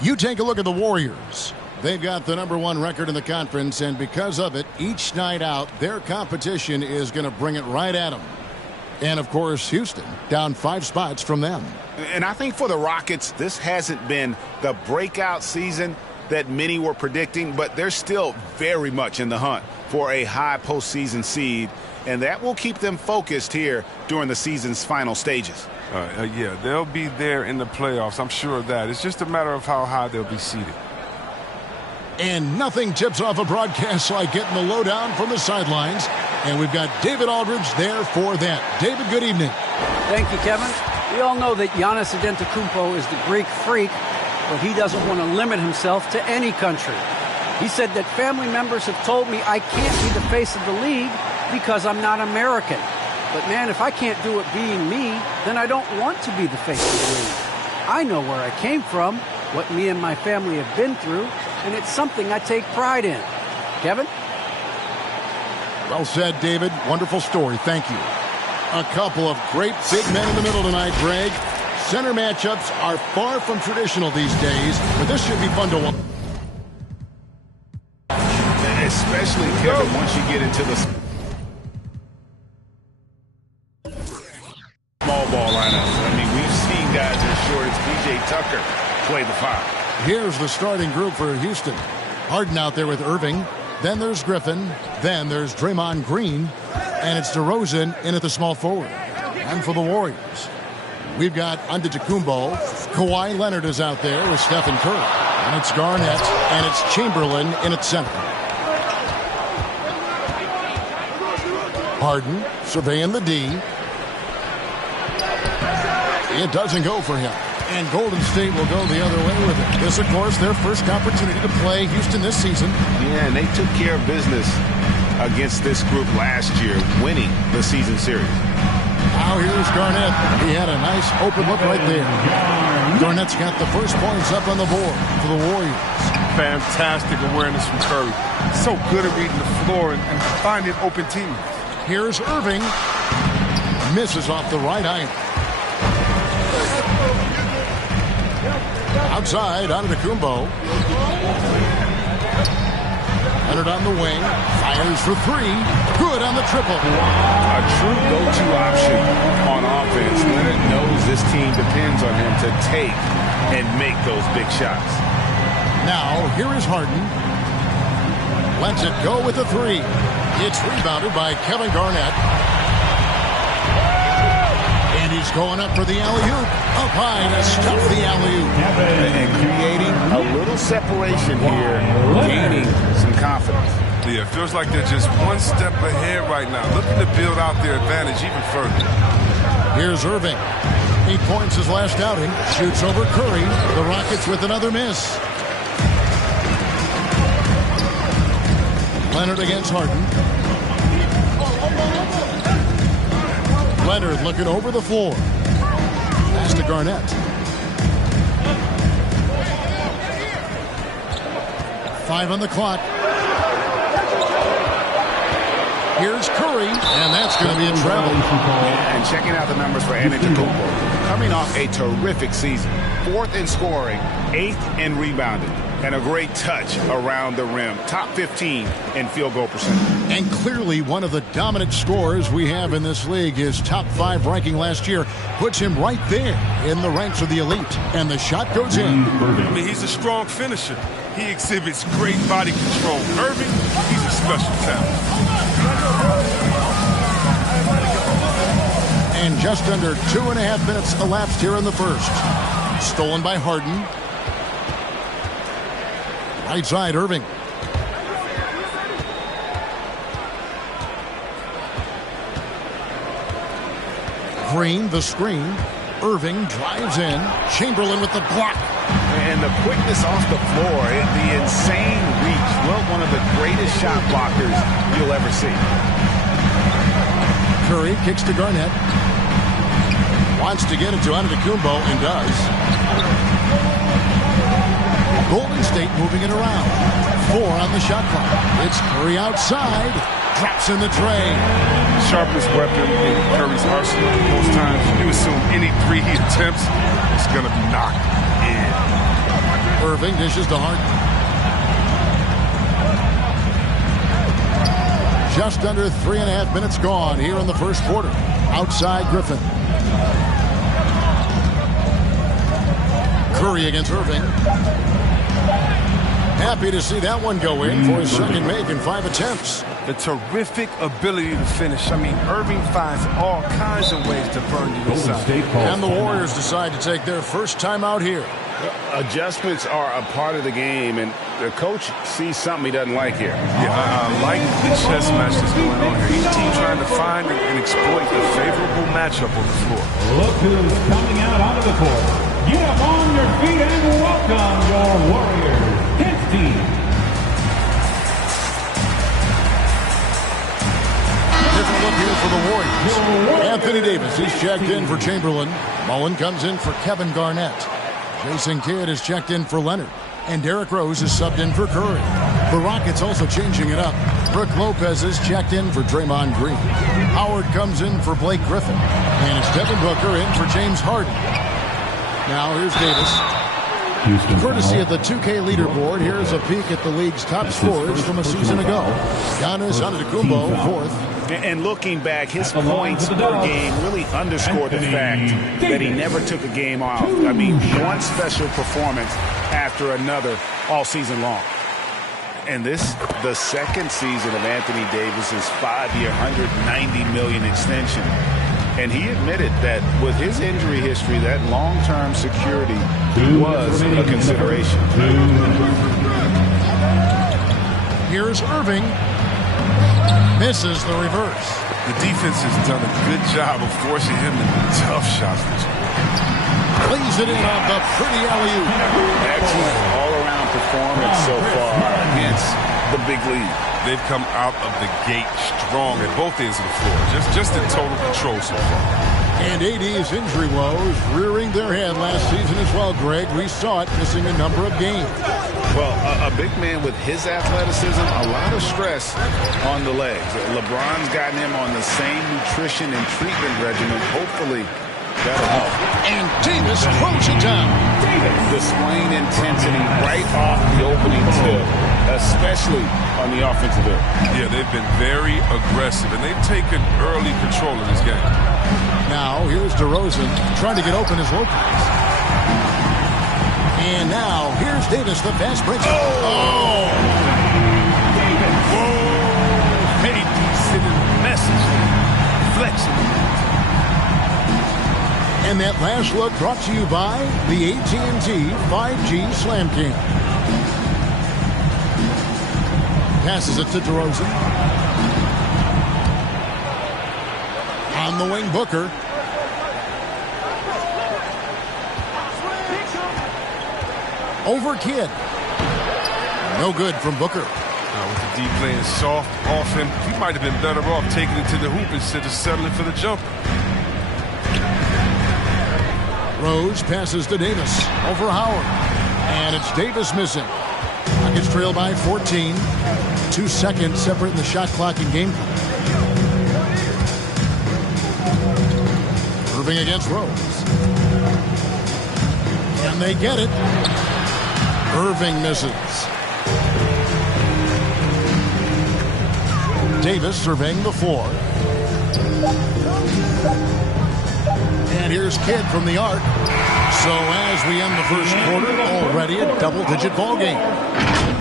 You take a look at the Warriors. They've got the #1 record in the conference, and because of it, each night out, their competition is going to bring it right at them. And, of course, Houston, down 5 spots from them. And I think for the Rockets, this hasn't been the breakout season that many were predicting, but they're still very much in the hunt for a high postseason seed, and that will keep them focused here during the season's final stages. Yeah, they'll be there in the playoffs. I'm sure of that. It's just a matter of how high they'll be seated. And nothing tips off a broadcast like getting the lowdown from the sidelines. And we've got David Aldridge there for that. David, good evening. Thank you, Kevin. We all know that Giannis Antetokounmpo is the Greek freak, but he doesn't want to limit himself to any country. He said that family members have told me I can't be the face of the league because I'm not American. But, man, if I can't do it being me, then I don't want to be the face of the league. I know where I came from, what me and my family have been through, and it's something I take pride in. Kevin? Well said, David. Wonderful story. Thank you. A couple of great big men in the middle tonight, Greg. Center matchups are far from traditional these days, but this should be fun to watch. And especially, Kevin, once you get into the small ball lineup. I mean, we've seen guys as short as P.J. Tucker play the 5. Here's the starting group for Houston. Harden out there with Irving. Then there's Griffin. Then there's Draymond Green. And it's DeRozan in at the small forward. And for the Warriors, we've got Antetokounmpo. Kawhi Leonard is out there with Stephen Curry. And it's Garnett. And it's Chamberlain in at center. Harden surveying the D. It doesn't go for him. And Golden State will go the other way with it. This, of course, their first opportunity to play Houston this season. Yeah, and they took care of business against this group last year, winning the season series. Now here's Garnett. He had a nice open look right there. Garnett's got the first points up on the board for the Warriors. Fantastic awareness from Curry. So good at reading the floor and finding open teammates. Here's Irving. Misses off the right iron. Outside, Antetokounmpo. Leonard on the wing. Fires for three. Good on the triple. A true go-to option on offense. Leonard knows this team depends on him to take and make those big shots. Now, here is Harden. Lets it go with the three. It's rebounded by Kevin Garnett. And he's going up for the alley-oop. Up high to stuff the alley-oop. And creating a little separation here, gaining some confidence. Yeah, it feels like they're just one step ahead right now, looking to build out their advantage even further. Here's Irving. 8 points his last outing. Shoots over Curry. The Rockets with another miss. Leonard against Harden. Leonard looking over the floor. Pass to Garnett. Five on the clock. Here's Curry, and that's going to be a travel. And checking out the numbers for Antetokounmpo. Coming off a terrific season. 4th in scoring, 8th in rebounding, and a great touch around the rim. Top 15 in field goal percentage. And clearly one of the dominant scorers we have in this league. His top 5 ranking last year puts him right there in the ranks of the elite. And the shot goes in. I mean, he's a strong finisher. He exhibits great body control. Irving, he's a special talent. And just under 2.5 minutes elapsed here in the first. Stolen by Harden. Right side, Irving. Green, the screen. Irving drives in. Chamberlain with the block. And the quickness off the floor, the insane reach. Well, one of the greatest shot blockers you'll ever see. Curry kicks to Garnett. Wants to get it to Antetokounmpo and does. Golden State moving it around. 4 on the shot clock. It's Curry outside. Drops in the tray. Sharpest weapon in Curry's arsenal. Most times you assume any three he attempts is going to be knocked in. Irving dishes to Harden. Just under 3.5 minutes gone here in the first quarter. Outside Griffin. Curry against Irving. Happy to see that one go in for his second make in 5 attempts. The terrific ability to finish. I mean, Irving finds all kinds of ways to burn you inside. And the Warriors decide to take their first time out here. Adjustments are a part of the game, and the coach sees something he doesn't like here. Yeah, I like the chess match that's going on here. Each team trying to find and exploit a favorable matchup on the floor. Look who's coming out onto the court. Get up on your feet and welcome your Warriors, his team. Different look here for the Warriors. Anthony Davis, he's checked in for Chamberlain. Mullen comes in for Kevin Garnett. Jason Kidd is checked in for Leonard. And Derrick Rose is subbed in for Curry. The Rockets also changing it up. Brook Lopez is checked in for Draymond Green. Howard comes in for Blake Griffin. And it's Devin Booker in for James Harden. Now here's Davis. Courtesy of the 2K leaderboard, here's a peek at the league's top scorers from a season ago. Giannis Antetokounmpo, 4th. And looking back, his points per game really underscored the fact that he never took a game off. I mean, one special performance after another all season long. And this, the second season of Anthony Davis's 5-year, $190 million extension. And he admitted that with his injury history, that long-term security was a consideration. Here's Irving. Misses the reverse. The defense has done a good job of forcing him to tough shots this quarter. Plays it in on the pretty alley-oop. Excellent all-around performance so far against the big league. They've come out of the gate strong at both ends of the floor. Just in total control so far. And AD's injury woes rearing their head last season as well, Greg. We saw it missing a number of games. Well, a big man with his athleticism, a lot of stress on the legs. LeBron's gotten him on the same nutrition and treatment regimen. Hopefully, that'll help. And Davis throws it down. Displaying intensity right off the opening tip, especially on the offensive end. Yeah, they've been very aggressive, and they've taken early control of this game. Now, here's DeRozan trying to get open as Lopez. And now, here's Davis, the fast break. Oh! Whoa! Hey, sending a message. Flexible. And that last look brought to you by the AT&T 5G Slam Cam. Passes it to DeRozan. On the wing, Booker. Over Kidd. No good from Booker. With the D playing soft off him, he might have been better off taking it to the hoop instead of settling for the jumper. Rose passes to Davis. Over Howard. And it's Davis missing. Nuggets trail by 14. 2 seconds separating the shot clock and game clock. Irving against Rose. And they get it. Irving misses. Davis surveying the floor. And here's Kidd from the arc. So as we end the first quarter, already a double-digit ball game.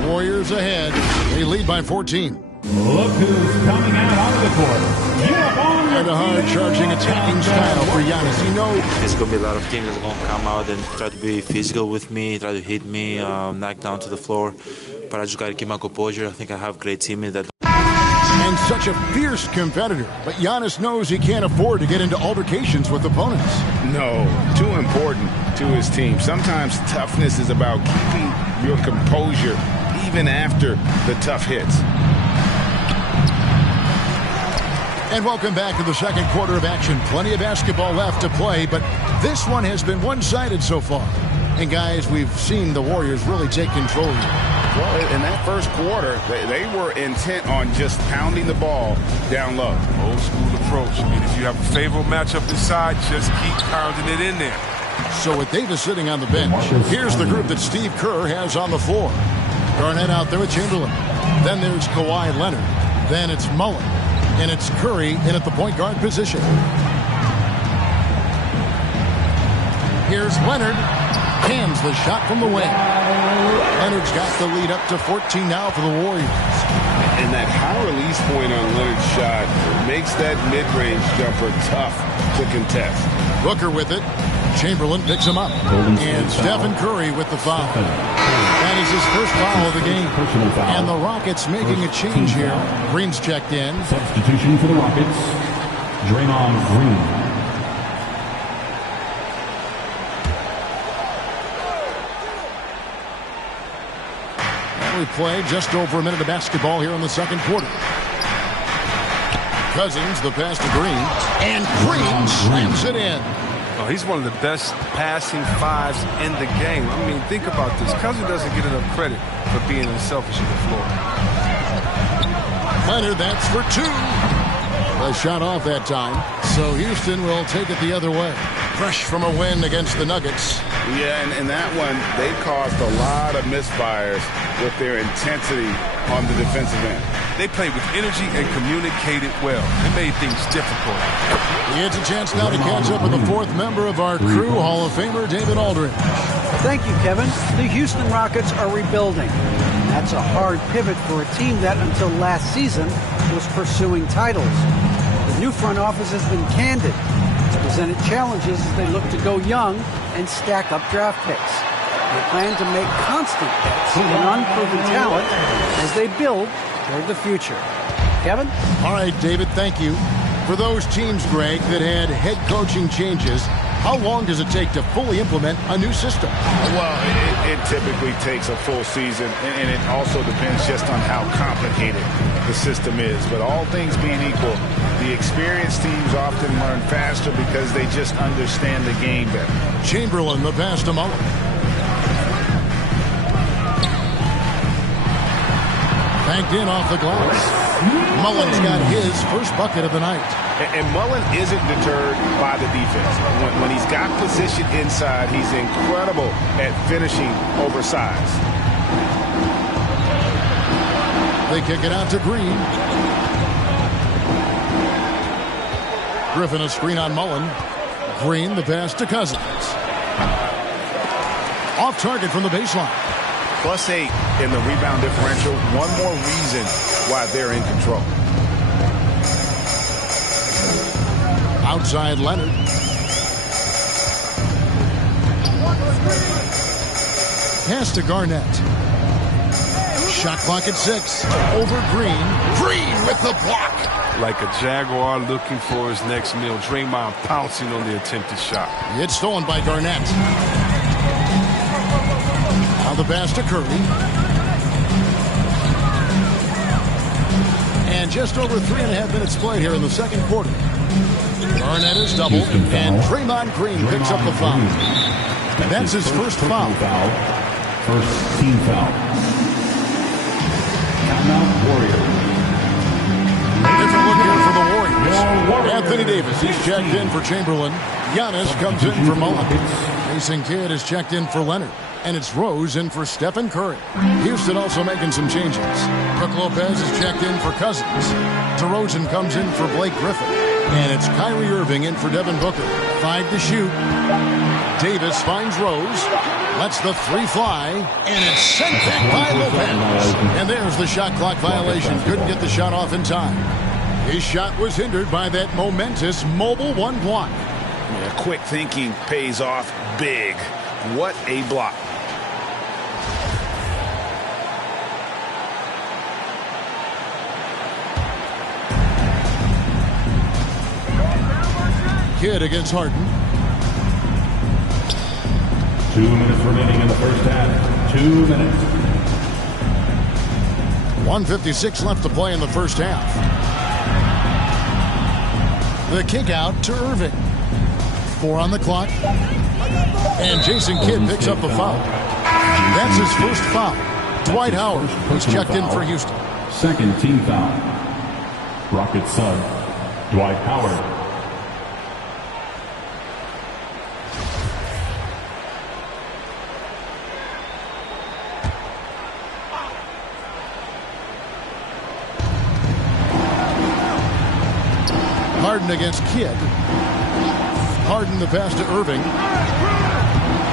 Warriors ahead. They lead by 14. Look who's coming out onto the court. And a hard-charging attacking style for Giannis. You know, there's going to be a lot of teams that are going to come out and try to be physical with me, try to hit me, knock down to the floor. But I just got to keep my composure. I think I have great teammates that. And such a fierce competitor. But Giannis knows he can't afford to get into altercations with opponents. No, too important to his team. Sometimes toughness is about keeping your composure even after the tough hits. And welcome back to the second quarter of action. Plenty of basketball left to play, but this one has been one-sided so far. And guys, we've seen the Warriors really take control here. Well, in that first quarter, they were intent on just pounding the ball down low. Old school approach. I mean, if you have a favorable matchup inside, just keep pounding it in there. So with Davis sitting on the bench, here's the group that Steve Kerr has on the floor. Garnett out there with Chamberlain. Then there's Kawhi Leonard. Then it's Mullen. And it's Curry in at the point guard position. Here's Leonard. Cams the shot from the wing. Leonard's got the lead up to 14 now for the Warriors. And that high release point on Leonard's shot makes that mid-range jumper tough to contest. Booker with it. Chamberlain picks him up. And Stephen Curry with the foul. That is his first foul of the game. And the Rockets making a change here. Green's checked in. Substitution for the Rockets, Draymond Green. We play just over a minute of basketball here in the second quarter. Cousins, the pass to Green. And Green slams it in. Oh, he's one of the best passing fives in the game. I mean, think about this. Cousins doesn't get enough credit for being unselfish on the floor. Leonard, that's for two. The shot off that time. So Houston will take it the other way. Fresh from a win against the Nuggets. Yeah, and that one, they caused a lot of misfires with their intensity on the defensive end. They played with energy and communicated well. It made things difficult. He gets a chance now to catch up with the fourth member of our crew, Hall of Famer David Aldridge. Thank you, Kevin. The Houston Rockets are rebuilding. That's a hard pivot for a team that, until last season, was pursuing titles. The new front office has been candid. It's presented challenges as they look to go young and stack up draft picks. They plan to make constant bets on unproven talent as they build toward the future. Kevin? All right, David, thank you. For those teams, Greg, that had head coaching changes, how long does it take to fully implement a new system? Well, it typically takes a full season, and it also depends just on how complicated the system is. But all things being equal, the experienced teams often learn faster because they just understand the game better. Chamberlain, the pass to Mullen. Banked in off the glass. Mullen's got his first bucket of the night. And Mullen isn't deterred by the defense. When he's got position inside, he's incredible at finishing oversized. They kick it out to Green. Griffin a screen on Mullen. Green the pass to Cousins. Off target from the baseline. +8 in the rebound differential. One more reason why they're in control. Outside Leonard. Pass to Garnett. Shot clock at 6. Over Green. Green with the block. Like a Jaguar looking for his next meal. Draymond pouncing on the attempted shot. It's stolen by Garnett. Now the pass to Curry. And just over 3.5 minutes played here in the second quarter. Garnett is doubled, and Draymond Green picks up the foul. That's his first foul. First team foul. Timeout Warriors. Different look here for the Warriors. Anthony Davis, he's checked in for Chamberlain. Giannis comes in for Mullen. Jason Kidd is checked in for Leonard. And it's Rose in for Stephen Curry. Houston also making some changes. Brook Lopez is checked in for Cousins. DeRozan comes in for Blake Griffin. And it's Kyrie Irving in for Devin Booker. 5 to shoot. Davis finds Rose. Lets the 3 fly. And it's sent back by Lopez. And there's the shot clock violation. Couldn't get the shot off in time. His shot was hindered by that momentous mobile 1 block. Yeah, quick thinking pays off big. What a block. Kidd against Harden. 2 minutes remaining in the first half. 2 minutes. 1:56 left to play in the first half. The kick out to Irving. 4 on the clock. And Jason Kidd picks up the foul. That's his first foul. Dwight Howard, who's checked in for Houston. Second team foul. Rocket sub, Dwight Howard. Harden against Kidd. Harden the pass to Irving.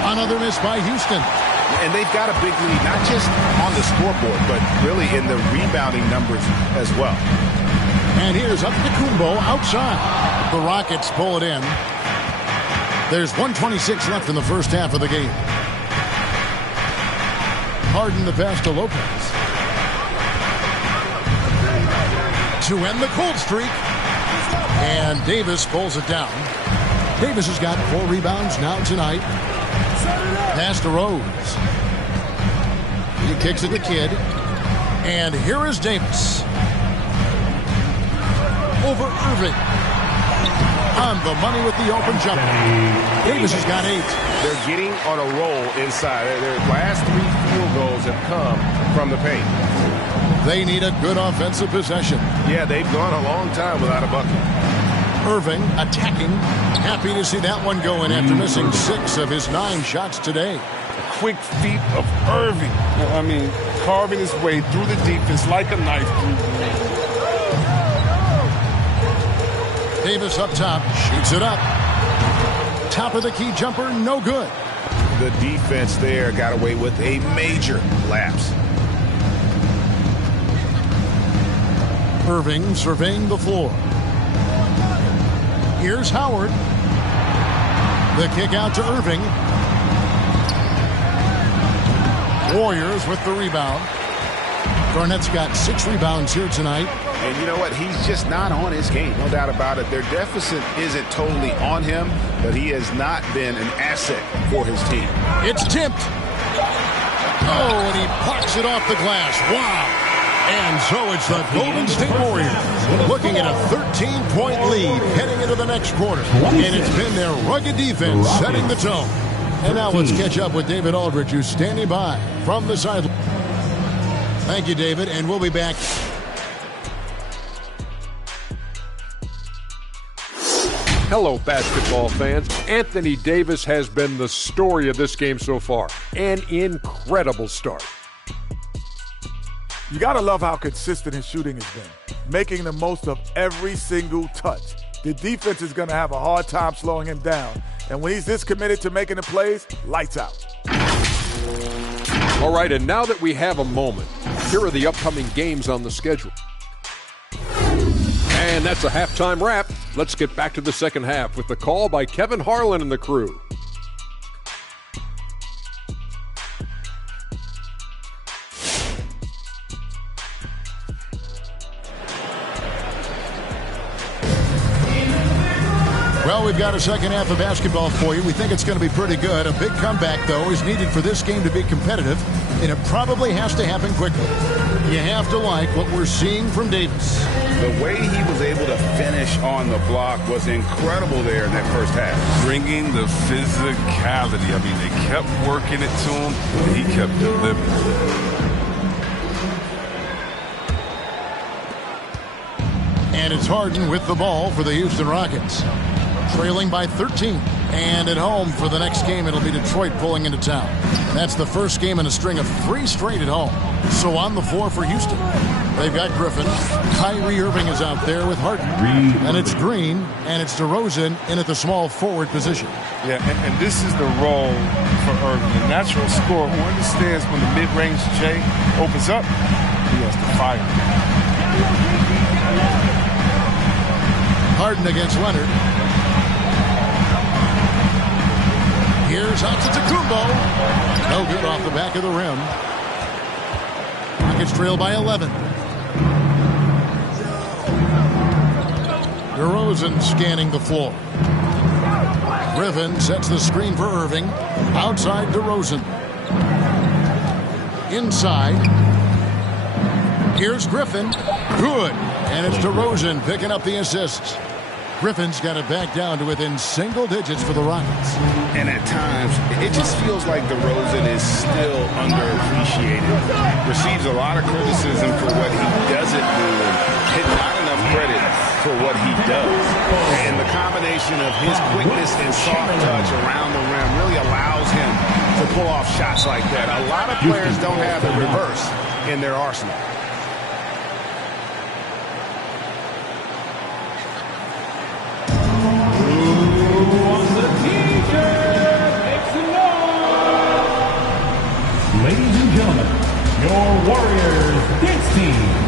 Another miss by Houston. And they've got a big lead, not just on the scoreboard, but really in the rebounding numbers as well. And here's Antetokounmpo outside. The Rockets pull it in. There's 1:26 left in the first half of the game. Harden the pass to Lopez. To end the cold streak. And Davis pulls it down. Davis has got 4 rebounds now tonight. Pass to Rose. He kicks it to Kidd. And here is Davis. Over Irving. On the money with the open jumper. Davis has got 8. They're getting on a roll inside. Their last 3 field goals have come from the paint. They need a good offensive possession. Yeah, they've gone a long time without a bucket. Irving attacking. Happy to see that one going after missing 6 of his 9 shots today. Quick feet of Irving. I mean, carving his way through the defense like a knife. Davis up top, shoots it up. Top of the key jumper, no good. The defense there got away with a major lapse. Irving surveying the floor. Here's Howard. The kick out to Irving. Warriors with the rebound. Garnett's got 6 rebounds here tonight. And you know what? He's just not on his game. No doubt about it. Their deficit isn't totally on him, but he has not been an asset for his team. It's tipped. Oh, and he pucks it off the glass. Wow. And so it's the Golden State Warriors looking at a 13-point lead heading into the next quarter. And it's been their rugged defense setting the tone. And now let's catch up with David Aldridge, who's standing by from the sideline. Thank you, David, and we'll be back. Hello, basketball fans. Anthony Davis has been the story of this game so far. An incredible start. You got to love how consistent his shooting has been, making the most of every single touch. The defense is going to have a hard time slowing him down. And when he's this committed to making the plays, lights out. All right, and now that we have a moment, here are the upcoming games on the schedule. And that's a halftime wrap. Let's get back to the second half with the call by Kevin Harlan and the crew. Well, we've got a second half of basketball for you. We think it's going to be pretty good. A big comeback, though, is needed for this game to be competitive, and it probably has to happen quickly. You have to like what we're seeing from Davis. The way he was able to finish on the block was incredible there in that first half. Bringing the physicality. I mean, they kept working it to him, and he kept delivering. And it's Harden with the ball for the Houston Rockets. Trailing by 13. And at home for the next game, it'll be Detroit pulling into town. That's the first game in a string of 3 straight at home. So on the floor for Houston, they've got Griffin. Kyrie Irving is out there with Harden. And it's Green, and it's DeRozan in at the small forward position. Yeah, and this is the role for Irving. The natural scorer who understands when the mid-range J opens up, he has to fire. Harden against Leonard. Here's Antetokounmpo. No good off the back of the rim. Rockets trail by 11. DeRozan scanning the floor. Griffin sets the screen for Irving. Outside DeRozan. Inside. Here's Griffin. Good. And it's DeRozan picking up the assists. Griffin's got it back down to within single digits for the Rockets. And at times, it just feels like DeRozan is still underappreciated. Receives a lot of criticism for what he doesn't do and not enough credit for what he does. And the combination of his quickness and soft touch around the rim really allows him to pull off shots like that. A lot of players don't have the reverse in their arsenal. Ladies and gentlemen, your Warriors dance team.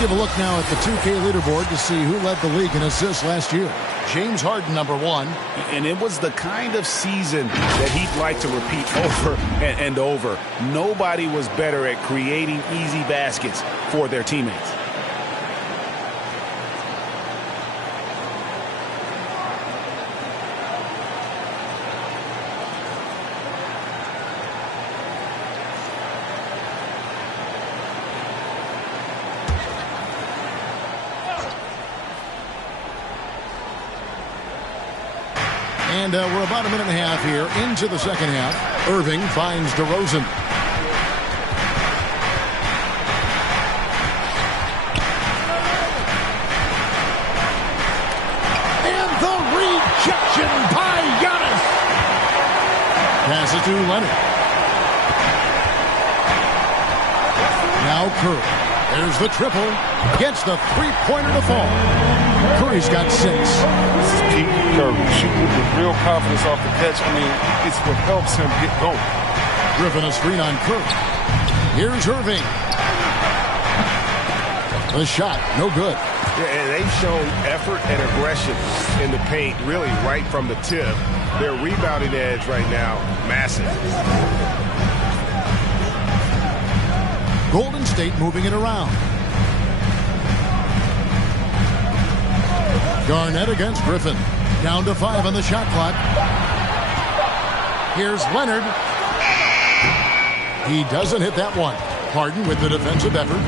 Give a look now at the 2K leaderboard to see who led the league in assists last year. James Harden, number 1. And it was the kind of season that he'd like to repeat over and over. Nobody was better at creating easy baskets for their teammates. And we're about a minute and a half here into the second half. Irving finds DeRozan. And the rejection by Giannis. Pass it to Leonard. Now Curry. There's the triple. Gets the three-pointer to fall. Curry's got 6. This is Pete Curry shooting with real confidence off the catch. I mean, it's what helps him get going. Griffin a screen on Curry. Here's Irving. The shot, no good. Yeah, and they've shown effort and aggression in the paint, really right from the tip. Their rebounding edge right now, massive. Golden State moving it around. Garnett against Griffin. Down to 5 on the shot clock. Here's Leonard. He doesn't hit that one. Harden with the defensive effort.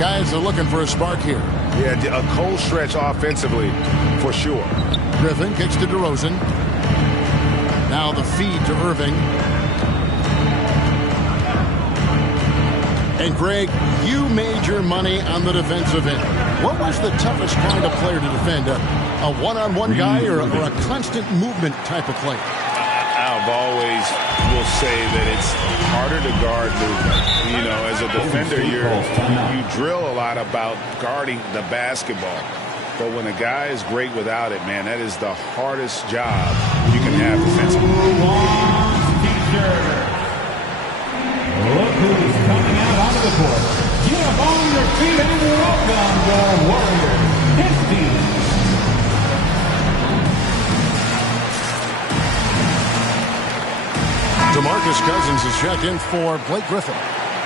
Guys are looking for a spark here. Yeah, a cold stretch offensively for sure. Griffin kicks to DeRozan. Now the feed to Irving. And Greg, you made your money on the defensive end. What was the toughest kind of player to defend? A one-on-one guy or a constant movement type of player? I've always will say that it's harder to guard movement. You know, as a defender, you drill a lot about guarding the basketball. But when a guy is great without it, man, that is the hardest job you can have defensively. Look who's coming out onto the court. Get up on your feet and welcome the Warriors, his team. DeMarcus Cousins is checked in for Blake Griffin.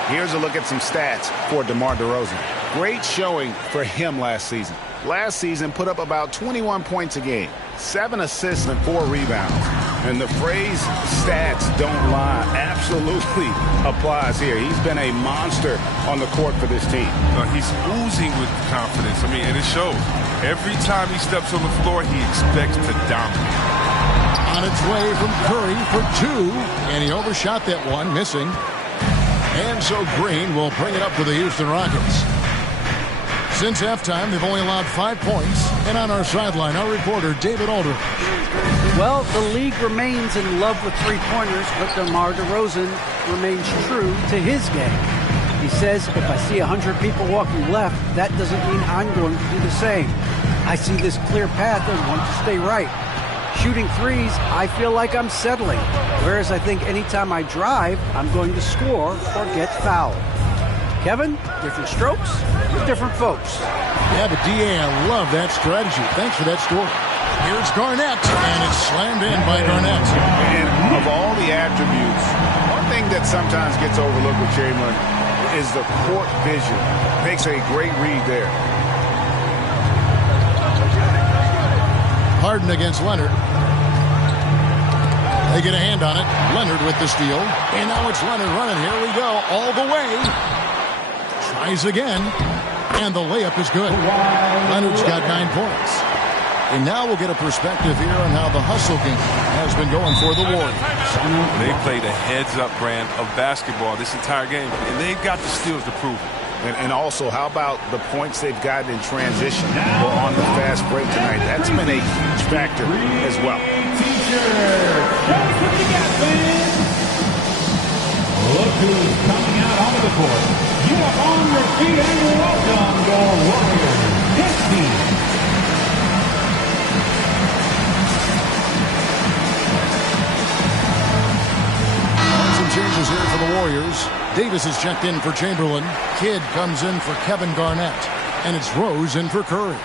Here's a look at some stats for DeMar DeRozan. Great showing for him last season. Last season put up about 21 points a game, 7 assists and 4 rebounds. And the phrase stats don't lie absolutely applies here. He's been a monster on the court for this team. He's oozing with confidence. I mean, and it shows. Every time he steps on the floor, he expects to dominate. On its way from Curry for 2, and he overshot that one, missing. And so Green will bring it up for the Houston Rockets. Since halftime, they've only allowed 5 points. And on our sideline, our reporter, David Aldridge. Well, the league remains in love with three-pointers, but DeMar DeRozan remains true to his game. He says, if I see 100 people walking left, that doesn't mean I'm going to do the same. I see this clear path and want to stay right. Shooting threes, I feel like I'm settling. Whereas I think anytime I drive, I'm going to score or get fouled. Kevin, different strokes for different folks. Yeah, but D.A., I love that strategy. Thanks for that story. Here's Garnett, and it's slammed in by Garnett. And of all the attributes, one thing that sometimes gets overlooked with Chamberlain is the court vision. Makes a great read there. Harden against Leonard. They get a hand on it. Leonard with the steal. And now it's Leonard running. Here we go. All the way. Tries again. And the layup is good. Leonard's got 9 points. And now we'll get a perspective here on how the hustle game has been going for the Warriors. They played a heads-up brand of basketball this entire game, and they've got the skills to prove it. And also, how about the points they've gotten in transition or on the fast break tonight? That's been a huge factor as well. Look who's coming out onto the court. Get up on your feet and welcome your Warriors, his team. Changes here for the Warriors. Davis is checked in for Chamberlain. Kidd comes in for Kevin Garnett. And it's Rose in for Curry.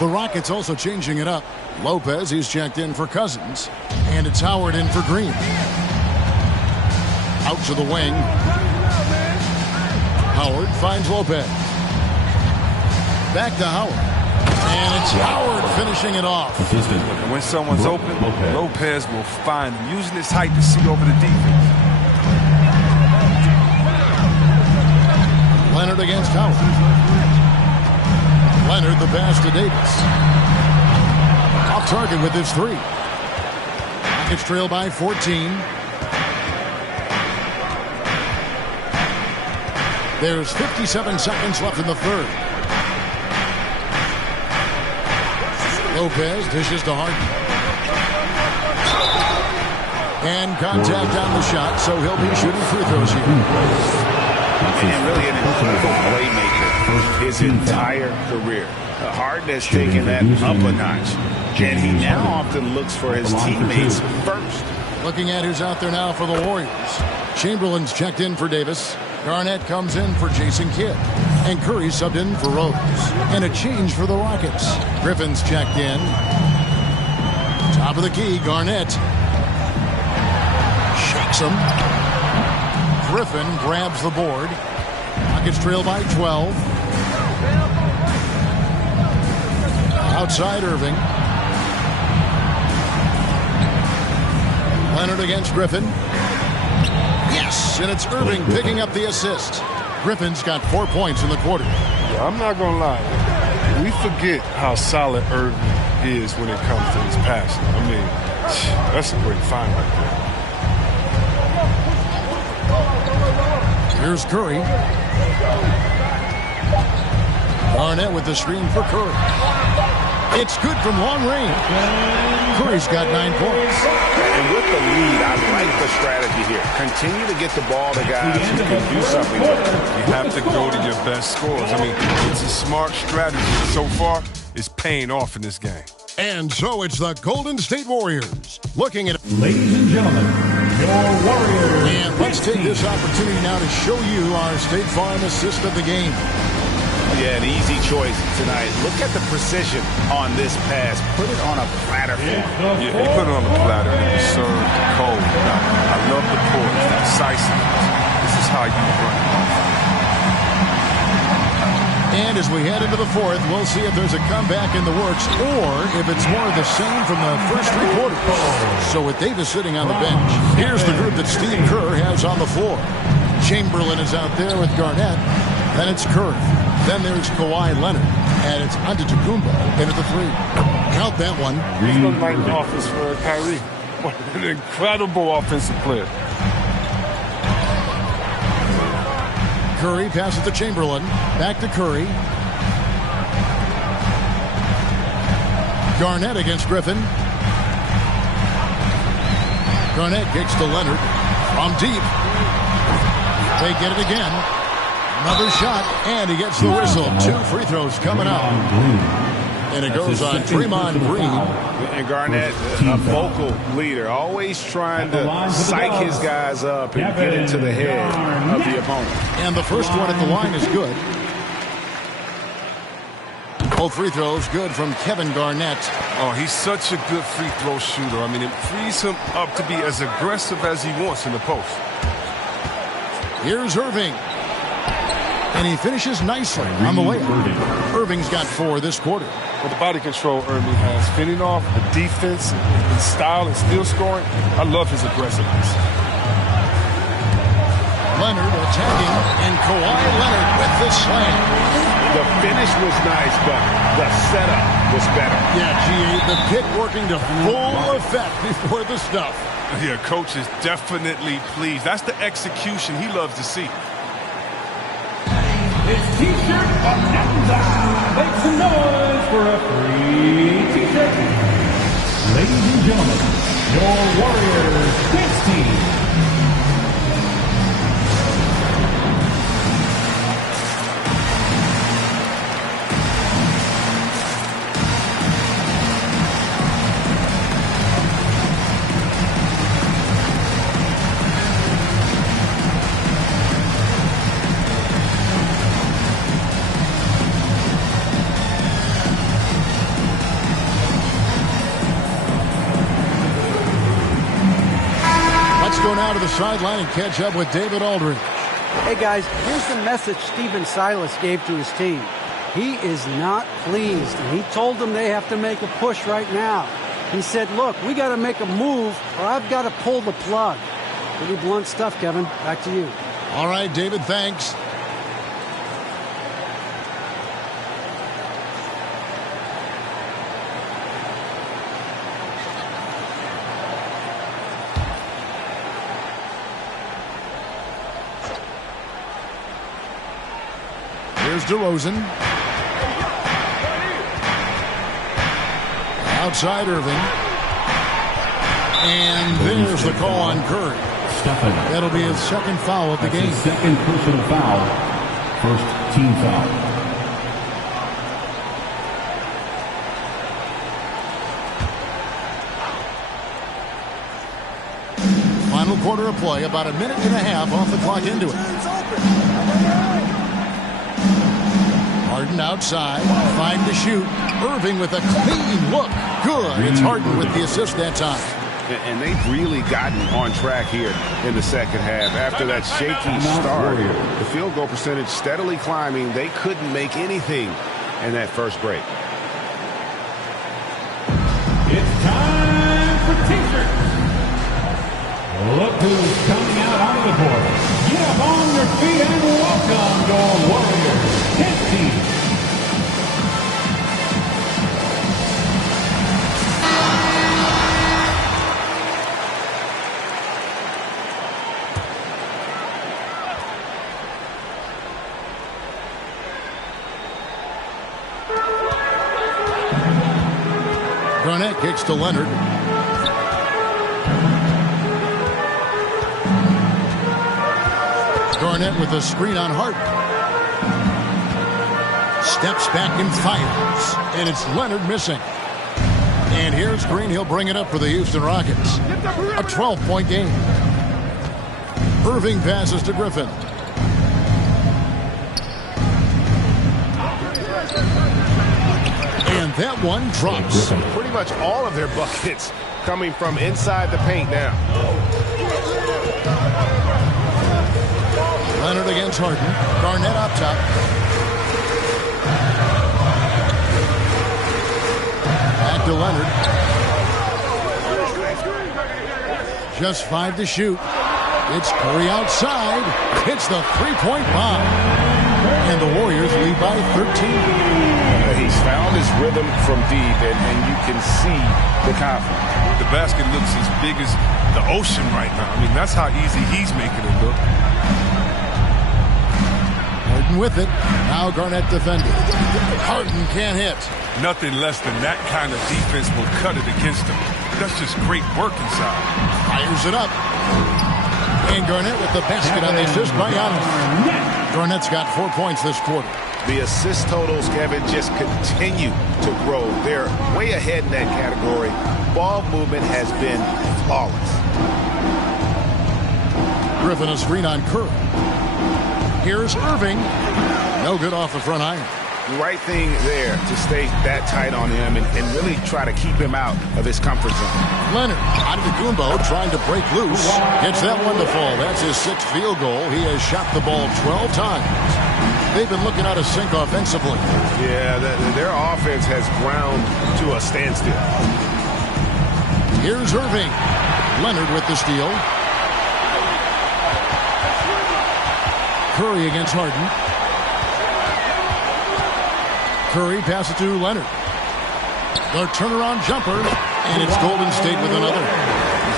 The Rockets also changing it up. Lopez, he's checked in for Cousins. And it's Howard in for Green. Out to the wing. Howard finds Lopez. Back to Howard. And it's Howard finishing it off. And when someone's open, Lopez will find him, using his height to see over the defense. Leonard against Howard. Leonard the pass to Davis. Off target with his 3. Rockets trail by 14. There's 57 seconds left in the third. Lopez dishes to Harden. And contact on the shot, so he'll be shooting free throws here. And really an incredible playmaker his entire career. Harden has taken that up a notch. And he now often looks for his teammates first. Looking at who's out there now for the Warriors. Chamberlain's checked in for Davis. Garnett comes in for Jason Kidd. And Curry subbed in for Rose. And a change for the Rockets. Griffin's checked in. Top of the key, Garnett. Shakes him. Griffin grabs the board. Rockets trail by 12. Outside Irving. Leonard against Griffin. Yes, and it's Irving picking up the assist. Griffin's got 4 points in the quarter. Yeah, I'm not going to lie. We forget how solid Irving is when it comes to his passing. I mean, that's a great find right there. Here's Curry. Garnett with the screen for Curry. It's good from long range. Curry's got 9 points. And with the lead, I like the strategy here. Continue to get the ball to guys who can do something with it. You have to go to your best scorers. I mean, it's a smart strategy. So far, it's paying off in this game. And so it's the Golden State Warriors. Looking at... Ladies and gentlemen, your Warriors. And let's take this opportunity now to show you our State Farm assist of the game. Yeah, an easy choice tonight. Look at the precision on this pass. Put it on a platter. Yeah, he put it on a platter and it was served cold. I love the poise, the decisiveness. This is how you run it off. And as we head into the fourth, we'll see if there's a comeback in the works or if it's more of the same from the first 3 quarters. So with Davis sitting on the bench, here's the group that Steve Kerr has on the floor. Chamberlain is out there with Garnett. Then it's Curry. Then there's Kawhi Leonard. And it's Antetokounmpo in at the 3. Count that one. He's going to light the offense for Kyrie. What an incredible offensive player. Curry passes to Chamberlain. Back to Curry. Garnett against Griffin. Garnett kicks to Leonard. From deep. They get it again. Another shot, and he gets the whistle. 2 free throws coming up. And it goes on Draymond Green. And Garnett, a vocal leader, always trying to psych his guys up and get into the head of the opponent. And the first one at the line is good. Both free throws good from Kevin Garnett. Oh, he's such a good free throw shooter. I mean, it frees him up to be as aggressive as he wants in the post. Here's Irving. And he finishes nicely on the layup. Irving's got 4 this quarter. Well, the body control Irving has, fitting off the defense, and style, and still scoring. I love his aggressiveness. Leonard attacking, and Kawhi Leonard with the slam. The finish was nice, but the setup was better. Yeah, G.A., the pick working to full effect before the stuff. Yeah, coach is definitely pleased. That's the execution he loves to see. It's T-shirt bonanza. Make some noise for a free T-shirt. Ladies and gentlemen, your Warriors dance team. Go now to the sideline and catch up with David Aldridge. Hey guys, here's the message Stephen Silas gave to his team. He is not pleased, and he told them they have to make a push right now. He said, look, we got to make a move or I've got to pull the plug. Pretty blunt stuff, Kevin. Back to you. All right, David, thanks. Here's DeRozan. Outside Irving. And there's the call on Curry. That'll be his second foul of the game. Second personal foul. First team foul. Final quarter of play, about a minute and a half off the clock into it. Harden outside, 5 to shoot. Irving with a clean look. Good. It's Harden with the assist that time. And they've really gotten on track here in the second half. After that shaky start, the field goal percentage steadily climbing. They couldn't make anything in that first break. It's time for T-shirts. Look who's coming out on the board. Get up on your feet and welcome your Warriors 10 team. Garnett kicks to Leonard. Garnett with a screen on Harden. Steps back and fires. And it's Leonard missing. And here's Green. He'll bring it up for the Houston Rockets. A 12-point game. Irving passes to Griffin. And that one drops. Pretty much all of their buckets coming from inside the paint now. Leonard against Harden. Garnett up top. Back to Leonard. Just 5 to shoot. It's Curry outside. Hits the three-point bomb. And the Warriors lead by 13. He's found his rhythm from deep, and you can see the confidence. The basket looks as big as the ocean right now. I mean, that's how easy he's making it look. Harden with it. Now Garnett defending. Harden can't hit. Nothing less than that kind of defense will cut it against him. That's just great work inside. Fires it up. And Garnett with the basket on the assist by Giannis. Garnett's got 4 points this quarter. The assist totals, Kevin, just continue to grow. They're way ahead in that category. Ball movement has been flawless. Griffin a screen on Curry. Here's Irving. No good off the front iron. The right thing there to stay that tight on him and really try to keep him out of his comfort zone. Leonard out of the Gumbo trying to break loose. Gets that one to fall. That's his 6th field goal. He has shot the ball 12 times. They've been looking out of sync offensively. Yeah, their offense has ground to a standstill. Here's Irving. Leonard with the steal. Curry against Harden. Curry passes to Leonard. The turnaround jumper, and it's Golden State with another.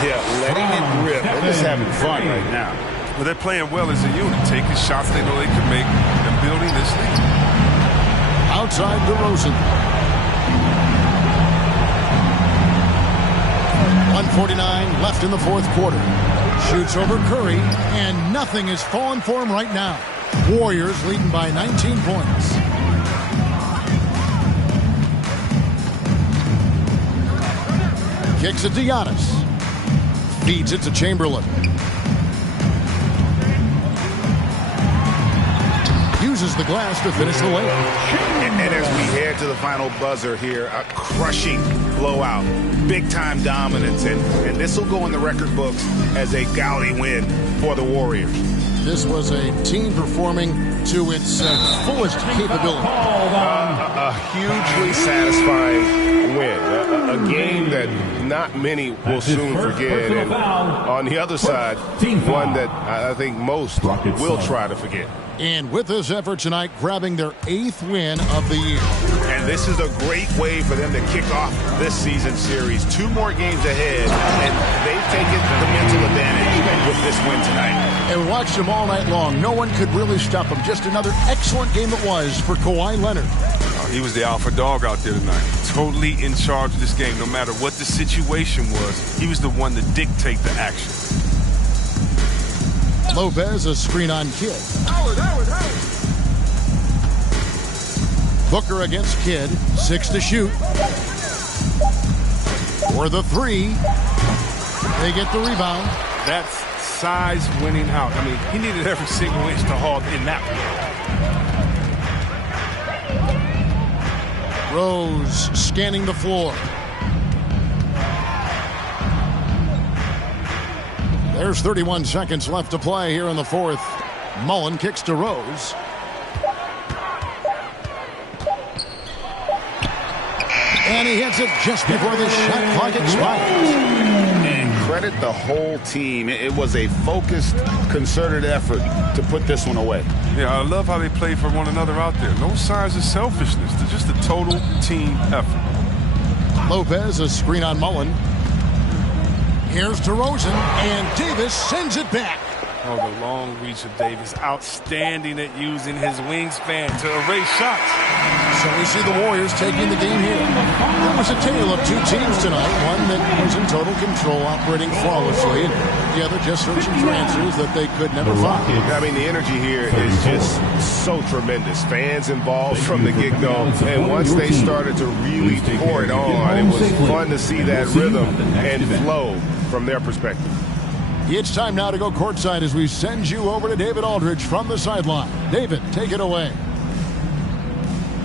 Yeah, letting it rip. They're just having fun right now. Well, they're playing well as a unit, taking shots they know they can make and building this lead. Outside DeRozan. 1:49 left in the fourth quarter. Shoots over Curry, and nothing is falling for him right now. Warriors leading by 19 points. Kicks it to Giannis. Feeds it to Chamberlain. Uses the glass to finish the layup. And as we head to the final buzzer here, a crushing blowout, big-time dominance, and this will go in the record books as a gaudy win for the Warriors. This was a team performing to its fullest capability. hugely satisfying win, a game that not many will soon forget, and on the other side, one that I think most will try to forget. And with this effort tonight, grabbing their 8th win of the year. And this is a great way for them to kick off this season series. 2 more games ahead, and they've taken the mental advantage with this win tonight. And we watched them all night long. No one could really stop them. Just another excellent game it was for Kawhi Leonard. He was the alpha dog out there tonight. Totally in charge of this game. No matter what the situation was, he was the one to dictate the action. Lopez, a screen on Kidd. Booker against Kidd. 6 to shoot. For the 3. They get the rebound. That's size winning out. I mean, he needed every single inch to haul in that one. Rose scanning the floor. There's 31 seconds left to play here in the 4th. Mullen kicks to Rose. And he hits it just before the shot clock expires. And credit the whole team. It was a focused, concerted effort to put this one away. Yeah, I love how they play for one another out there. No signs of selfishness. They're just a total team effort. Lopez, a screen on Mullen. Here's DeRozan, and Davis sends it back. Oh, the long reach of Davis. Outstanding at using his wingspan to erase shots. So we see the Warriors taking the game here. It was a tale of 2 teams tonight. One that was in total control, operating flawlessly, and the other just searching for answers that they could never find. I mean, the energy here is just so tremendous. Fans involved from the get-go, and once they started to really pour it on, it was fun to see that rhythm and flow from their perspective. It's time now to go courtside as we send you over to David Aldridge from the sideline. David, take it away.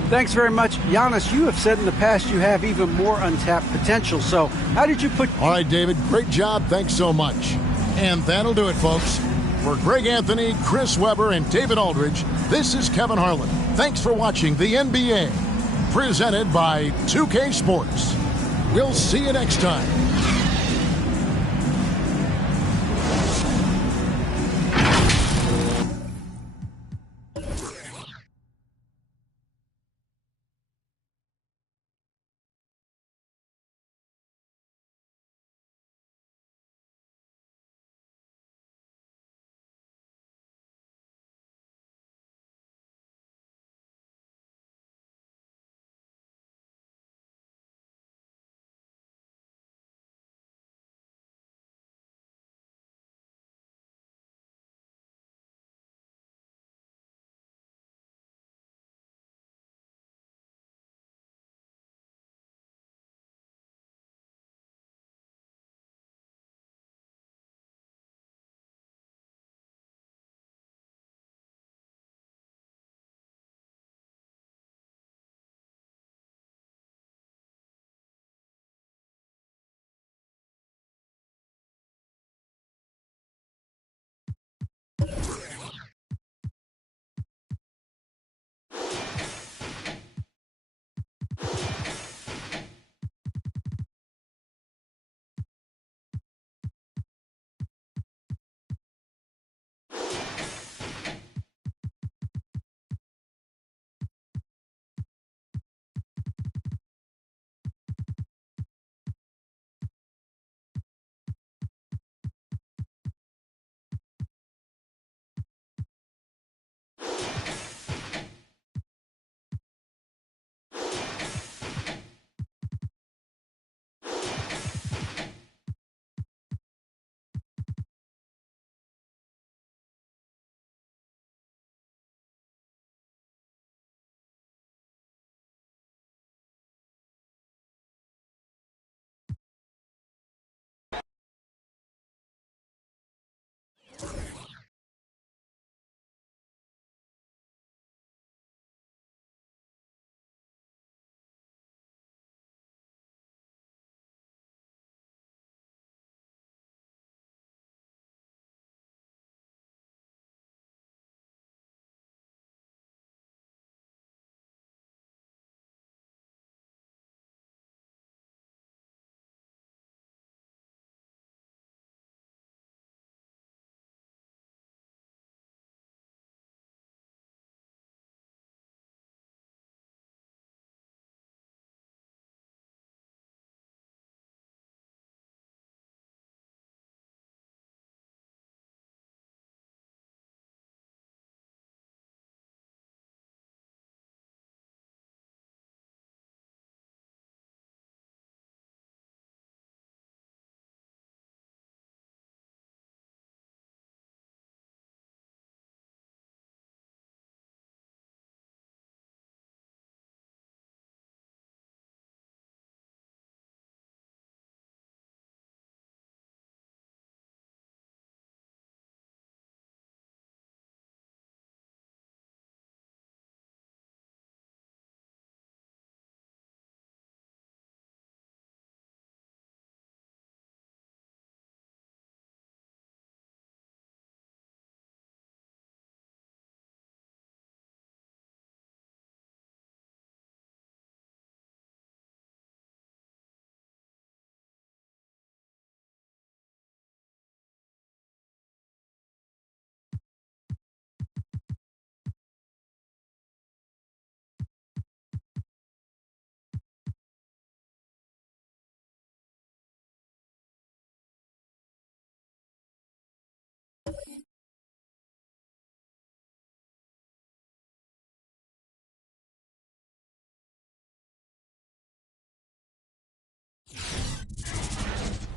Thanks very much. Giannis, you have said in the past you have even more untapped potential. So how did you put... All right, David, great job. Thanks so much. And that'll do it, folks. For Greg Anthony, Chris Webber, and David Aldridge, this is Kevin Harlan. Thanks for watching the NBA, presented by 2K Sports. We'll see you next time.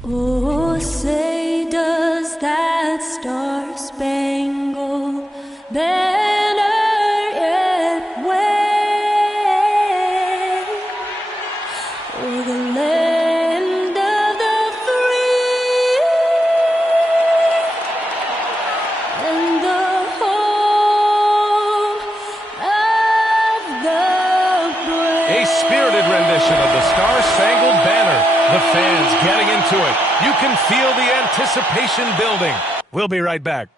Oh, say does that star-spangled banner yet wave o'er the land of the free and the home of the brave? A spirited rendition of the Star-Spangled Banner. The fans getting into it. You can feel the anticipation building. We'll be right back.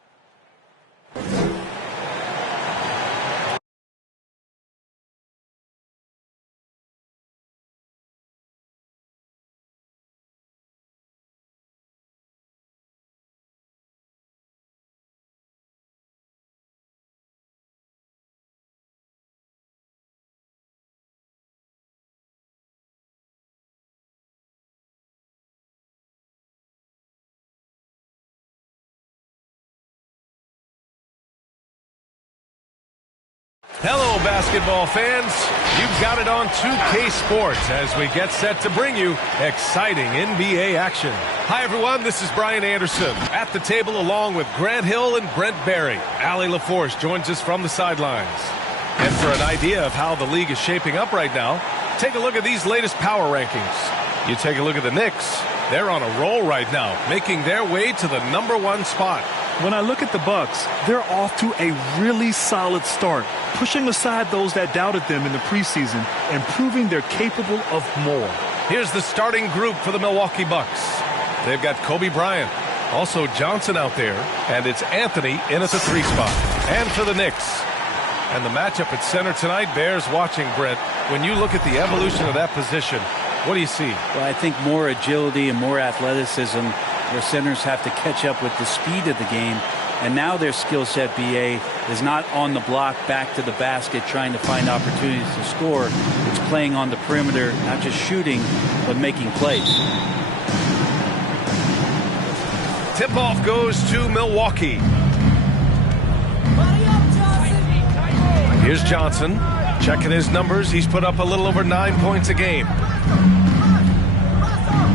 Hello, basketball fans. You've got it on 2K Sports as we get set to bring you exciting NBA action. Hi, everyone. This is Brian Anderson at the table along with Grant Hill and Brent Barry. Allie LaForce joins us from the sidelines. And for an idea of how the league is shaping up right now, take a look at these latest power rankings. You take a look at the Knicks. They're on a roll right now, making their way to the #1 spot. When I look at the Bucks, they're off to a really solid start, pushing aside those that doubted them in the preseason and proving they're capable of more. Here's the starting group for the Milwaukee Bucks. They've got Kobe Bryant, also Johnson out there, and it's Anthony in at the 3 spot. And for the Knicks. And the matchup at center tonight bears watching, Brent. When you look at the evolution of that position, what do you see? Well, I think more agility and more athleticism, where centers have to catch up with the speed of the game. And now their skill set, BA, is not on the block back to the basket trying to find opportunities to score. It's playing on the perimeter, not just shooting, but making plays. Tip-off goes to Milwaukee. Here's Johnson. Checking his numbers. He's put up a little over 9 points a game.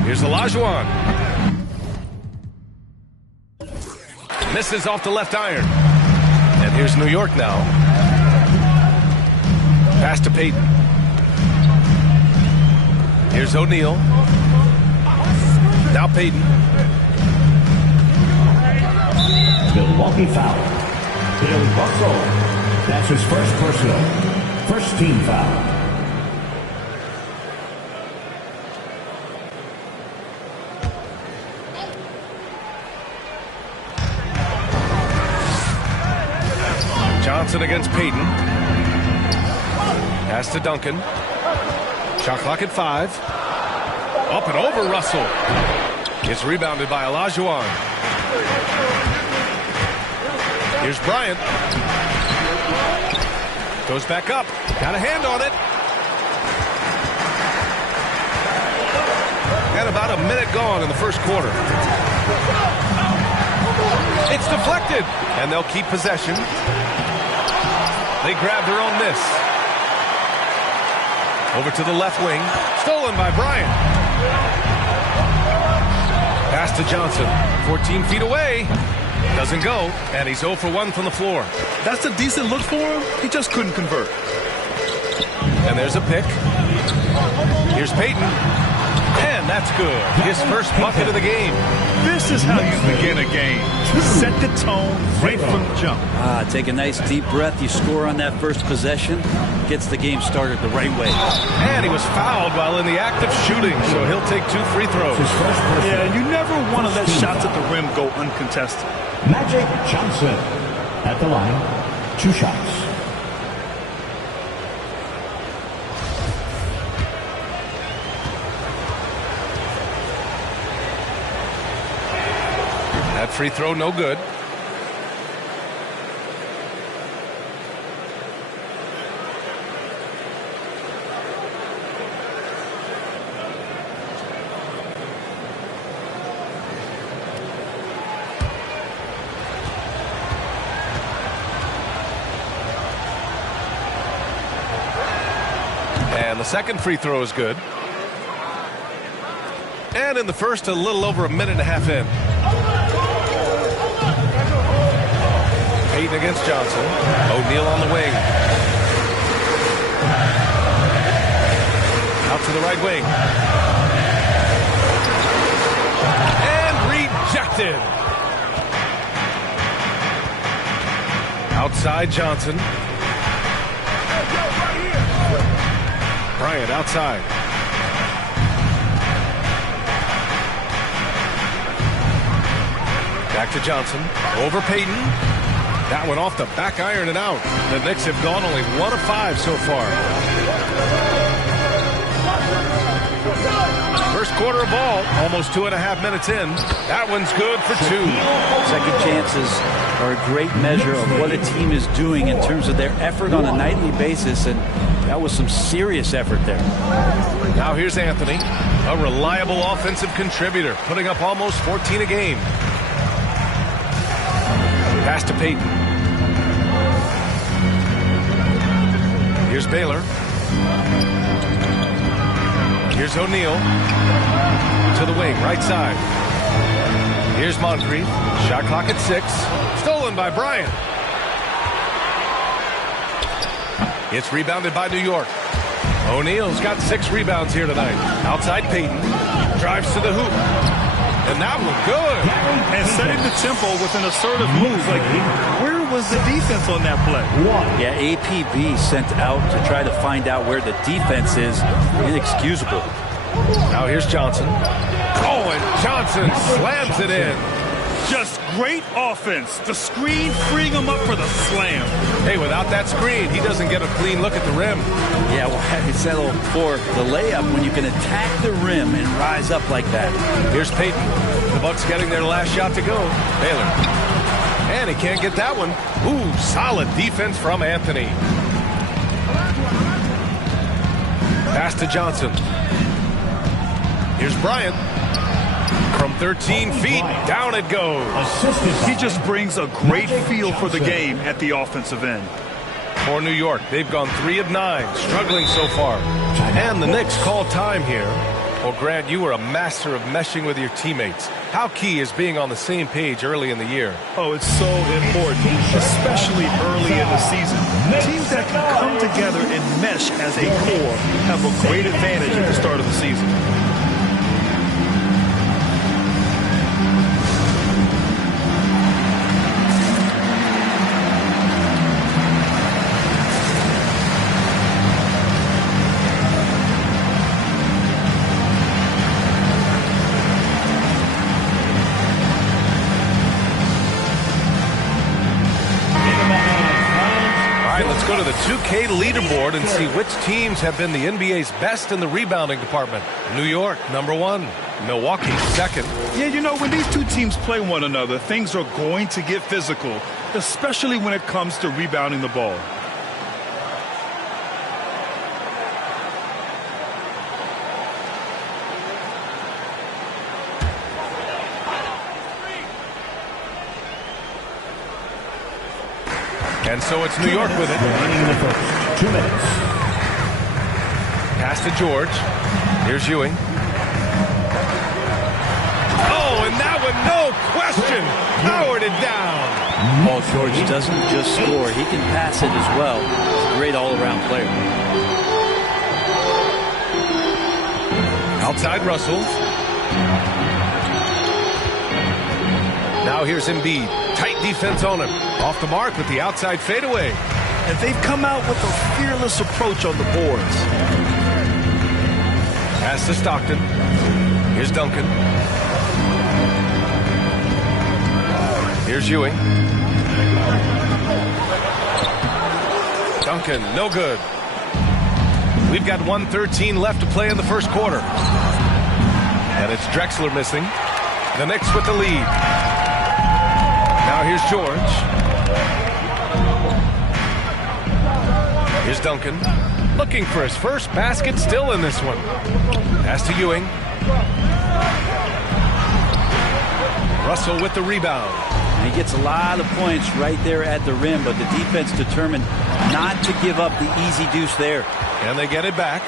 Here's Olajuwon. Misses off the left iron. And here's New York now. Pass to Payton. Here's O'Neal. Now Payton. Milwaukee foul. Bill Russell. That's his first personal. First team foul. Johnson against Payton. Pass to Duncan. Shot clock at 5. Up and over Russell. It's rebounded by Olajuwon. Here's Bryant. Goes back up. Got a hand on it. And about a minute gone in the first quarter. It's deflected. And they'll keep possession. They grab their own miss. Over to the left wing. Stolen by Bryant. Pass to Johnson. 14 feet away. Doesn't go. And he's 0 for 1 from the floor. That's a decent look for him. He just couldn't convert. And there's a pick. Here's Payton. And that's good. His first bucket of the game. This is how you begin a game. Set the tone right from the jump. Take a nice deep breath. You score on that first possession. Gets the game started the right way. And he was fouled while in the act of shooting, so he'll take 2 free throws. Yeah, you never want to let shots at the rim go uncontested. Magic Johnson at the line. 2 shots. That free throw, no good. And the second free throw is good. And in the first, a little over a minute and a half in. Payton against Johnson. O'Neal on the wing. Out to the right wing. And rejected. Outside Johnson. Bryant outside. Back to Johnson. Over Payton. That one off the back iron and out. The Knicks have gone only 1 of 5 so far. First quarter of ball, almost 2.5 minutes in. That one's good for 2. Second chances are a great measure of what a team is doing in terms of their effort on a nightly basis, and that was some serious effort there. Now here's Anthony, a reliable offensive contributor, putting up almost 14 a game. Pass to Payton. Here's Baylor. Here's O'Neal. To the wing, right side. Here's Moncrief. Shot clock at 6. Stolen by Bryant. It's rebounded by New York. O'Neal's got 6 rebounds here tonight. Outside Payton. Drives to the hoop. And that one good. And setting the tempo with an assertive move. Like, where was the defense on that play? Yeah, APB sent out to try to find out where the defense is. Inexcusable. Now here's Johnson. Oh, and Johnson slams it in. Just great offense. The screen freeing him up for the slam. Hey, without that screen, he doesn't get a clean look at the rim. Yeah, well, having settled for the layup when you can attack the rim and rise up like that. Here's Payton. The Bucks getting their last shot to go. Baylor. And he can't get that one. Ooh, solid defense from Anthony. Pass to Johnson. Here's Bryant. From 13 feet, down it goes. He just brings a great feel for the game at the offensive end. For New York, they've gone 3 of 9, struggling so far. And the Knicks call time here. Well, Grant, you were a master of meshing with your teammates. How key is being on the same page early in the year? Oh, it's so important, especially early in the season. Teams that can come together and mesh as a core have a great advantage at the start of the season. Go to the 2K leaderboard and see which teams have been the NBA's best in the rebounding department. New York, number 1. Milwaukee, 2nd. Yeah, you know, when these two teams play one another, things are going to get physical, especially when it comes to rebounding the ball. And so it's New York with it. Remaining in the first 2 minutes. Pass to George. Here's Ewing. Oh, and that one, no question, powered it down. Oh, George doesn't just score. He can pass it as well. He's a great all-around player. Outside Russell. Now here's Embiid. Tight defense on him. Off the mark with the outside fadeaway. And they've come out with a fearless approach on the boards. Pass to Stockton. Here's Duncan. Here's Ewing. Duncan, no good. We've got 1:13 left to play in the first quarter. And it's Drexler missing. The Knicks with the lead. Now here's George. Here's Duncan. Looking for his first basket, still in this one. Pass to Ewing. Russell with the rebound. He gets a lot of points right there at the rim, but the defense determined not to give up the easy deuce there. And they get it back.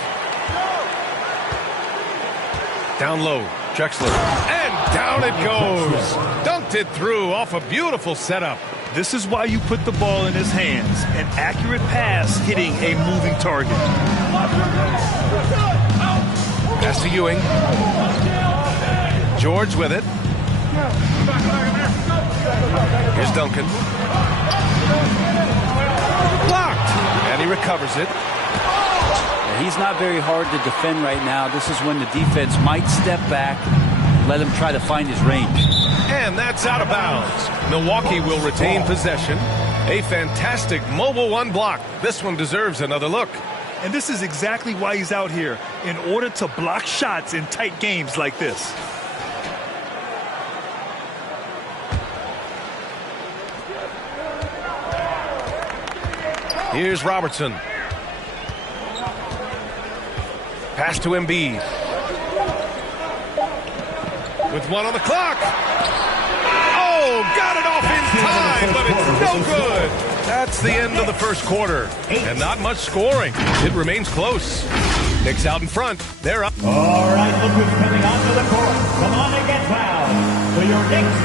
Down low. Drexler. And down it goes. Dunked it through off a beautiful setup. This is why you put the ball in his hands. An accurate pass hitting a moving target. Pass to Ewing. George with it. Here's Duncan. Blocked. And he recovers it. He's not very hard to defend right now. This is when the defense might step back, let him try to find his range. And that's out of bounds. Milwaukee will retain possession. A fantastic mobile one block. This one deserves another look. And this is exactly why he's out here, in order to block shots in tight games like this. Here's Robertson. Pass to Embiid. With one on the clock. Oh, got it off in time, but it's no good. That's the end of the first quarter. And not much scoring. It remains close. Knicks out in front. They're up. All right, look who's coming onto the court. Come on and get fouled. For your Knicks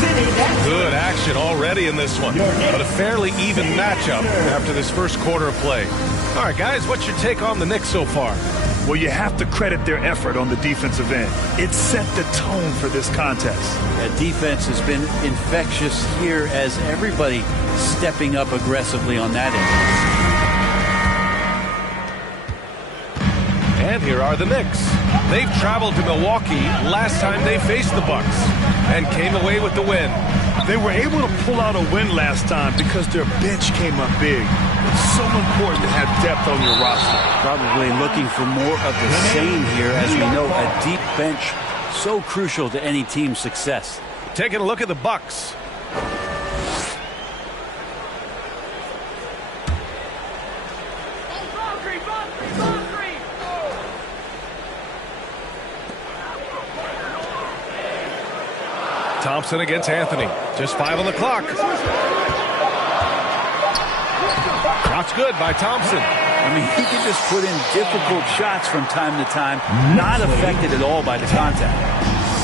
City Dancers. Good action already in this one. But a fairly even matchup after this first quarter of play. All right, guys, what's your take on the Knicks so far? Well, you have to credit their effort on the defensive end. It set the tone for this contest. That defense has been infectious here as everybody stepping up aggressively on that end. And here are the Knicks. They've traveled to Milwaukee last time they faced the Bucks and came away with the win. They were able to pull out a win last time because their bench came up big. It's so important to have depth on your roster. Probably looking for more of the same here. As we know, a deep bench so crucial to any team's success. Taking a look at the Bucks. Thompson against Anthony. Just 5 on the clock. Shot's good by Thompson. I mean, he can just put in difficult shots from time to time, not affected at all by the contact.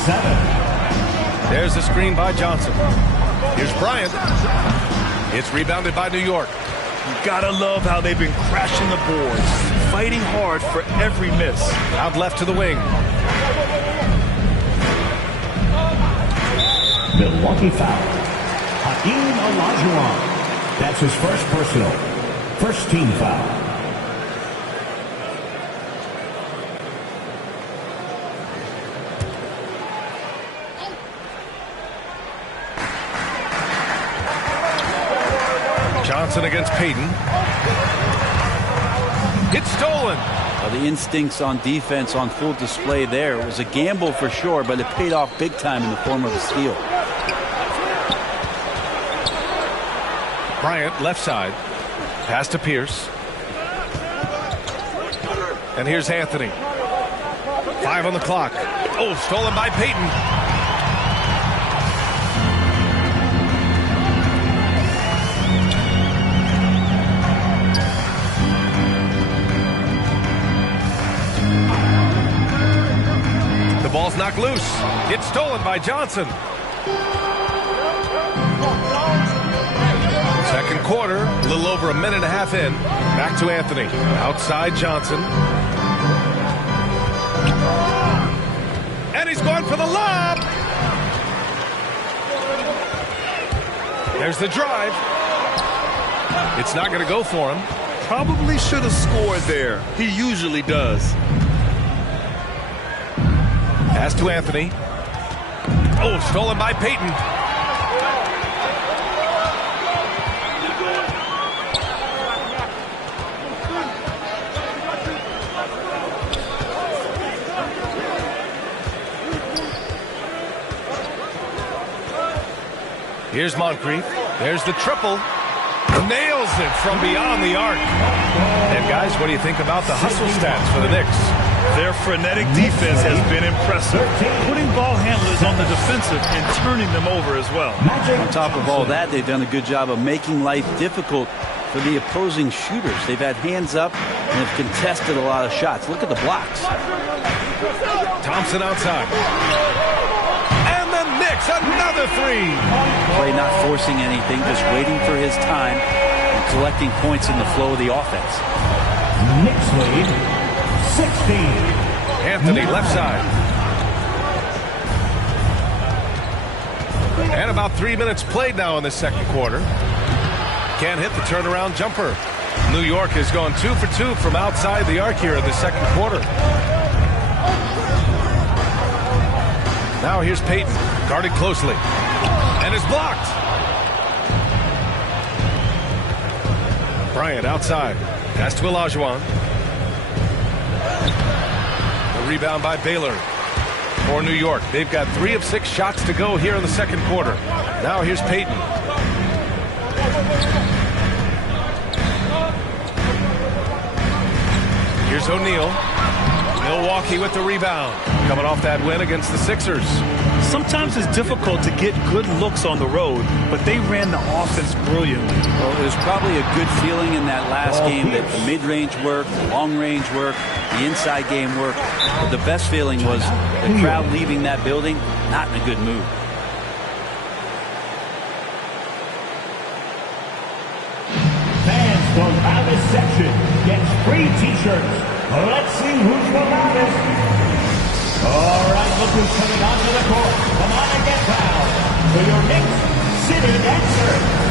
7. There's the screen by Johnson. Here's Bryant. It's rebounded by New York. You gotta love how they've been crashing the boards, fighting hard for every miss. Out left to the wing. Milwaukee foul. Hakeem Olajuwon. That's his first personal. First team foul. Johnson against Payton. It's stolen. Well, the instincts on defense on full display there. It was a gamble for sure, but it paid off big time in the form of a steal. Bryant, left side. Pass to Pierce. And here's Anthony. 5 on the clock. Oh, stolen by Payton. The ball's knocked loose. It's stolen by Johnson. Second quarter, a little over a minute and a half in. Back to Anthony. Outside Johnson. And he's going for the lob. There's the drive. It's not going to go for him. Probably should have scored there. He usually does. Pass to Anthony. Oh, stolen by Payton. Here's Moncrief. There's the triple. Nails it from beyond the arc. And guys, what do you think about the hustle stats for the Knicks? Their frenetic defense has been impressive, putting ball handlers on the defensive and turning them over as well. On top of all that, they've done a good job of making life difficult for the opposing shooters. They've had hands up and have contested a lot of shots. Look at the blocks. Thompson outside. And the Knicks, another three. Play not forcing anything, just waiting for his time and collecting points in the flow of the offense. Knicks lead, 16. Anthony, left side. And about 3 minutes played now in the second quarter. Can't hit the turnaround jumper. New York has gone 2 for 2 from outside the arc here in the second quarter. Now here's Payton, guarded closely, and is blocked. Bryant outside, pass to Olajuwon. The rebound by Baylor for New York. They've got 3 of 6 shots to go here in the second quarter. Now here's Payton. Here's O'Neal. Milwaukee with the rebound. Coming off that win against the Sixers. Sometimes it's difficult to get good looks on the road, but they ran the offense brilliantly. Well, it was probably a good feeling in that last game that the mid-range worked, the long-range worked, the inside game worked. But the best feeling was the crowd leaving that building not in a good mood. Fans from out of this section get free T-shirts. Let's see who's the loudest. All right, look who's coming onto the court. Come on and get down for your Knicks City Dancer.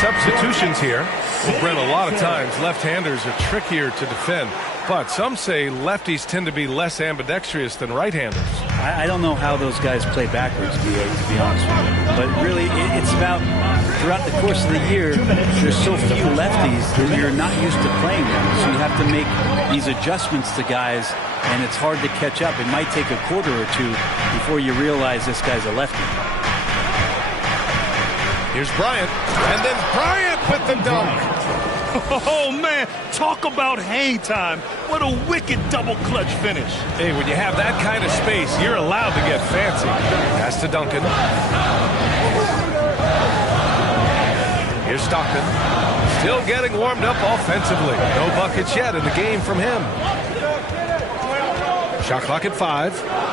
Substitutions here. Well, Brent, a lot of times left-handers are trickier to defend, but some say lefties tend to be less ambidextrous than right-handers. I don't know how those guys play backwards, B.A., to be honest with you. But really, it's about throughout the course of the year, there's so few lefties that you're not used to playing them. So you have to make these adjustments to guys, and it's hard to catch up. It might take a quarter or two before you realize this guy's a lefty. Here's Bryant, and then Bryant with the dunk. Oh, man, talk about hang time. What a wicked double clutch finish. Hey, when you have that kind of space, you're allowed to get fancy. Pass to Duncan. Here's Stockton. Still getting warmed up offensively. No buckets yet in the game from him. Shot clock at 5.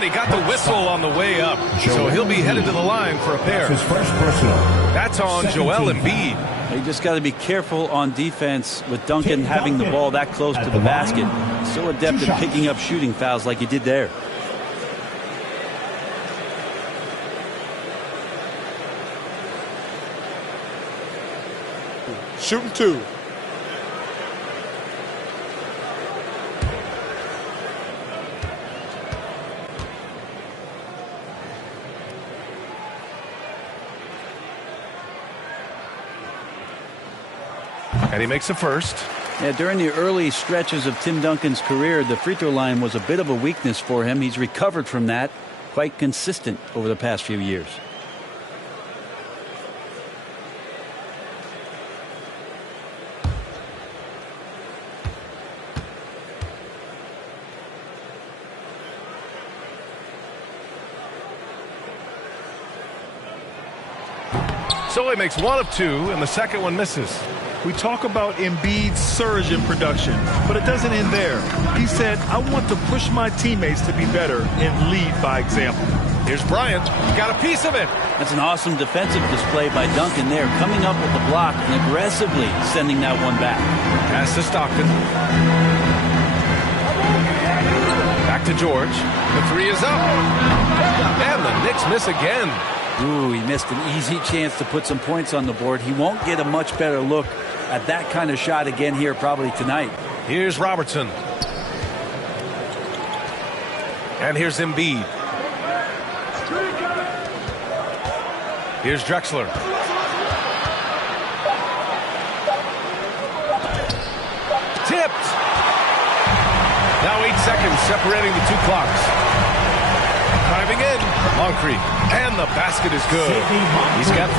He got the whistle on the way up, so he'll be headed to the line for a pair. His first personal. That's on Joel Embiid. You just got to be careful on defense with Duncan having the ball that close to the basket. So adept at picking up shooting fouls like he did there. Shooting 2. And he makes a first. Yeah, during the early stretches of Tim Duncan's career, the free throw line was a bit of a weakness for him. He's recovered from that, quite consistent over the past few years. So he makes 1 of 2, and the second one misses. We talk about Embiid's surge in production, but it doesn't end there. He said, I want to push my teammates to be better and lead by example. Here's Bryant. Got a piece of it. That's an awesome defensive display by Duncan there, coming up with the block and aggressively sending that one back. Pass to Stockton. Back to George. The 3 is up. And the Knicks miss again. Ooh, he missed an easy chance to put some points on the board. He won't get a much better look at that kind of shot again here probably tonight. Here's Robertson. And here's Embiid. Here's Drexler. Tipped. Now 8 seconds separating the two clocks. Driving in, Moncrief. And the basket is good. He's got 5.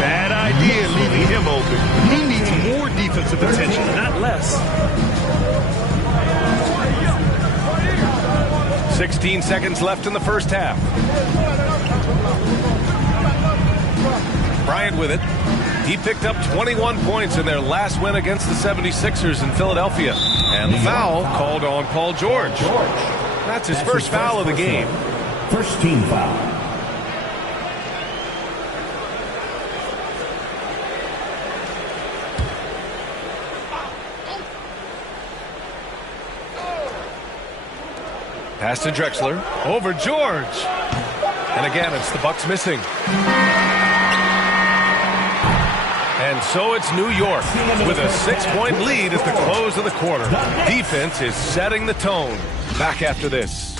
Bad idea leaving him open. He needs more defensive attention, not less. 16 seconds left in the first half. Bryant with it. He picked up 21 points in their last win against the 76ers in Philadelphia. And the foul called on Paul George. That's his first foul of the game. First team foul. Pass to Drexler. Over George. And again, it's the Bucks missing. And so it's New York with a 6-point lead at the close of the quarter. Defense is setting the tone. Back after this.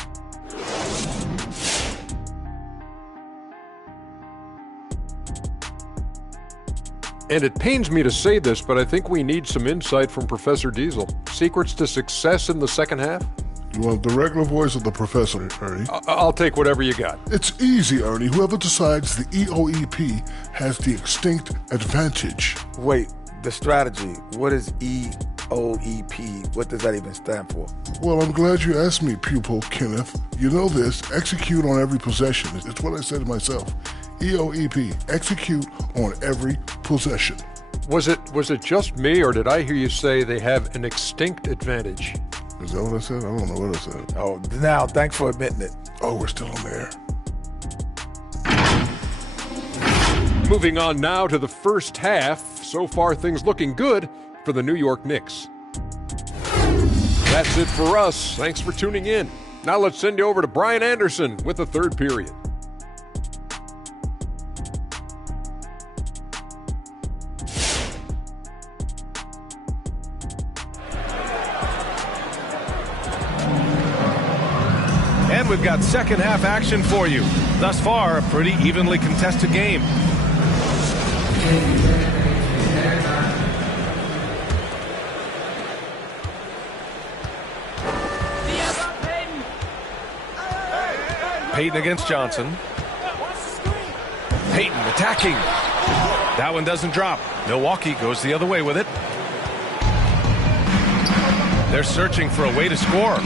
And it pains me to say this, but I think we need some insight from Professor Diesel. Secrets to success in the second half? You want the regular voice of the professor, Ernie? I'll take whatever you got. It's easy, Ernie. Whoever decides the EOEP has the extinct advantage. Wait, the strategy. What is EOEP? What does that even stand for? Well, I'm glad you asked me, pupil Kenneth. You know this. Execute on every possession. It's what I said myself. EOEP. Execute on every possession. Was it just me, or did I hear you say they have an extinct advantage? Is that what I said? I don't know what I said. Oh, now, thanks for admitting it. Oh, we're still on there. Moving on now to the first half. So far, things looking good for the New York Knicks. That's it for us. Thanks for tuning in. Now let's send you over to Brian Anderson with the third period. And we've got second half action for you. Thus far, a pretty evenly contested game. Payton against Johnson. Payton attacking. That one doesn't drop. Milwaukee goes the other way with it. They're searching for a way to score.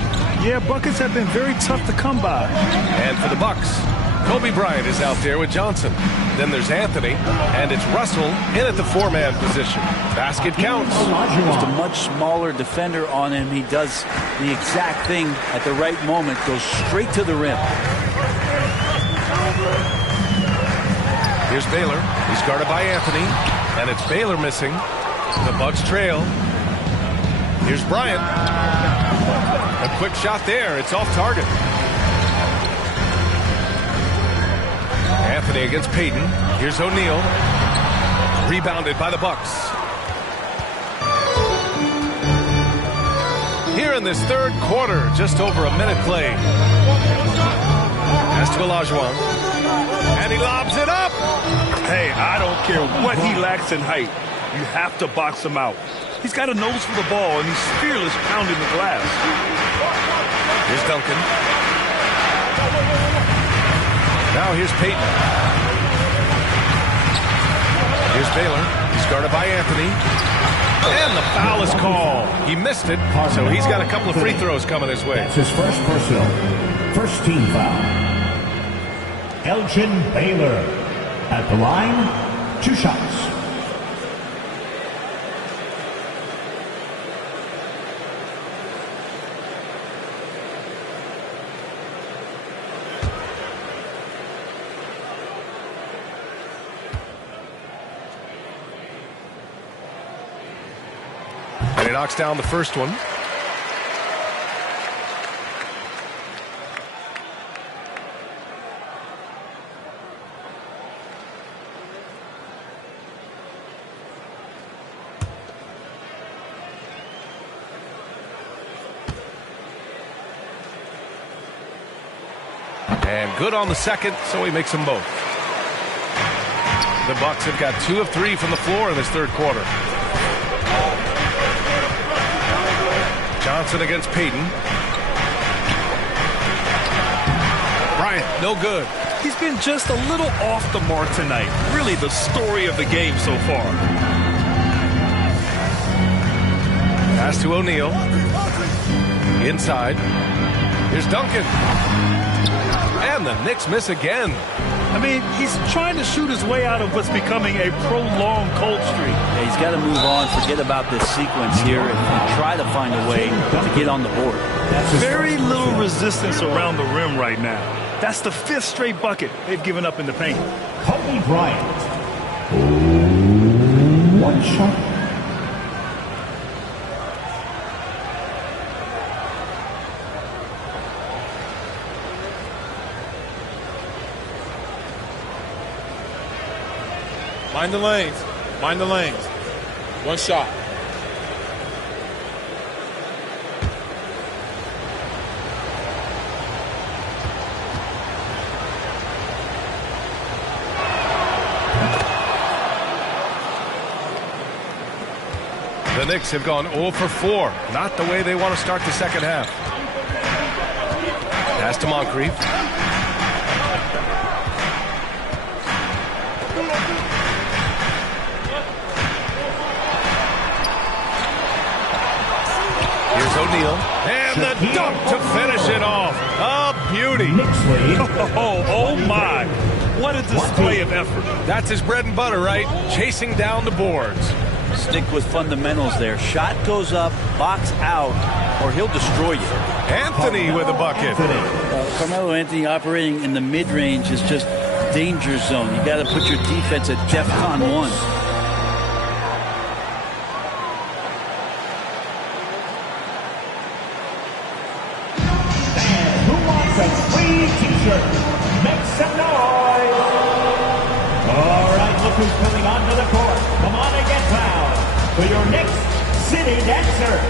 Yeah, buckets have been very tough to come by. And for the Bucks, Kobe Bryant is out there with Johnson. Then there's Anthony, and it's Russell in at the 4-man position. Basket counts. Just a much smaller defender on him. He does the exact thing at the right moment, goes straight to the rim. Here's Baylor. He's guarded by Anthony, and it's Baylor missing. The Bucks trail. Here's Bryant. A quick shot there. It's off target. Anthony against Payton. Here's O'Neal. Rebounded by the Bucks. Here in this third quarter, just over a minute played. Pass to Olajuwon. And he lobs it up. Hey, I don't care what he lacks in height. You have to box him out. He's got a nose for the ball, and he's fearless pounding the glass. Here's Duncan. Now here's Payton. Here's Baylor. He's guarded by Anthony. And the foul is called. He missed it, so he's got a couple of free throws coming his way. That's his first personal. First team foul. Elgin Baylor at the line, 2 shots. And he knocks down the first one. And good on the second, so he makes them both. The Bucks have got 2 of 3 from the floor in this third quarter. Johnson against Payton. Bryant, no good. He's been just a little off the mark tonight. Really the story of the game so far. Pass to O'Neal. Inside. Here's Duncan. And the Knicks miss again. I mean, he's trying to shoot his way out of what's becoming a prolonged cold streak. Yeah, he's got to move on, forget about this sequence here, and try to find a way to get on the board. Very little resistance around the rim right now. That's the 5th straight bucket they've given up in the paint. Kobe Bryant. One shot. Mind the lanes. Mind the lanes. One shot. The Knicks have gone 0 for 4. Not the way they want to start the second half. Pass to Moncrief. Here's O'Neal. And the dunk to finish it off. A beauty. Oh my. What a display of effort. That's his bread and butter, right? Chasing down the boards. Stick with fundamentals there. Shot goes up, box out, or he'll destroy you. Anthony with a bucket. Carmelo Anthony operating in the mid-range is just danger zone. You got to put your defense at DEFCON 1. Who wants a free t-shirt? Make some noise. All right, look who's coming onto the court. Come on and get loud for your next city dancer.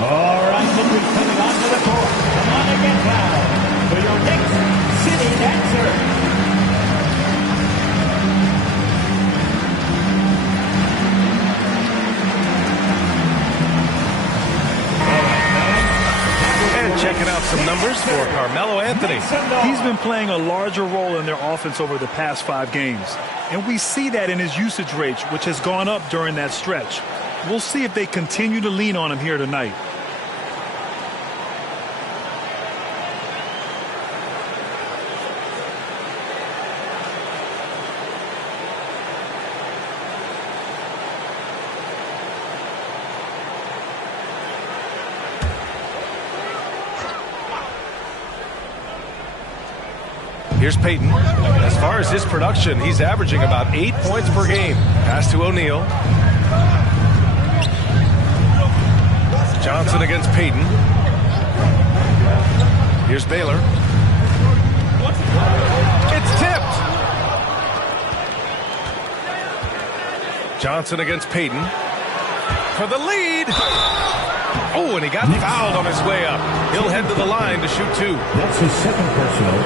All right, look who's coming onto the court. Come on and get loud for your next city dancer. And checking out some numbers for Carmelo Anthony. He's been playing a larger role in their offense over the past 5 games. And we see that in his usage rate, which has gone up during that stretch. We'll see if they continue to lean on him here tonight. Here's Payton. As far as his production, he's averaging about 8 points per game. Pass to O'Neal. Johnson against Payton. Here's Baylor. It's tipped. Johnson against Payton. For the lead. Oh, and he got fouled on his way up. He'll head to the line to shoot 2. That's his second personal,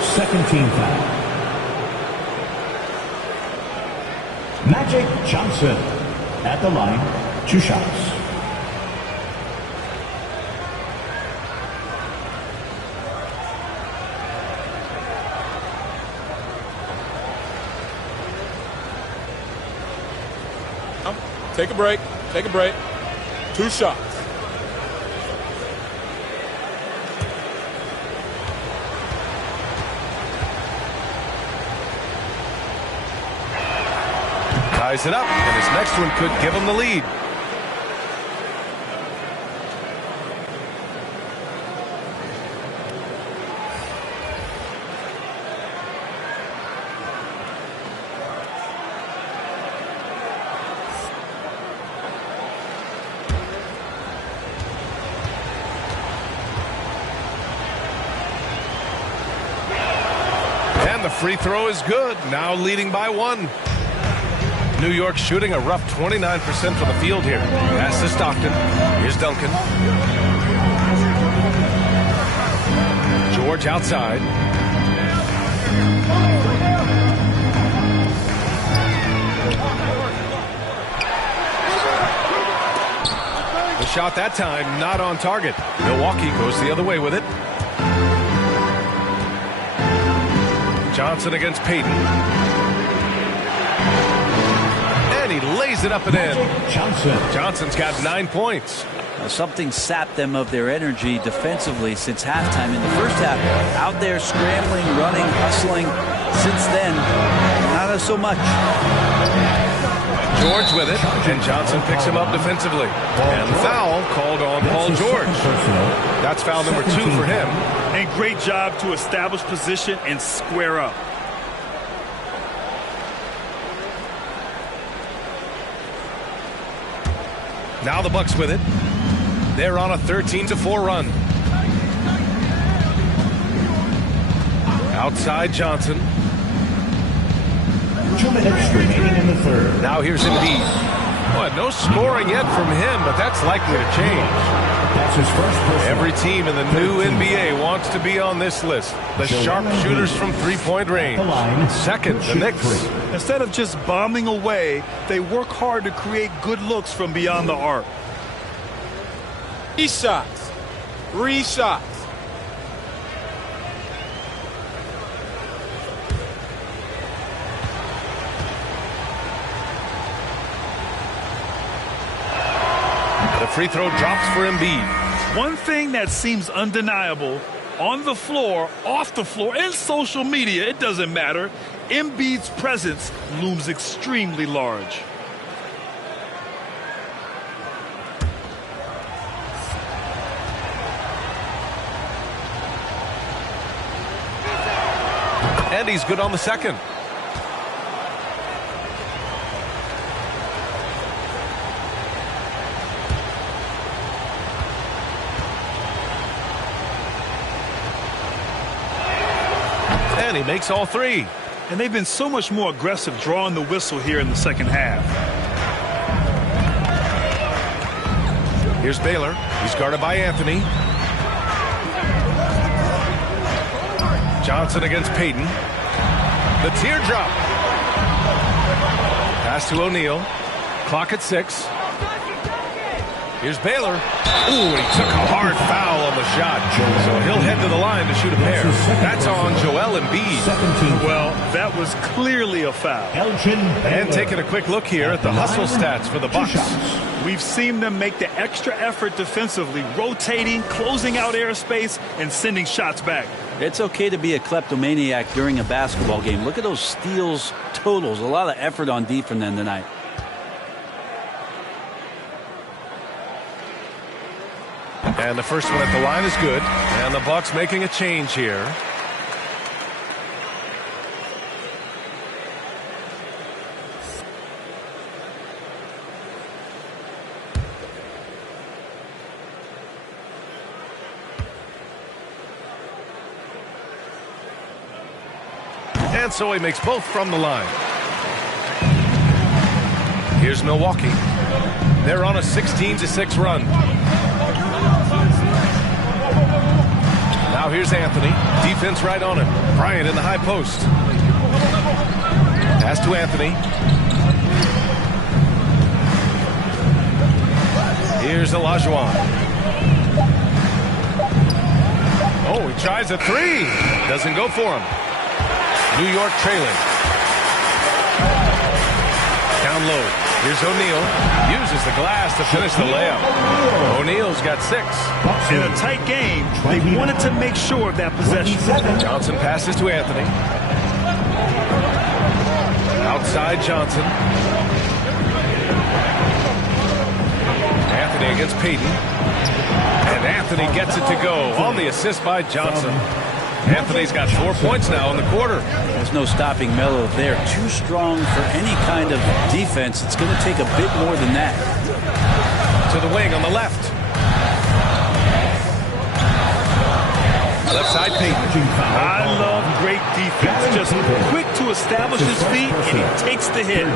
second team foul. Magic Johnson at the line, 2 shots. Take a break. Take a break. 2 shots. Ties it up, and his next one could give him the lead. And the free throw is good, now leading by 1. New York shooting a rough 29% from the field here. Pass to Stockton. Here's Duncan. George outside. The shot that time not on target. Milwaukee goes the other way with it. Johnson against Payton. And he lays it up and in. Johnson's got 9 points. Something sapped them of their energy defensively since halftime. In the first half, out there scrambling, running, hustling. Since then, not so much. George with it, and Johnson picks him up defensively. And foul called on Paul George. That's foul number 2 for him. And great job to establish position and square up. Now the Bucks with it. They're on a 13-4 run. Outside Johnson. 2 minutes remaining in the third. Now here's Embiid. Well, no scoring yet from him, but that's likely to change. That's his first personal. Every team in the new NBA wants to be on this list. The sharpshooters from three-point range. Second, the Knicks. Instead of just bombing away, they work hard to create good looks from beyond the arc. 3 shots. 3 shots. The free throw drops for Embiid. One thing that seems undeniable, on the floor, off the floor, and social media, it doesn't matter, Embiid's presence looms extremely large. And he's good on the second. And he makes all 3. And they've been so much more aggressive drawing the whistle here in the second half. Here's Baylor. He's guarded by Anthony. Johnson against Payton. The teardrop. Pass to O'Neal. Clock at 6. Here's Baylor. Ooh, he took a hard foul on the shot. So he'll head to the line to shoot a pair. That's on Joel Embiid. Well, that was clearly a foul. And taking a quick look here at the hustle stats for the Bucks. We've seen them make the extra effort defensively, rotating, closing out airspace, and sending shots back. It's okay to be a kleptomaniac during a basketball game. Look at those steals totals. A lot of effort on D from them tonight. And the first one at the line is good. And the Bucks making a change here. And so he makes both from the line. Here's Milwaukee. They're on a 16-6 run. Now here's Anthony. Defense right on him. Bryant in the high post. Pass to Anthony. Here's Olajuwon. Oh, he tries a 3. Doesn't go for him. New York trailing. Down low. Here's O'Neal. Uses the glass to finish the layup. O'Neal's got 6. In a tight game, they wanted to make sure of that possession. Johnson passes to Anthony. Outside Johnson. Anthony against Payton. And Anthony gets it to go on the assist by Johnson. Anthony's got 4 points now in the quarter. There's no stopping Melo. They're too strong for any kind of defense. It's going to take a bit more than that. To the wing on the left. Left side Payton. I love great defense. Just quick to establish his feet, and he takes the hit.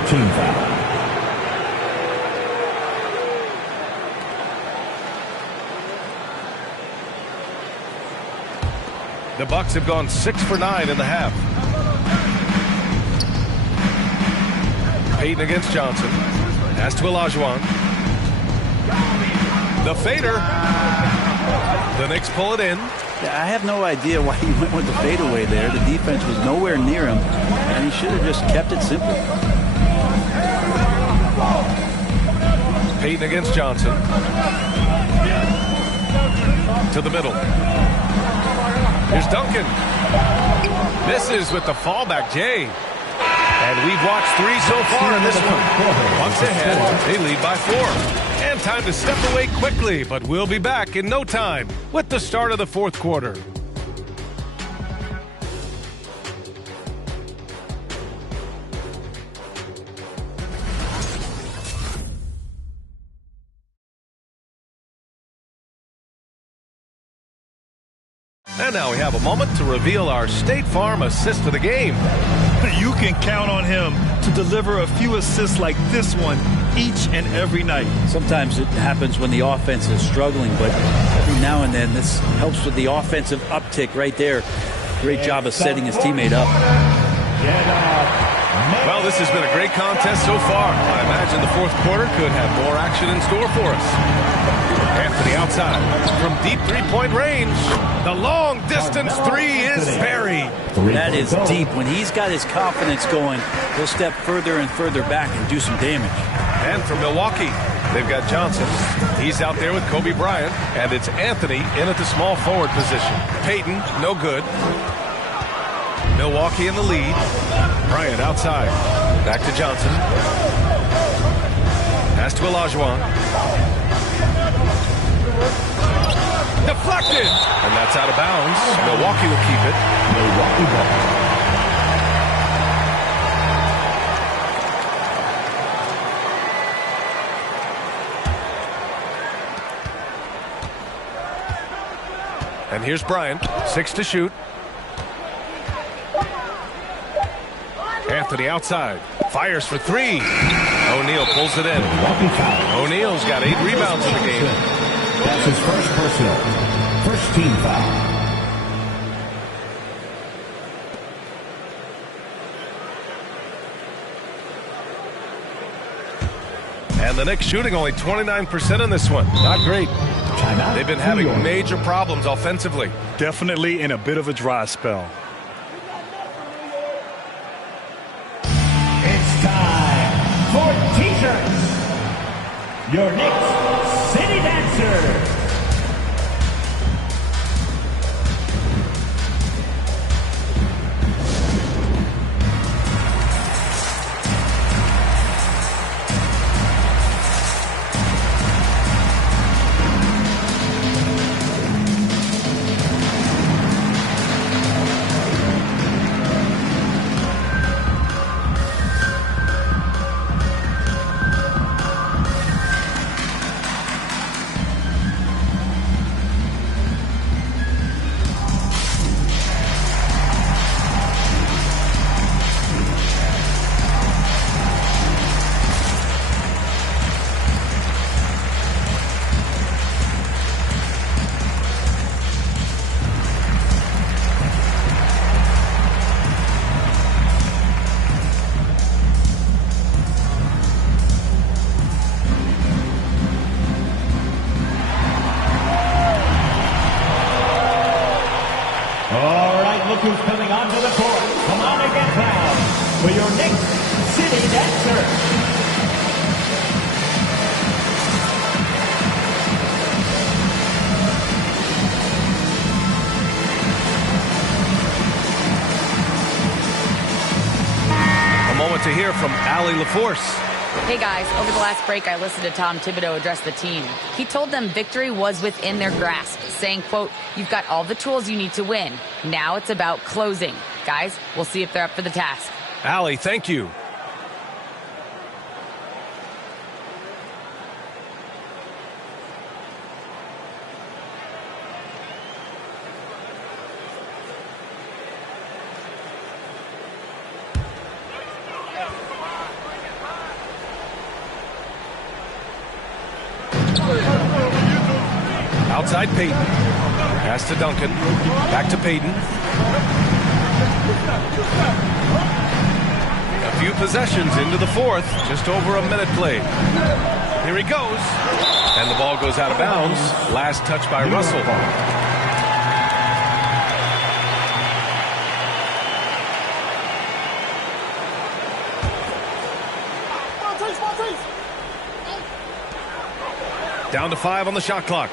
The Bucks have gone 6 for 9 in the half. Payton against Johnson. Pass to Olajuwon. The fader. The Knicks pull it in. I have no idea why he went with the fadeaway there. The defense was nowhere near him, and he should have just kept it simple. Payton against Johnson. To the middle. Here's Duncan. Misses with the fallback, Jay. And we've watched 3 so far in this one. Bucks ahead. They lead by 4. And time to step away quickly, but we'll be back in no time with the start of the 4th quarter. And now we have a moment to reveal our State Farm assist of the game. You can count on him to deliver a few assists like this one each and every night. Sometimes it happens when the offense is struggling, but every now and then this helps with the offensive uptick right there. Great job of setting his teammate up. Well, this has been a great contest so far. I imagine the 4th quarter could have more action in store for us. Anthony outside from deep 3-point range. The long distance 3 is buried. That is deep. When he's got his confidence going, he'll step further and further back and do some damage. And from Milwaukee, they've got Johnson. He's out there with Kobe Bryant, and it's Anthony in at the small forward position. Payton, no good. Milwaukee in the lead. Bryant outside. Back to Johnson. Pass to Olajuwon. Deflected! And that's out of bounds. Milwaukee will keep it. Milwaukee ball. And here's Bryant. 6 to shoot. Anthony outside. Fires for 3. O'Neal pulls it in. O'Neal's got 8 rebounds in the game. That's his first personal. First team foul. And the Knicks shooting only 29% in this one. Not great. They've been having major problems offensively. Definitely in a bit of a dry spell. It's time for T-shirts. Your Knicks City Dancer. from Allie LaForce. Hey guys, over the last break, I listened to Tom Thibodeau address the team. He told them victory was within their grasp, saying, quote, "You've got all the tools you need to win. Now it's about closing." Guys, we'll see if they're up for the task. Allie, thank you. Outside Payton. Pass to Duncan. Back to Payton. A few possessions into the fourth. Just over a minute played. Here he goes. And the ball goes out of bounds. Last touch by Russell. Down to 5 on the shot clock.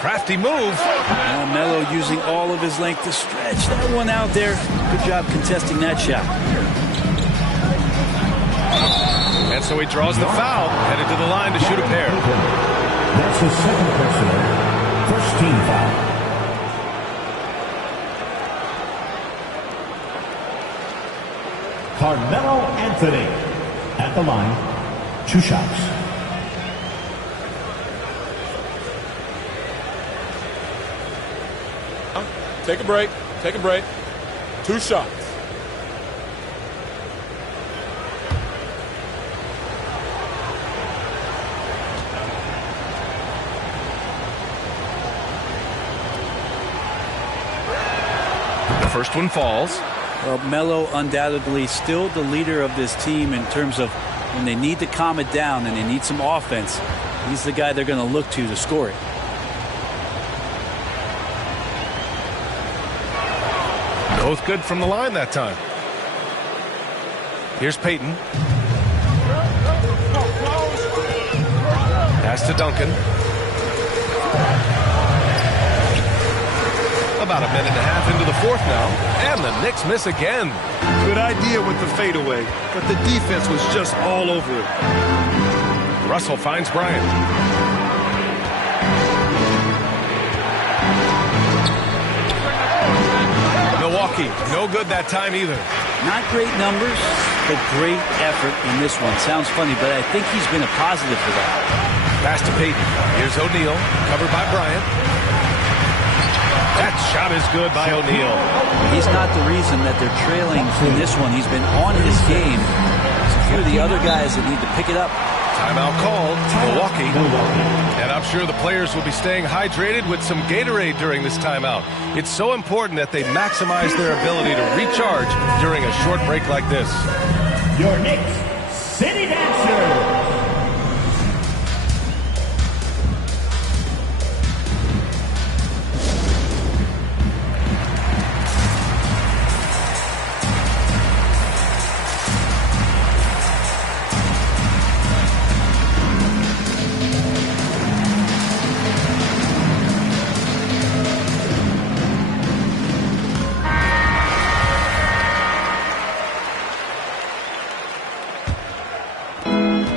Crafty move. Now Melo using all of his length to stretch that one out there. Good job contesting that shot. And so he draws the foul. Headed to the line to shoot a pair. That's his second personal. First team foul. Carmelo Anthony at the line. 2 shots. Take a break. Take a break. 2 shots. The first one falls. Well, Melo undoubtedly still the leader of this team in terms of when they need to calm it down and they need some offense. He's the guy they're going to look to score it. Both good from the line that time. Here's Payton. Pass to Duncan. About a minute and a half into the fourth now. And the Knicks miss again. Good idea with the fadeaway, but the defense was just all over it. Russell finds Bryant. Milwaukee, no good that time either. Not great numbers, but great effort in this one. Sounds funny, but I think he's been a positive for that. Pass to Payton. Here's O'Neal, covered by Bryant. That shot is good by O'Neal. He's not the reason that they're trailing in this one. He's been on his game. There's a few of the other guys that need to pick it up. Timeout called, Milwaukee. And I'm sure the players will be staying hydrated with some Gatorade during this timeout. It's so important that they maximize their ability to recharge during a short break like this. Your Knicks City Dancer.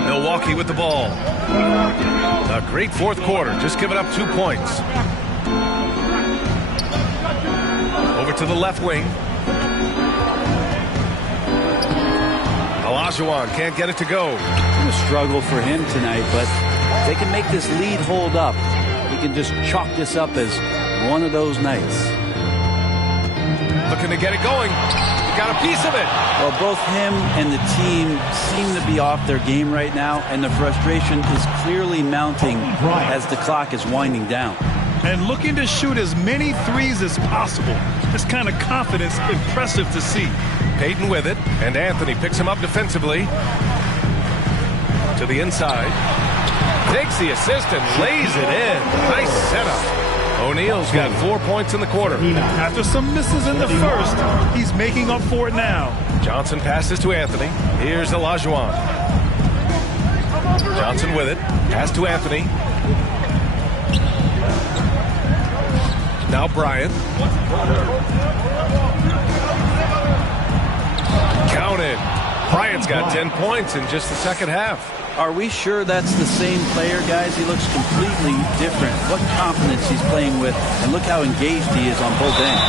Milwaukee with the ball. A great fourth quarter, just giving up 2 points. Over to the left wing. Olajuwon can't get it to go. It's a struggle for him tonight, but if they can make this lead hold up, we can just chalk this up as one of those nights. Looking to get it going. He got a piece of it. Well, both him and the team seem to be off their game right now, and the frustration is clearly mounting as the clock is winding down. And looking to shoot as many threes as possible. This kind of confidence, impressive to see. Payton with it, and Anthony picks him up defensively. To the inside. Takes the assist and lays it in. Nice setup. O'Neal's got 4 points in the quarter. After some misses in the first, he's making up for it now. Johnson passes to Anthony. Here's Olajuwon. Johnson with it. Pass to Anthony. Now Bryant. Counted. Bryant's got 10 points in just the second half. Are we sure that's the same player, guys? He looks completely different. What confidence he's playing with, and look how engaged he is on both ends.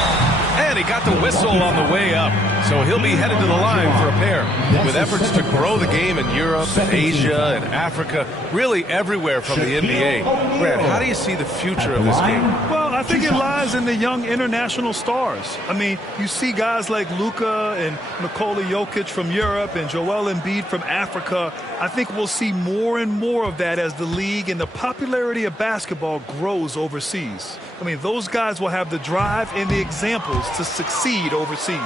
And he got the whistle on the way up, so he'll be headed to the line for a pair. With efforts to grow the game in Europe, and Asia, and Africa, really everywhere from the NBA. Brad, how do you see the future of this game? Well, I think it lies in the young international stars. I mean, you see guys like Luka and Nikola Jokic from Europe and Joel Embiid from Africa. I think we'll see more and more of that as the league and the popularity of basketball grows overseas. I mean, those guys will have the drive and the examples to succeed overseas.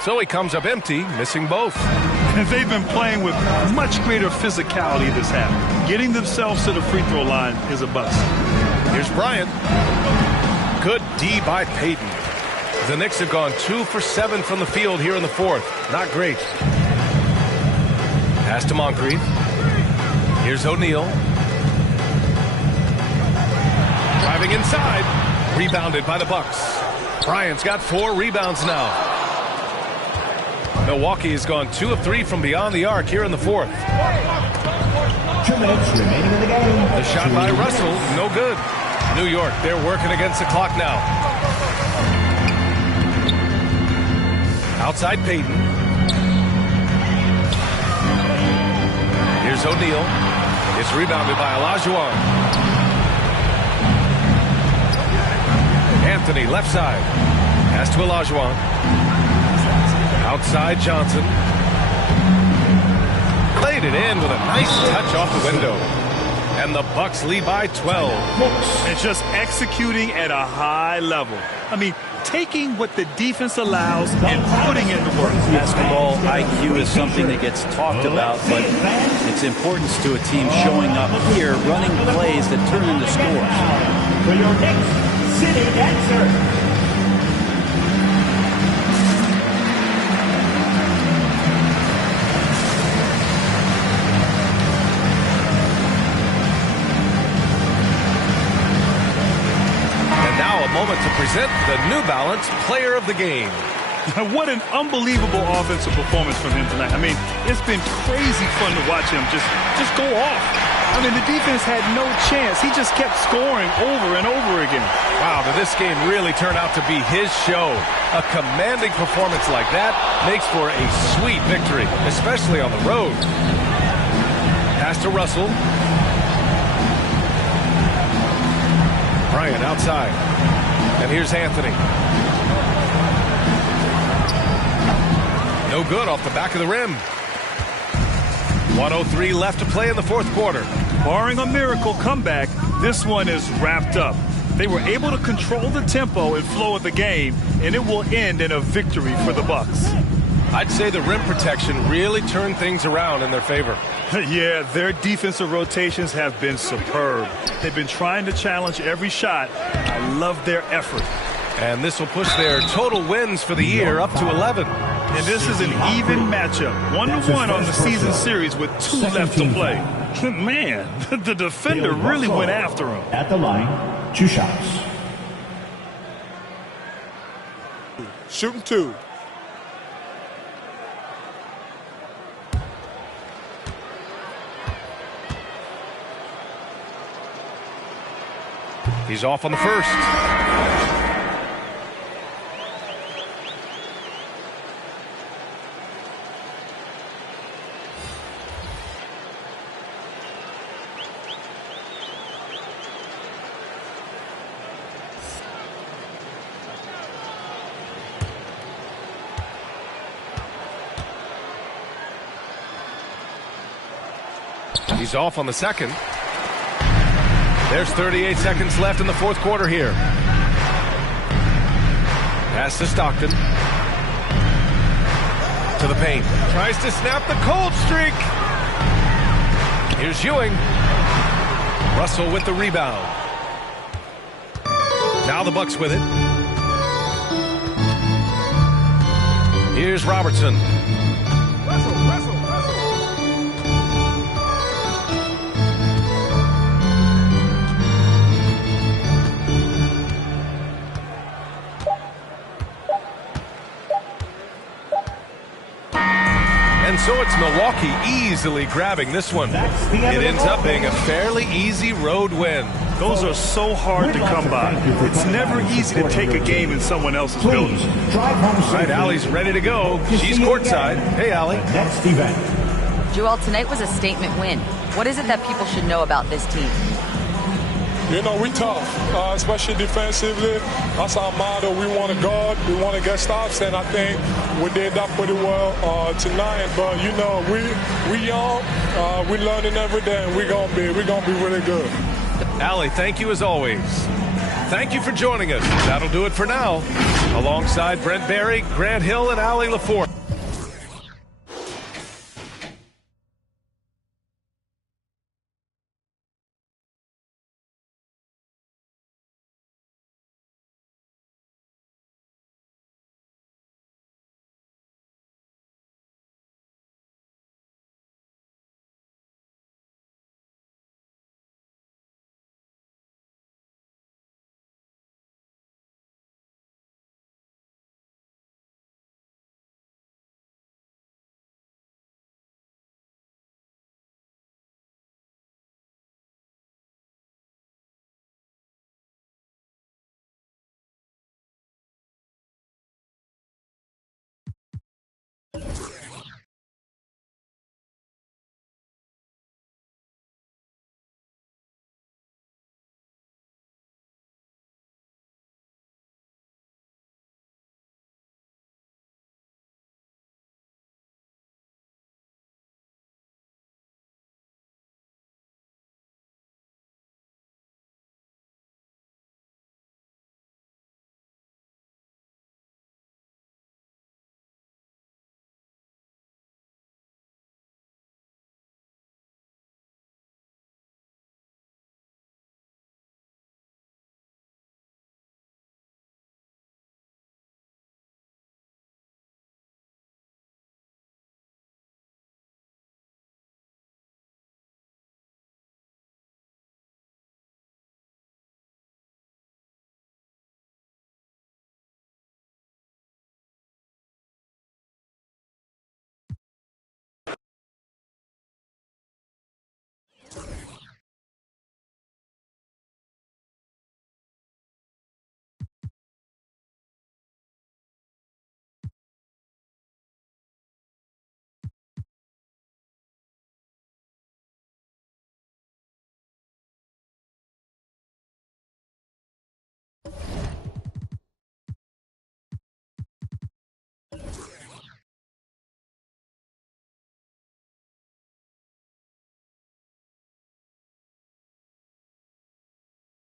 So he comes up empty, missing both. And they've been playing with much greater physicality this half. Getting themselves to the free throw line is a bust. Here's Bryant. Good D by Payton. The Knicks have gone 2 for 7 from the field here in the fourth. Not great. Pass to Moncrief. Here's O'Neal. Driving inside. Rebounded by the Bucks. Bryant's got 4 rebounds now. Milwaukee has gone 2 of 3 from beyond the arc here in the fourth. 2 minutes remaining in the game. The shot by Russell, no good. New York, they're working against the clock now. Outside Payton. Here's O'Neal. It's rebounded by Olajuwon. Anthony, left side. Pass to Olajuwon. Outside Johnson. Played it in with a nice touch off the window. And the Bucks lead by 12. And just executing at a high level. I mean, taking what the defense allows and putting in the work. Basketball IQ is something that gets talked about, but its importance to a team showing up here, running plays that turn into scores. For your next city dancer. Moment to present the New Balance Player of the Game. What an unbelievable offensive performance from him tonight. I mean, it's been crazy fun to watch him just go off. I mean, the defense had no chance. He just kept scoring over and over again. Wow, did this game really turn out to be his show? A commanding performance like that makes for a sweet victory, especially on the road. Pass to Russell. Bryant outside. And here's Anthony. No good off the back of the rim. 1:03 left to play in the fourth quarter. Barring a miracle comeback, this one is wrapped up. They were able to control the tempo and flow of the game, and it will end in a victory for the Bucks. I'd say the rim protection really turned things around in their favor. Yeah, their defensive rotations have been superb. They've been trying to challenge every shot. I love their effort. And this will push their total wins for the year up to 11. And this is an even matchup. 1-1 on the season series with 2 left to play. Man, the defender really went after him. At the line, 2 shots. Shooting 2. He's off on the first. He's off on the second. There's 38 seconds left in the fourth quarter here. Pass to Stockton. To the paint. Tries to snap the cold streak. Here's Ewing. Russell with the rebound. Now the Bucks with it. Here's Robertson. And so it's Milwaukee easily grabbing this one. It ends up being a fairly easy road win. Those are so hard to come by. It's never easy to take a game in someone else's building. All right, Allie's ready to go. She's courtside. Hey, Allie. Next event. Joel, tonight was a statement win. What is it that people should know about this team? You know, we tough, especially defensively. That's our motto. We want to guard, we want to get stops, and I think we did that pretty well tonight. But you know, we young, we learning every day, and we're gonna be really good. Allie, thank you as always. Thank you for joining us. That'll do it for now. Alongside Brent Barry, Grant Hill, and Allie LaForce.